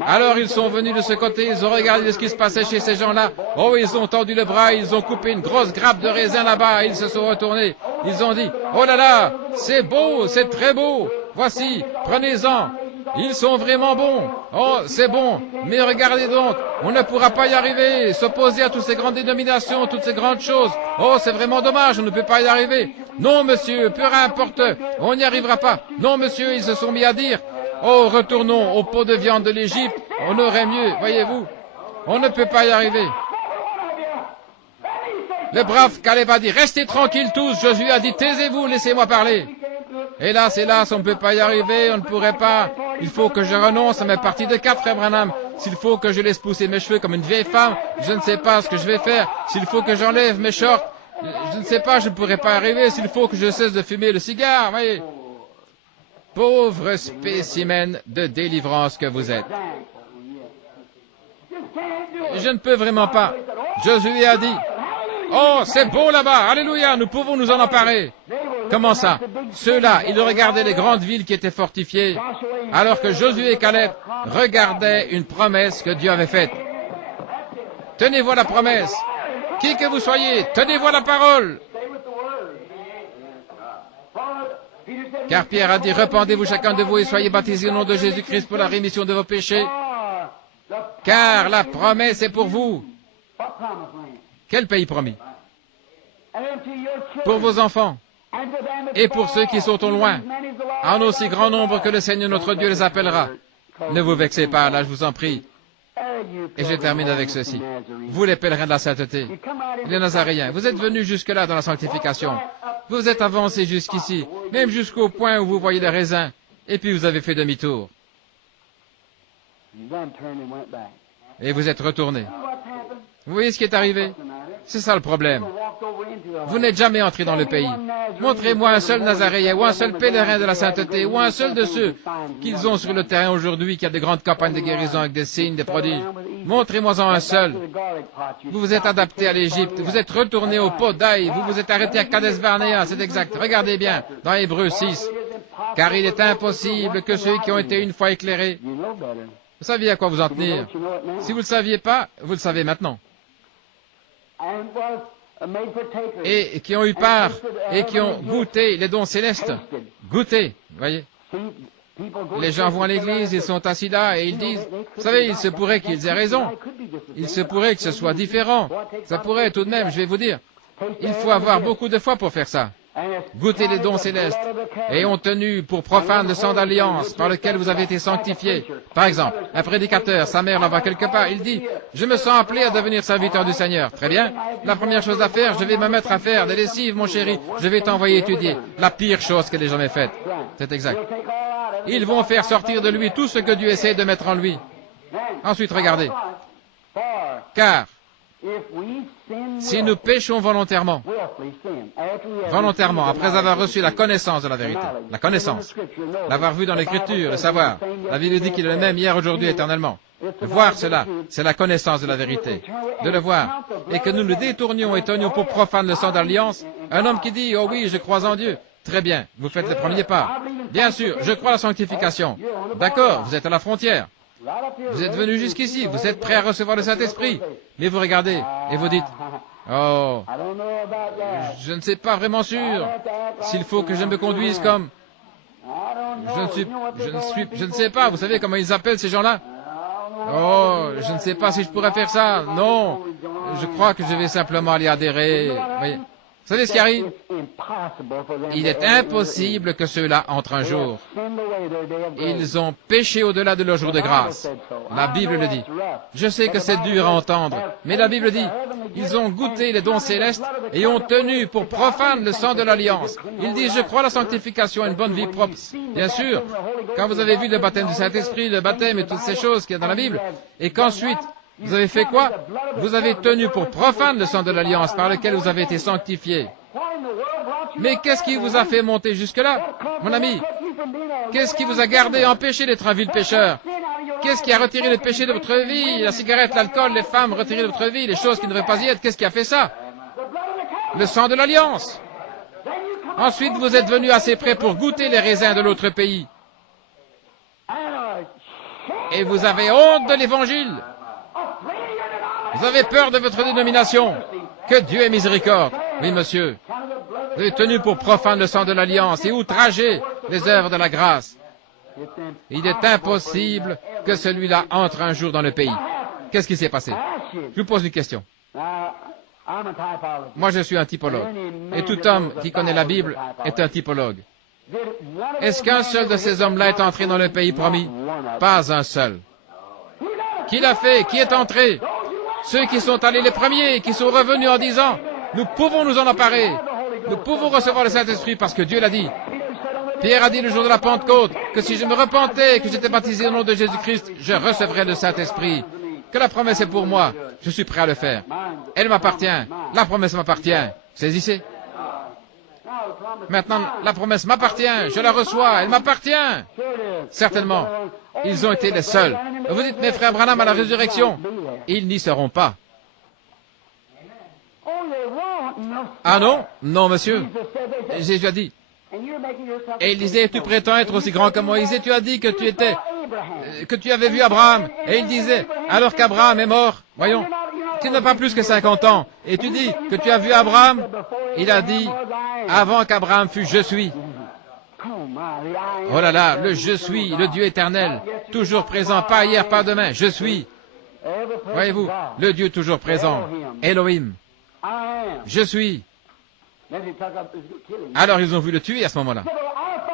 Alors ils sont venus de ce côté, ils ont regardé ce qui se passait chez ces gens-là. Oh, ils ont tendu le bras, ils ont coupé une grosse grappe de raisin là-bas, ils se sont retournés. Ils ont dit, oh là là, c'est beau, c'est très beau. Voici, prenez-en. Ils sont vraiment bons. Oh, c'est bon. Mais regardez donc, on ne pourra pas y arriver. S'opposer à toutes ces grandes dénominations, toutes ces grandes choses. Oh, c'est vraiment dommage, on ne peut pas y arriver. Non, monsieur, peu importe, on n'y arrivera pas. Non, monsieur, ils se sont mis à dire, oh, retournons au pot de viande de l'Égypte, on aurait mieux, voyez-vous. On ne peut pas y arriver. Le brave Caleb a dit, restez tranquilles tous. Josué a dit, taisez-vous, laissez-moi parler. Hélas, hélas, on ne peut pas y arriver, on ne pourrait pas. Il faut que je renonce à mes parties de 4, frère Branham. S'il faut que je laisse pousser mes cheveux comme une vieille femme, je ne sais pas ce que je vais faire. S'il faut que j'enlève mes shorts, je ne sais pas, je ne pourrais pas arriver. S'il faut que je cesse de fumer le cigare, voyez. Pauvre spécimen de délivrance que vous êtes. Je ne peux vraiment pas. Josué a dit, oh, c'est beau là-bas, alléluia, nous pouvons nous en emparer. Comment ça? Ceux-là, ils regardaient les grandes villes qui étaient fortifiées, alors que Josué et Caleb regardaient une promesse que Dieu avait faite. Tenez-vous à la promesse. Qui que vous soyez, tenez-vous à la parole. Car Pierre a dit, repentez-vous chacun de vous et soyez baptisés au nom de Jésus-Christ pour la rémission de vos péchés. Car la promesse est pour vous. Quel pays promis? Pour vos enfants. Et pour ceux qui sont au loin, en aussi grand nombre que le Seigneur notre Dieu les appellera. Ne vous vexez pas, là je vous en prie. Et je termine avec ceci. Vous les pèlerins de la sainteté, les Nazaréens, vous êtes venus jusque-là dans la sanctification. Vous êtes avancés jusqu'ici, même jusqu'au point où vous voyez les raisins, et puis vous avez fait demi-tour. Et vous êtes retournés. Vous voyez ce qui est arrivé? C'est ça le problème. Vous n'êtes jamais entré dans le pays. Montrez-moi un seul Nazaréen ou un seul pèlerin de la sainteté ou un seul de ceux qu'ils ont sur le terrain aujourd'hui qui a de grandes campagnes de guérison avec des signes, des prodiges. Montrez-moi-en un seul. Vous vous êtes adapté à l'Égypte. Vous êtes retourné au pot d'Aï. Vous vous êtes arrêté à Kadesh Barnéa. C'est exact. Regardez bien dans Hébreux 6. Car il est impossible que ceux qui ont été une fois éclairés. Vous saviez à quoi vous en tenir. Si vous ne le saviez pas, vous le savez maintenant. Et qui ont eu part et qui ont goûté les dons célestes. Goûté, voyez. Les gens vont à l'église, ils sont assis là et ils disent, vous savez, il se pourrait qu'ils aient raison. Il se pourrait que ce soit différent. Ça pourrait tout de même, je vais vous dire. Il faut avoir beaucoup de foi pour faire ça. goûté les dons célestes et ont tenu pour profane le sang d'alliance par lequel vous avez été sanctifiés. Par exemple, un prédicateur, sa mère la voit quelque part, il dit « Je me sens appelé à devenir serviteur du Seigneur. » Très bien. La première chose à faire, je vais me mettre à faire des lessives, mon chéri. Je vais t'envoyer étudier. La pire chose qu'elle ait jamais faite. C'est exact. Ils vont faire sortir de lui tout ce que Dieu essaie de mettre en lui. Ensuite, regardez. Car si nous péchons volontairement, après avoir reçu la connaissance de la vérité, la connaissance, l'avoir vu dans l'Écriture, le savoir, la Bible dit qu'il est le même hier, aujourd'hui, éternellement. Voir cela, c'est la connaissance de la vérité, de le voir, et que nous nous détournions et tenions pour profane le sang d'alliance, un homme qui dit « Oh oui, je crois en Dieu », très bien, vous faites le premier pas. Bien sûr, je crois à la sanctification. D'accord, vous êtes à la frontière. Vous êtes venu jusqu'ici, vous êtes prêt à recevoir le Saint-Esprit. Mais vous regardez et vous dites, « Oh, je ne sais pas vraiment sûr s'il faut que je me conduise comme... Je ne sais pas, vous savez comment ils appellent ces gens-là? Oh, je ne sais pas si je pourrais faire ça. Non, je crois que je vais simplement aller adhérer. » Voyez. Vous savez ce qui arrive? Il est impossible que ceux-là entrent un jour. Ils ont péché au-delà de leur jour de grâce. La Bible le dit. Je sais que c'est dur à entendre, mais la Bible dit, ils ont goûté les dons célestes et ont tenu pour profane le sang de l'alliance. Ils disent, je crois à la sanctification et une bonne vie propre. Bien sûr, quand vous avez vu le baptême du Saint-Esprit, le baptême et toutes ces choses qu'il y a dans la Bible, et qu'ensuite, vous avez fait quoi? Vous avez tenu pour profane le sang de l'alliance par lequel vous avez été sanctifiés. Mais qu'est-ce qui vous a fait monter jusque-là, mon ami? Qu'est-ce qui vous a gardé empêché d'être un vil pécheur? Qu'est-ce qui a retiré le péché de votre vie? La cigarette, l'alcool, les femmes retirées de votre vie, les choses qui ne devraient pas y être. Qu'est-ce qui a fait ça? Le sang de l'alliance. Ensuite, vous êtes venu assez près pour goûter les raisins de l'autre pays. Et vous avez honte de l'Évangile. Vous avez peur de votre dénomination. Que Dieu ait miséricorde. Oui, monsieur. Vous avez tenu pour profane le sang de l'alliance et outragé les œuvres de la grâce. Il est impossible que celui-là entre un jour dans le pays. Qu'est-ce qui s'est passé? Je vous pose une question. Moi, je suis un typologue. Et tout homme qui connaît la Bible est un typologue. Est-ce qu'un seul de ces hommes-là est entré dans le pays promis? Pas un seul. Qui l'a fait? Qui est entré? Ceux qui sont allés les premiers, qui sont revenus en disant, nous pouvons nous en emparer. Nous pouvons recevoir le Saint-Esprit parce que Dieu l'a dit. Pierre a dit le jour de la Pentecôte que si je me repentais et que j'étais baptisé au nom de Jésus-Christ, je recevrais le Saint-Esprit. Que la promesse est pour moi. Je suis prêt à le faire. Elle m'appartient. La promesse m'appartient. Saisissez. Maintenant, la promesse m'appartient. Je la reçois. Elle m'appartient. Certainement. Ils ont été les seuls. Vous dites, mes frères Branham à la résurrection. Ils n'y seront pas. Ah non? Non, monsieur. Jésus a dit. Et il disait, tu prétends être aussi grand que Moïse, et tu as dit que tu avais vu Abraham. Et il disait, alors qu'Abraham est mort, voyons, tu n'as pas plus que 50 ans, et tu dis que tu as vu Abraham. Il a dit, avant qu'Abraham fût, je suis. Oh là là, le je suis, le Dieu éternel, toujours présent, pas hier, pas demain, je suis. Voyez-vous, le Dieu toujours présent, Elohim. Je suis. Alors ils ont vu le tuer à ce moment-là.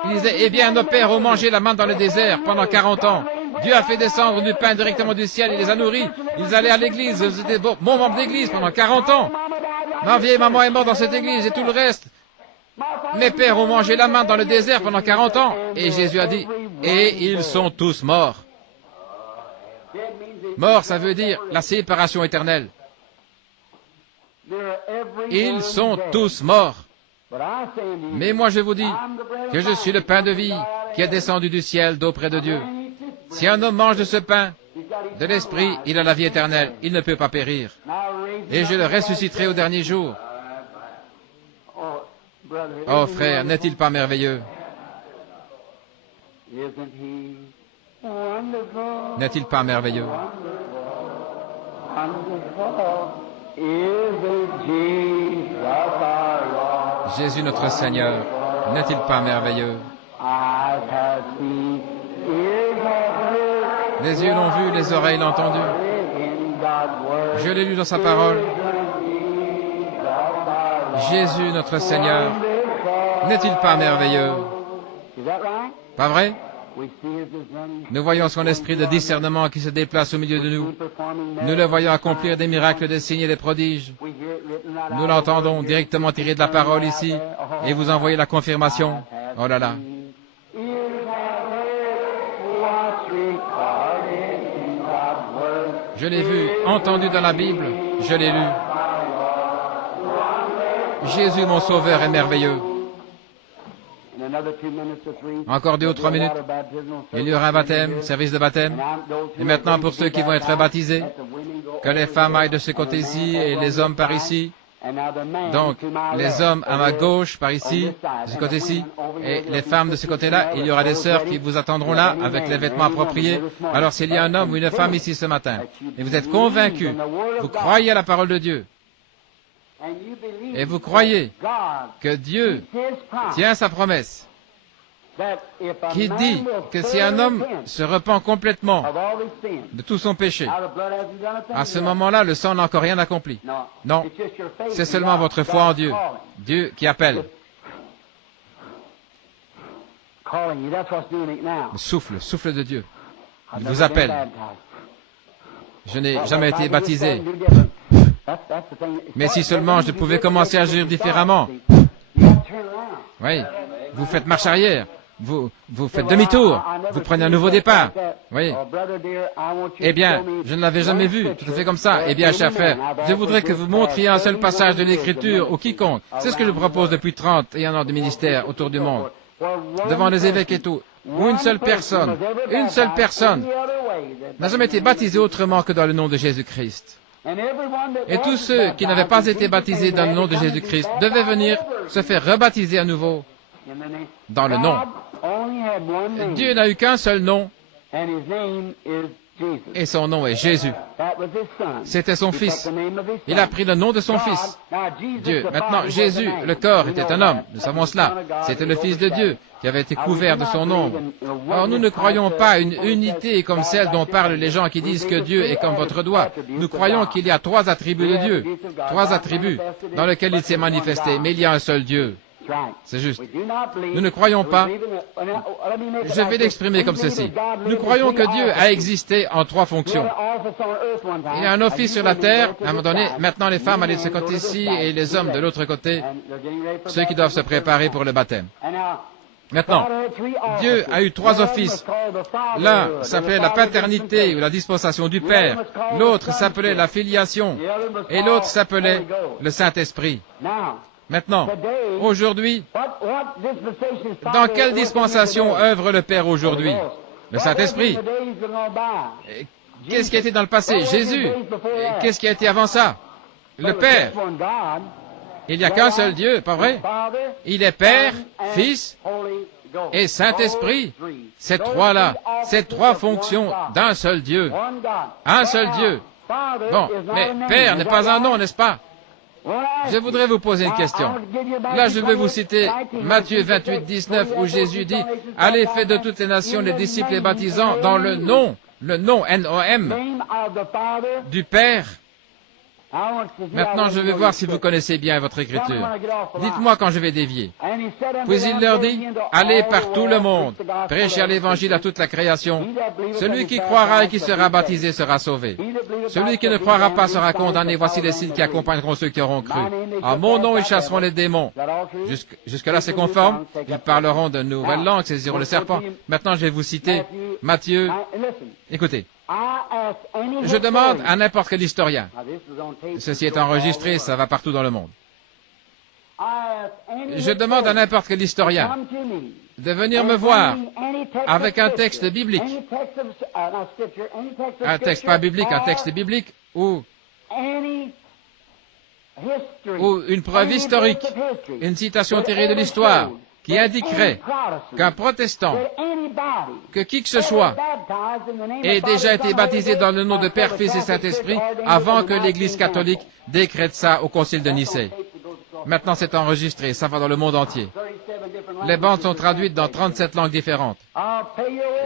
Ils disaient, eh bien, nos pères ont mangé la manne dans le désert pendant 40 ans. Dieu a fait descendre du pain directement du ciel, il les a nourris. Ils allaient à l'église, ils étaient bons membres d'église pendant 40 ans. Ma vieille maman est morte dans cette église et tout le reste. Mes pères ont mangé la manne dans le désert pendant 40 ans. Et Jésus a dit, et ils sont tous morts. Mort, ça veut dire la séparation éternelle. Ils sont tous morts. Mais moi je vous dis que je suis le pain de vie qui est descendu du ciel d'auprès de Dieu. Si un homme mange de ce pain, de l'esprit, il a la vie éternelle, il ne peut pas périr. Et je le ressusciterai au dernier jour. Oh frère, n'est-il pas merveilleux? N'est-il pas merveilleux? Jésus notre Seigneur, n'est-il pas merveilleux? Les yeux l'ont vu, les oreilles l'ont entendu. Je l'ai lu dans sa parole. Jésus notre Seigneur, N'est-il pas merveilleux? Pas vrai? Nous voyons son esprit de discernement qui se déplace au milieu de nous. Nous le voyons accomplir des miracles, des signes et des prodiges. Nous l'entendons directement tiré de la parole ici, et vous envoyez la confirmation. Oh là là. Je l'ai vu, entendu dans la Bible, je l'ai lu. Jésus, mon Sauveur, est merveilleux. Encore 2 ou 3 minutes. Il y aura un baptême, service de baptême. Et maintenant, pour ceux qui vont être baptisés, que les femmes aillent de ce côté-ci et les hommes par ici. Donc, les hommes à ma gauche, par ici, de ce côté-ci, et les femmes de ce côté-là. Il y aura des sœurs qui vous attendront là, avec les vêtements appropriés. Alors, s'il y a un homme ou une femme ici ce matin, et vous êtes convaincus, vous croyez à la parole de Dieu, et vous croyez que Dieu tient sa promesse, qui dit que si un homme se repent complètement de tout son péché, à ce moment-là, le sang n'a encore rien accompli. Non, c'est seulement votre foi en Dieu. Dieu qui appelle. Le souffle de Dieu. Il vous appelle. Je n'ai jamais été baptisé. Mais si seulement je pouvais commencer à agir différemment. Oui, vous faites marche arrière. Vous faites demi-tour, vous prenez un nouveau départ. Oui. Eh bien, je ne l'avais jamais vu, tout à fait comme ça. Eh bien, cher frère, je voudrais que vous montriez un seul passage de l'Écriture ou quiconque. C'est ce que je propose depuis 31 ans de ministère autour du monde, devant les évêques et tout. Où une seule personne n'a jamais été baptisée autrement que dans le nom de Jésus-Christ. Et tous ceux qui n'avaient pas été baptisés dans le nom de Jésus-Christ devaient venir se faire rebaptiser à nouveau dans le nom. Dieu n'a eu qu'un seul nom, et son nom est Jésus. C'était son fils. Il a pris le nom de son fils. Dieu. Maintenant, Jésus, le corps, était un homme. Nous savons cela. C'était le Fils de Dieu qui avait été couvert de son ombre. Or, nous ne croyons pas à une unité comme celle dont parlent les gens qui disent que Dieu est comme votre doigt. Nous croyons qu'il y a 3 attributs de Dieu. 3 attributs dans lesquels il s'est manifesté. Mais il y a un seul Dieu. C'est juste. Nous ne croyons pas. Je vais l'exprimer comme ceci. Nous croyons que Dieu a existé en 3 fonctions. Il y a un office sur la terre, à un moment donné. Maintenant, les femmes allaient de ce côté-ci et les hommes de l'autre côté, ceux qui doivent se préparer pour le baptême. Maintenant, Dieu a eu 3 offices. L'un s'appelait la paternité ou la dispensation du Père. L'autre s'appelait la filiation. Et l'autre s'appelait le Saint-Esprit. Maintenant, aujourd'hui, dans quelle dispensation œuvre le Père aujourd'hui? Le Saint-Esprit. Qu'est-ce qui a été dans le passé? Jésus. Qu'est-ce qui a été avant ça? Le Père. Il n'y a qu'un seul Dieu, pas vrai? Il est Père, Fils et Saint-Esprit. Ces 3-là, ces 3 fonctions d'un seul Dieu. Un seul Dieu. Bon, mais Père n'est pas un nom, n'est-ce pas? Je voudrais vous poser une question. Là, je vais vous citer Matthieu 28, 19, où Jésus dit, « Allez, faites de toutes les nations les disciples et baptisants dans le nom, N-O-M, du Père. » Maintenant, je vais voir si vous connaissez bien votre écriture. Dites-moi quand je vais dévier. Puis il leur dit, « Allez par tout le monde, prêchez l'évangile à toute la création. Celui qui croira et qui sera baptisé sera sauvé. Celui qui ne croira pas sera condamné. Voici les signes qui accompagneront ceux qui auront cru. En mon nom, ils chasseront les démons. » Jusque-là, c'est conforme. Ils parleront de nouvelles langues, saisiront le serpent. Maintenant, je vais vous citer Matthieu. Écoutez. Je demande à n'importe quel historien. Ceci est enregistré, ça va partout dans le monde. Je demande à n'importe quel historien de venir me voir avec un texte biblique. Un texte pas biblique, un texte biblique ou une preuve historique, une citation tirée de l'histoire qui indiquerait qu'un protestant, que qui que ce soit, ait déjà été baptisé dans le nom de Père, Fils et Saint-Esprit avant que l'Église catholique décrète ça au Concile de Nicée. Maintenant, c'est enregistré, ça va dans le monde entier. Les bandes sont traduites dans 37 langues différentes.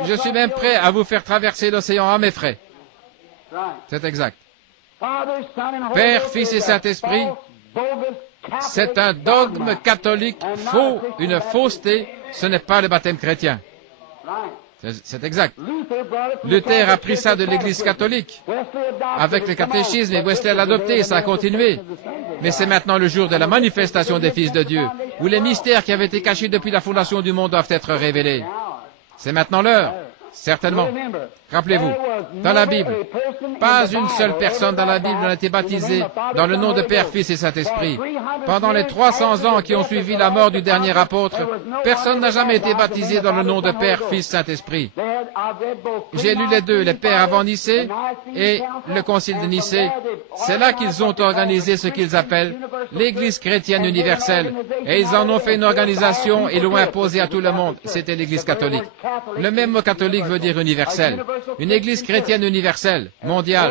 Je suis même prêt à vous faire traverser l'océan à mes frais. C'est exact. Père, Fils et Saint-Esprit, C'est un dogme catholique faux, une fausseté. Ce n'est pas le baptême chrétien. C'est exact. Luther a pris ça de l'Église catholique, avec le catéchisme, et Wesley l'a adopté, et ça a continué. Mais c'est maintenant le jour de la manifestation des fils de Dieu, où les mystères qui avaient été cachés depuis la fondation du monde doivent être révélés. C'est maintenant l'heure, certainement. Rappelez-vous, dans la Bible, pas une seule personne dans la Bible n'a été baptisée dans le nom de Père, Fils et Saint-Esprit. Pendant les 300 ans qui ont suivi la mort du dernier apôtre, personne n'a jamais été baptisé dans le nom de Père, Fils, Saint-Esprit. J'ai lu les deux, les pères avant Nicée et le concile de Nicée. C'est là qu'ils ont organisé ce qu'ils appellent l'Église chrétienne universelle. Et ils en ont fait une organisation et l'ont imposée à tout le monde. C'était l'Église catholique. Le même mot catholique veut dire universel. Une Église chrétienne universelle, mondiale.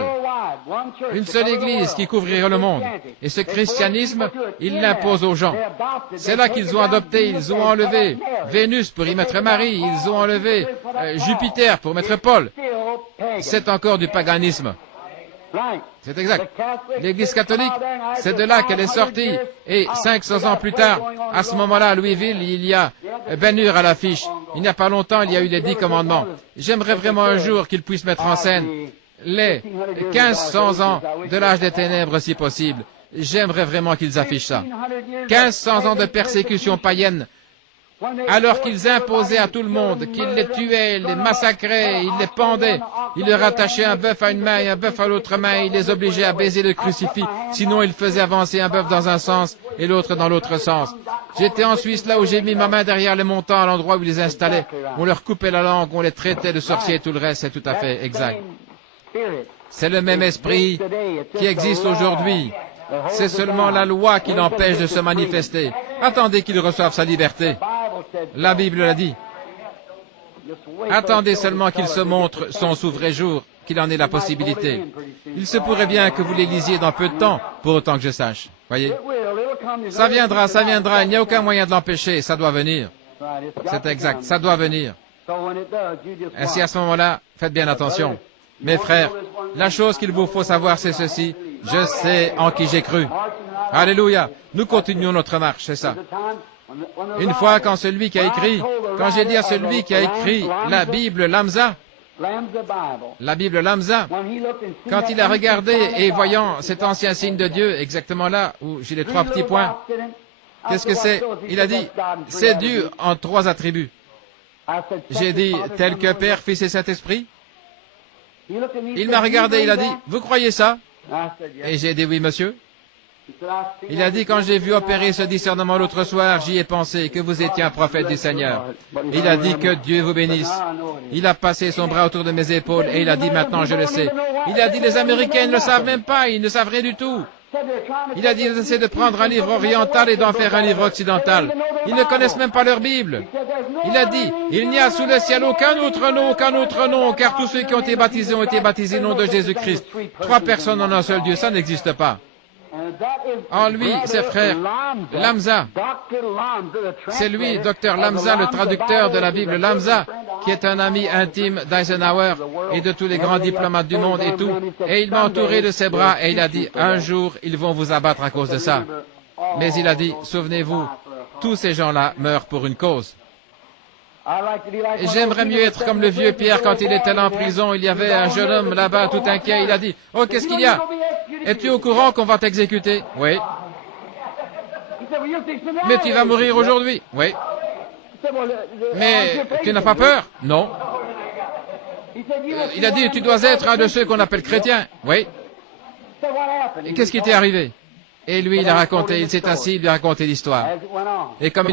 Une seule Église qui couvrirait le monde. Et ce christianisme, ils l'imposent aux gens. C'est là qu'ils ont adopté, ils ont enlevé Vénus pour y mettre Marie, ils ont enlevé Jupiter pour mettre Paul. C'est encore du paganisme. C'est exact. L'Église catholique, c'est de là qu'elle est sortie. Et 500 ans plus tard, à ce moment-là, à Louisville, il y a Ben Hur à l'affiche. Il n'y a pas longtemps, il y a eu les 10 commandements. J'aimerais vraiment un jour qu'ils puissent mettre en scène les 1500 ans de l'âge des ténèbres, si possible. J'aimerais vraiment qu'ils affichent ça. 1500 ans de persécution païenne, alors qu'ils imposaient à tout le monde, qu'ils les tuaient, les massacraient, ils les pendaient, ils leur attachaient un bœuf à une main et un bœuf à l'autre main, ils les obligeaient à baiser le crucifix, sinon ils faisaient avancer un bœuf dans un sens et l'autre dans l'autre sens. J'étais en Suisse, là où j'ai mis ma main derrière les montants, à l'endroit où ils les installaient. On leur coupait la langue, on les traitait de sorciers et tout le reste, c'est tout à fait exact. C'est le même esprit qui existe aujourd'hui. C'est seulement la loi qui l'empêche de se manifester. Attendez qu'il reçoive sa liberté. La Bible l'a dit. Attendez seulement qu'il se montre son vrai jour, qu'il en ait la possibilité. Il se pourrait bien que vous les lisiez dans peu de temps, pour autant que je sache. Voyez? Ça viendra, il n'y a aucun moyen de l'empêcher, ça doit venir. C'est exact, ça doit venir. Ainsi, à ce moment-là, faites bien attention. Mes frères, la chose qu'il vous faut savoir, c'est ceci. Je sais en qui j'ai cru. Alléluia. Nous continuons notre marche, c'est ça. Une fois, quand j'ai dit à celui qui a écrit la Bible Lamsa, quand il a regardé et voyant cet ancien signe de Dieu, exactement là où j'ai les 3 petits points, qu'est-ce que c'est? Il a dit, c'est Dieu en 3 attributs. J'ai dit, tel que Père, Fils et Saint-Esprit. Il m'a regardé, il a dit, vous croyez ça? Et j'ai dit, oui, monsieur. Il a dit, quand j'ai vu opérer ce discernement l'autre soir, j'y ai pensé que vous étiez un prophète du Seigneur. Il a dit que Dieu vous bénisse. Il a passé son bras autour de mes épaules et il a dit, maintenant je le sais. Il a dit, les Américains ne le savent même pas, ils ne savent rien du tout. Il a dit, ils essaient de prendre un livre oriental et d'en faire un livre occidental. Ils ne connaissent même pas leur Bible. Il a dit, il n'y a sous le ciel aucun autre nom, car tous ceux qui ont été baptisés au nom de Jésus-Christ. 3 personnes en un seul Dieu, ça n'existe pas. En lui, ses frères, Lamsa, c'est lui, Dr Lamsa, le traducteur de la Bible Lamsa, qui est un ami intime d'Eisenhower et de tous les grands diplomates du monde et tout. Et il m'a entouré de ses bras et il a dit, un jour, ils vont vous abattre à cause de ça. Mais il a dit, souvenez-vous, tous ces gens-là meurent pour une cause. J'aimerais mieux être comme le vieux Pierre quand il était là en prison. Il y avait un jeune homme là-bas tout inquiet. Il a dit, oh, qu'est-ce qu'il y a? Es-tu au courant qu'on va t'exécuter? Oui. Mais tu vas mourir aujourd'hui? Oui. Mais tu n'as pas peur? Non. Il a dit, tu dois être un de ceux qu'on appelle chrétiens? Oui. Et qu'est-ce qui t'est arrivé? Et lui, il a raconté, il s'est assis, il a raconté l'histoire. Et comme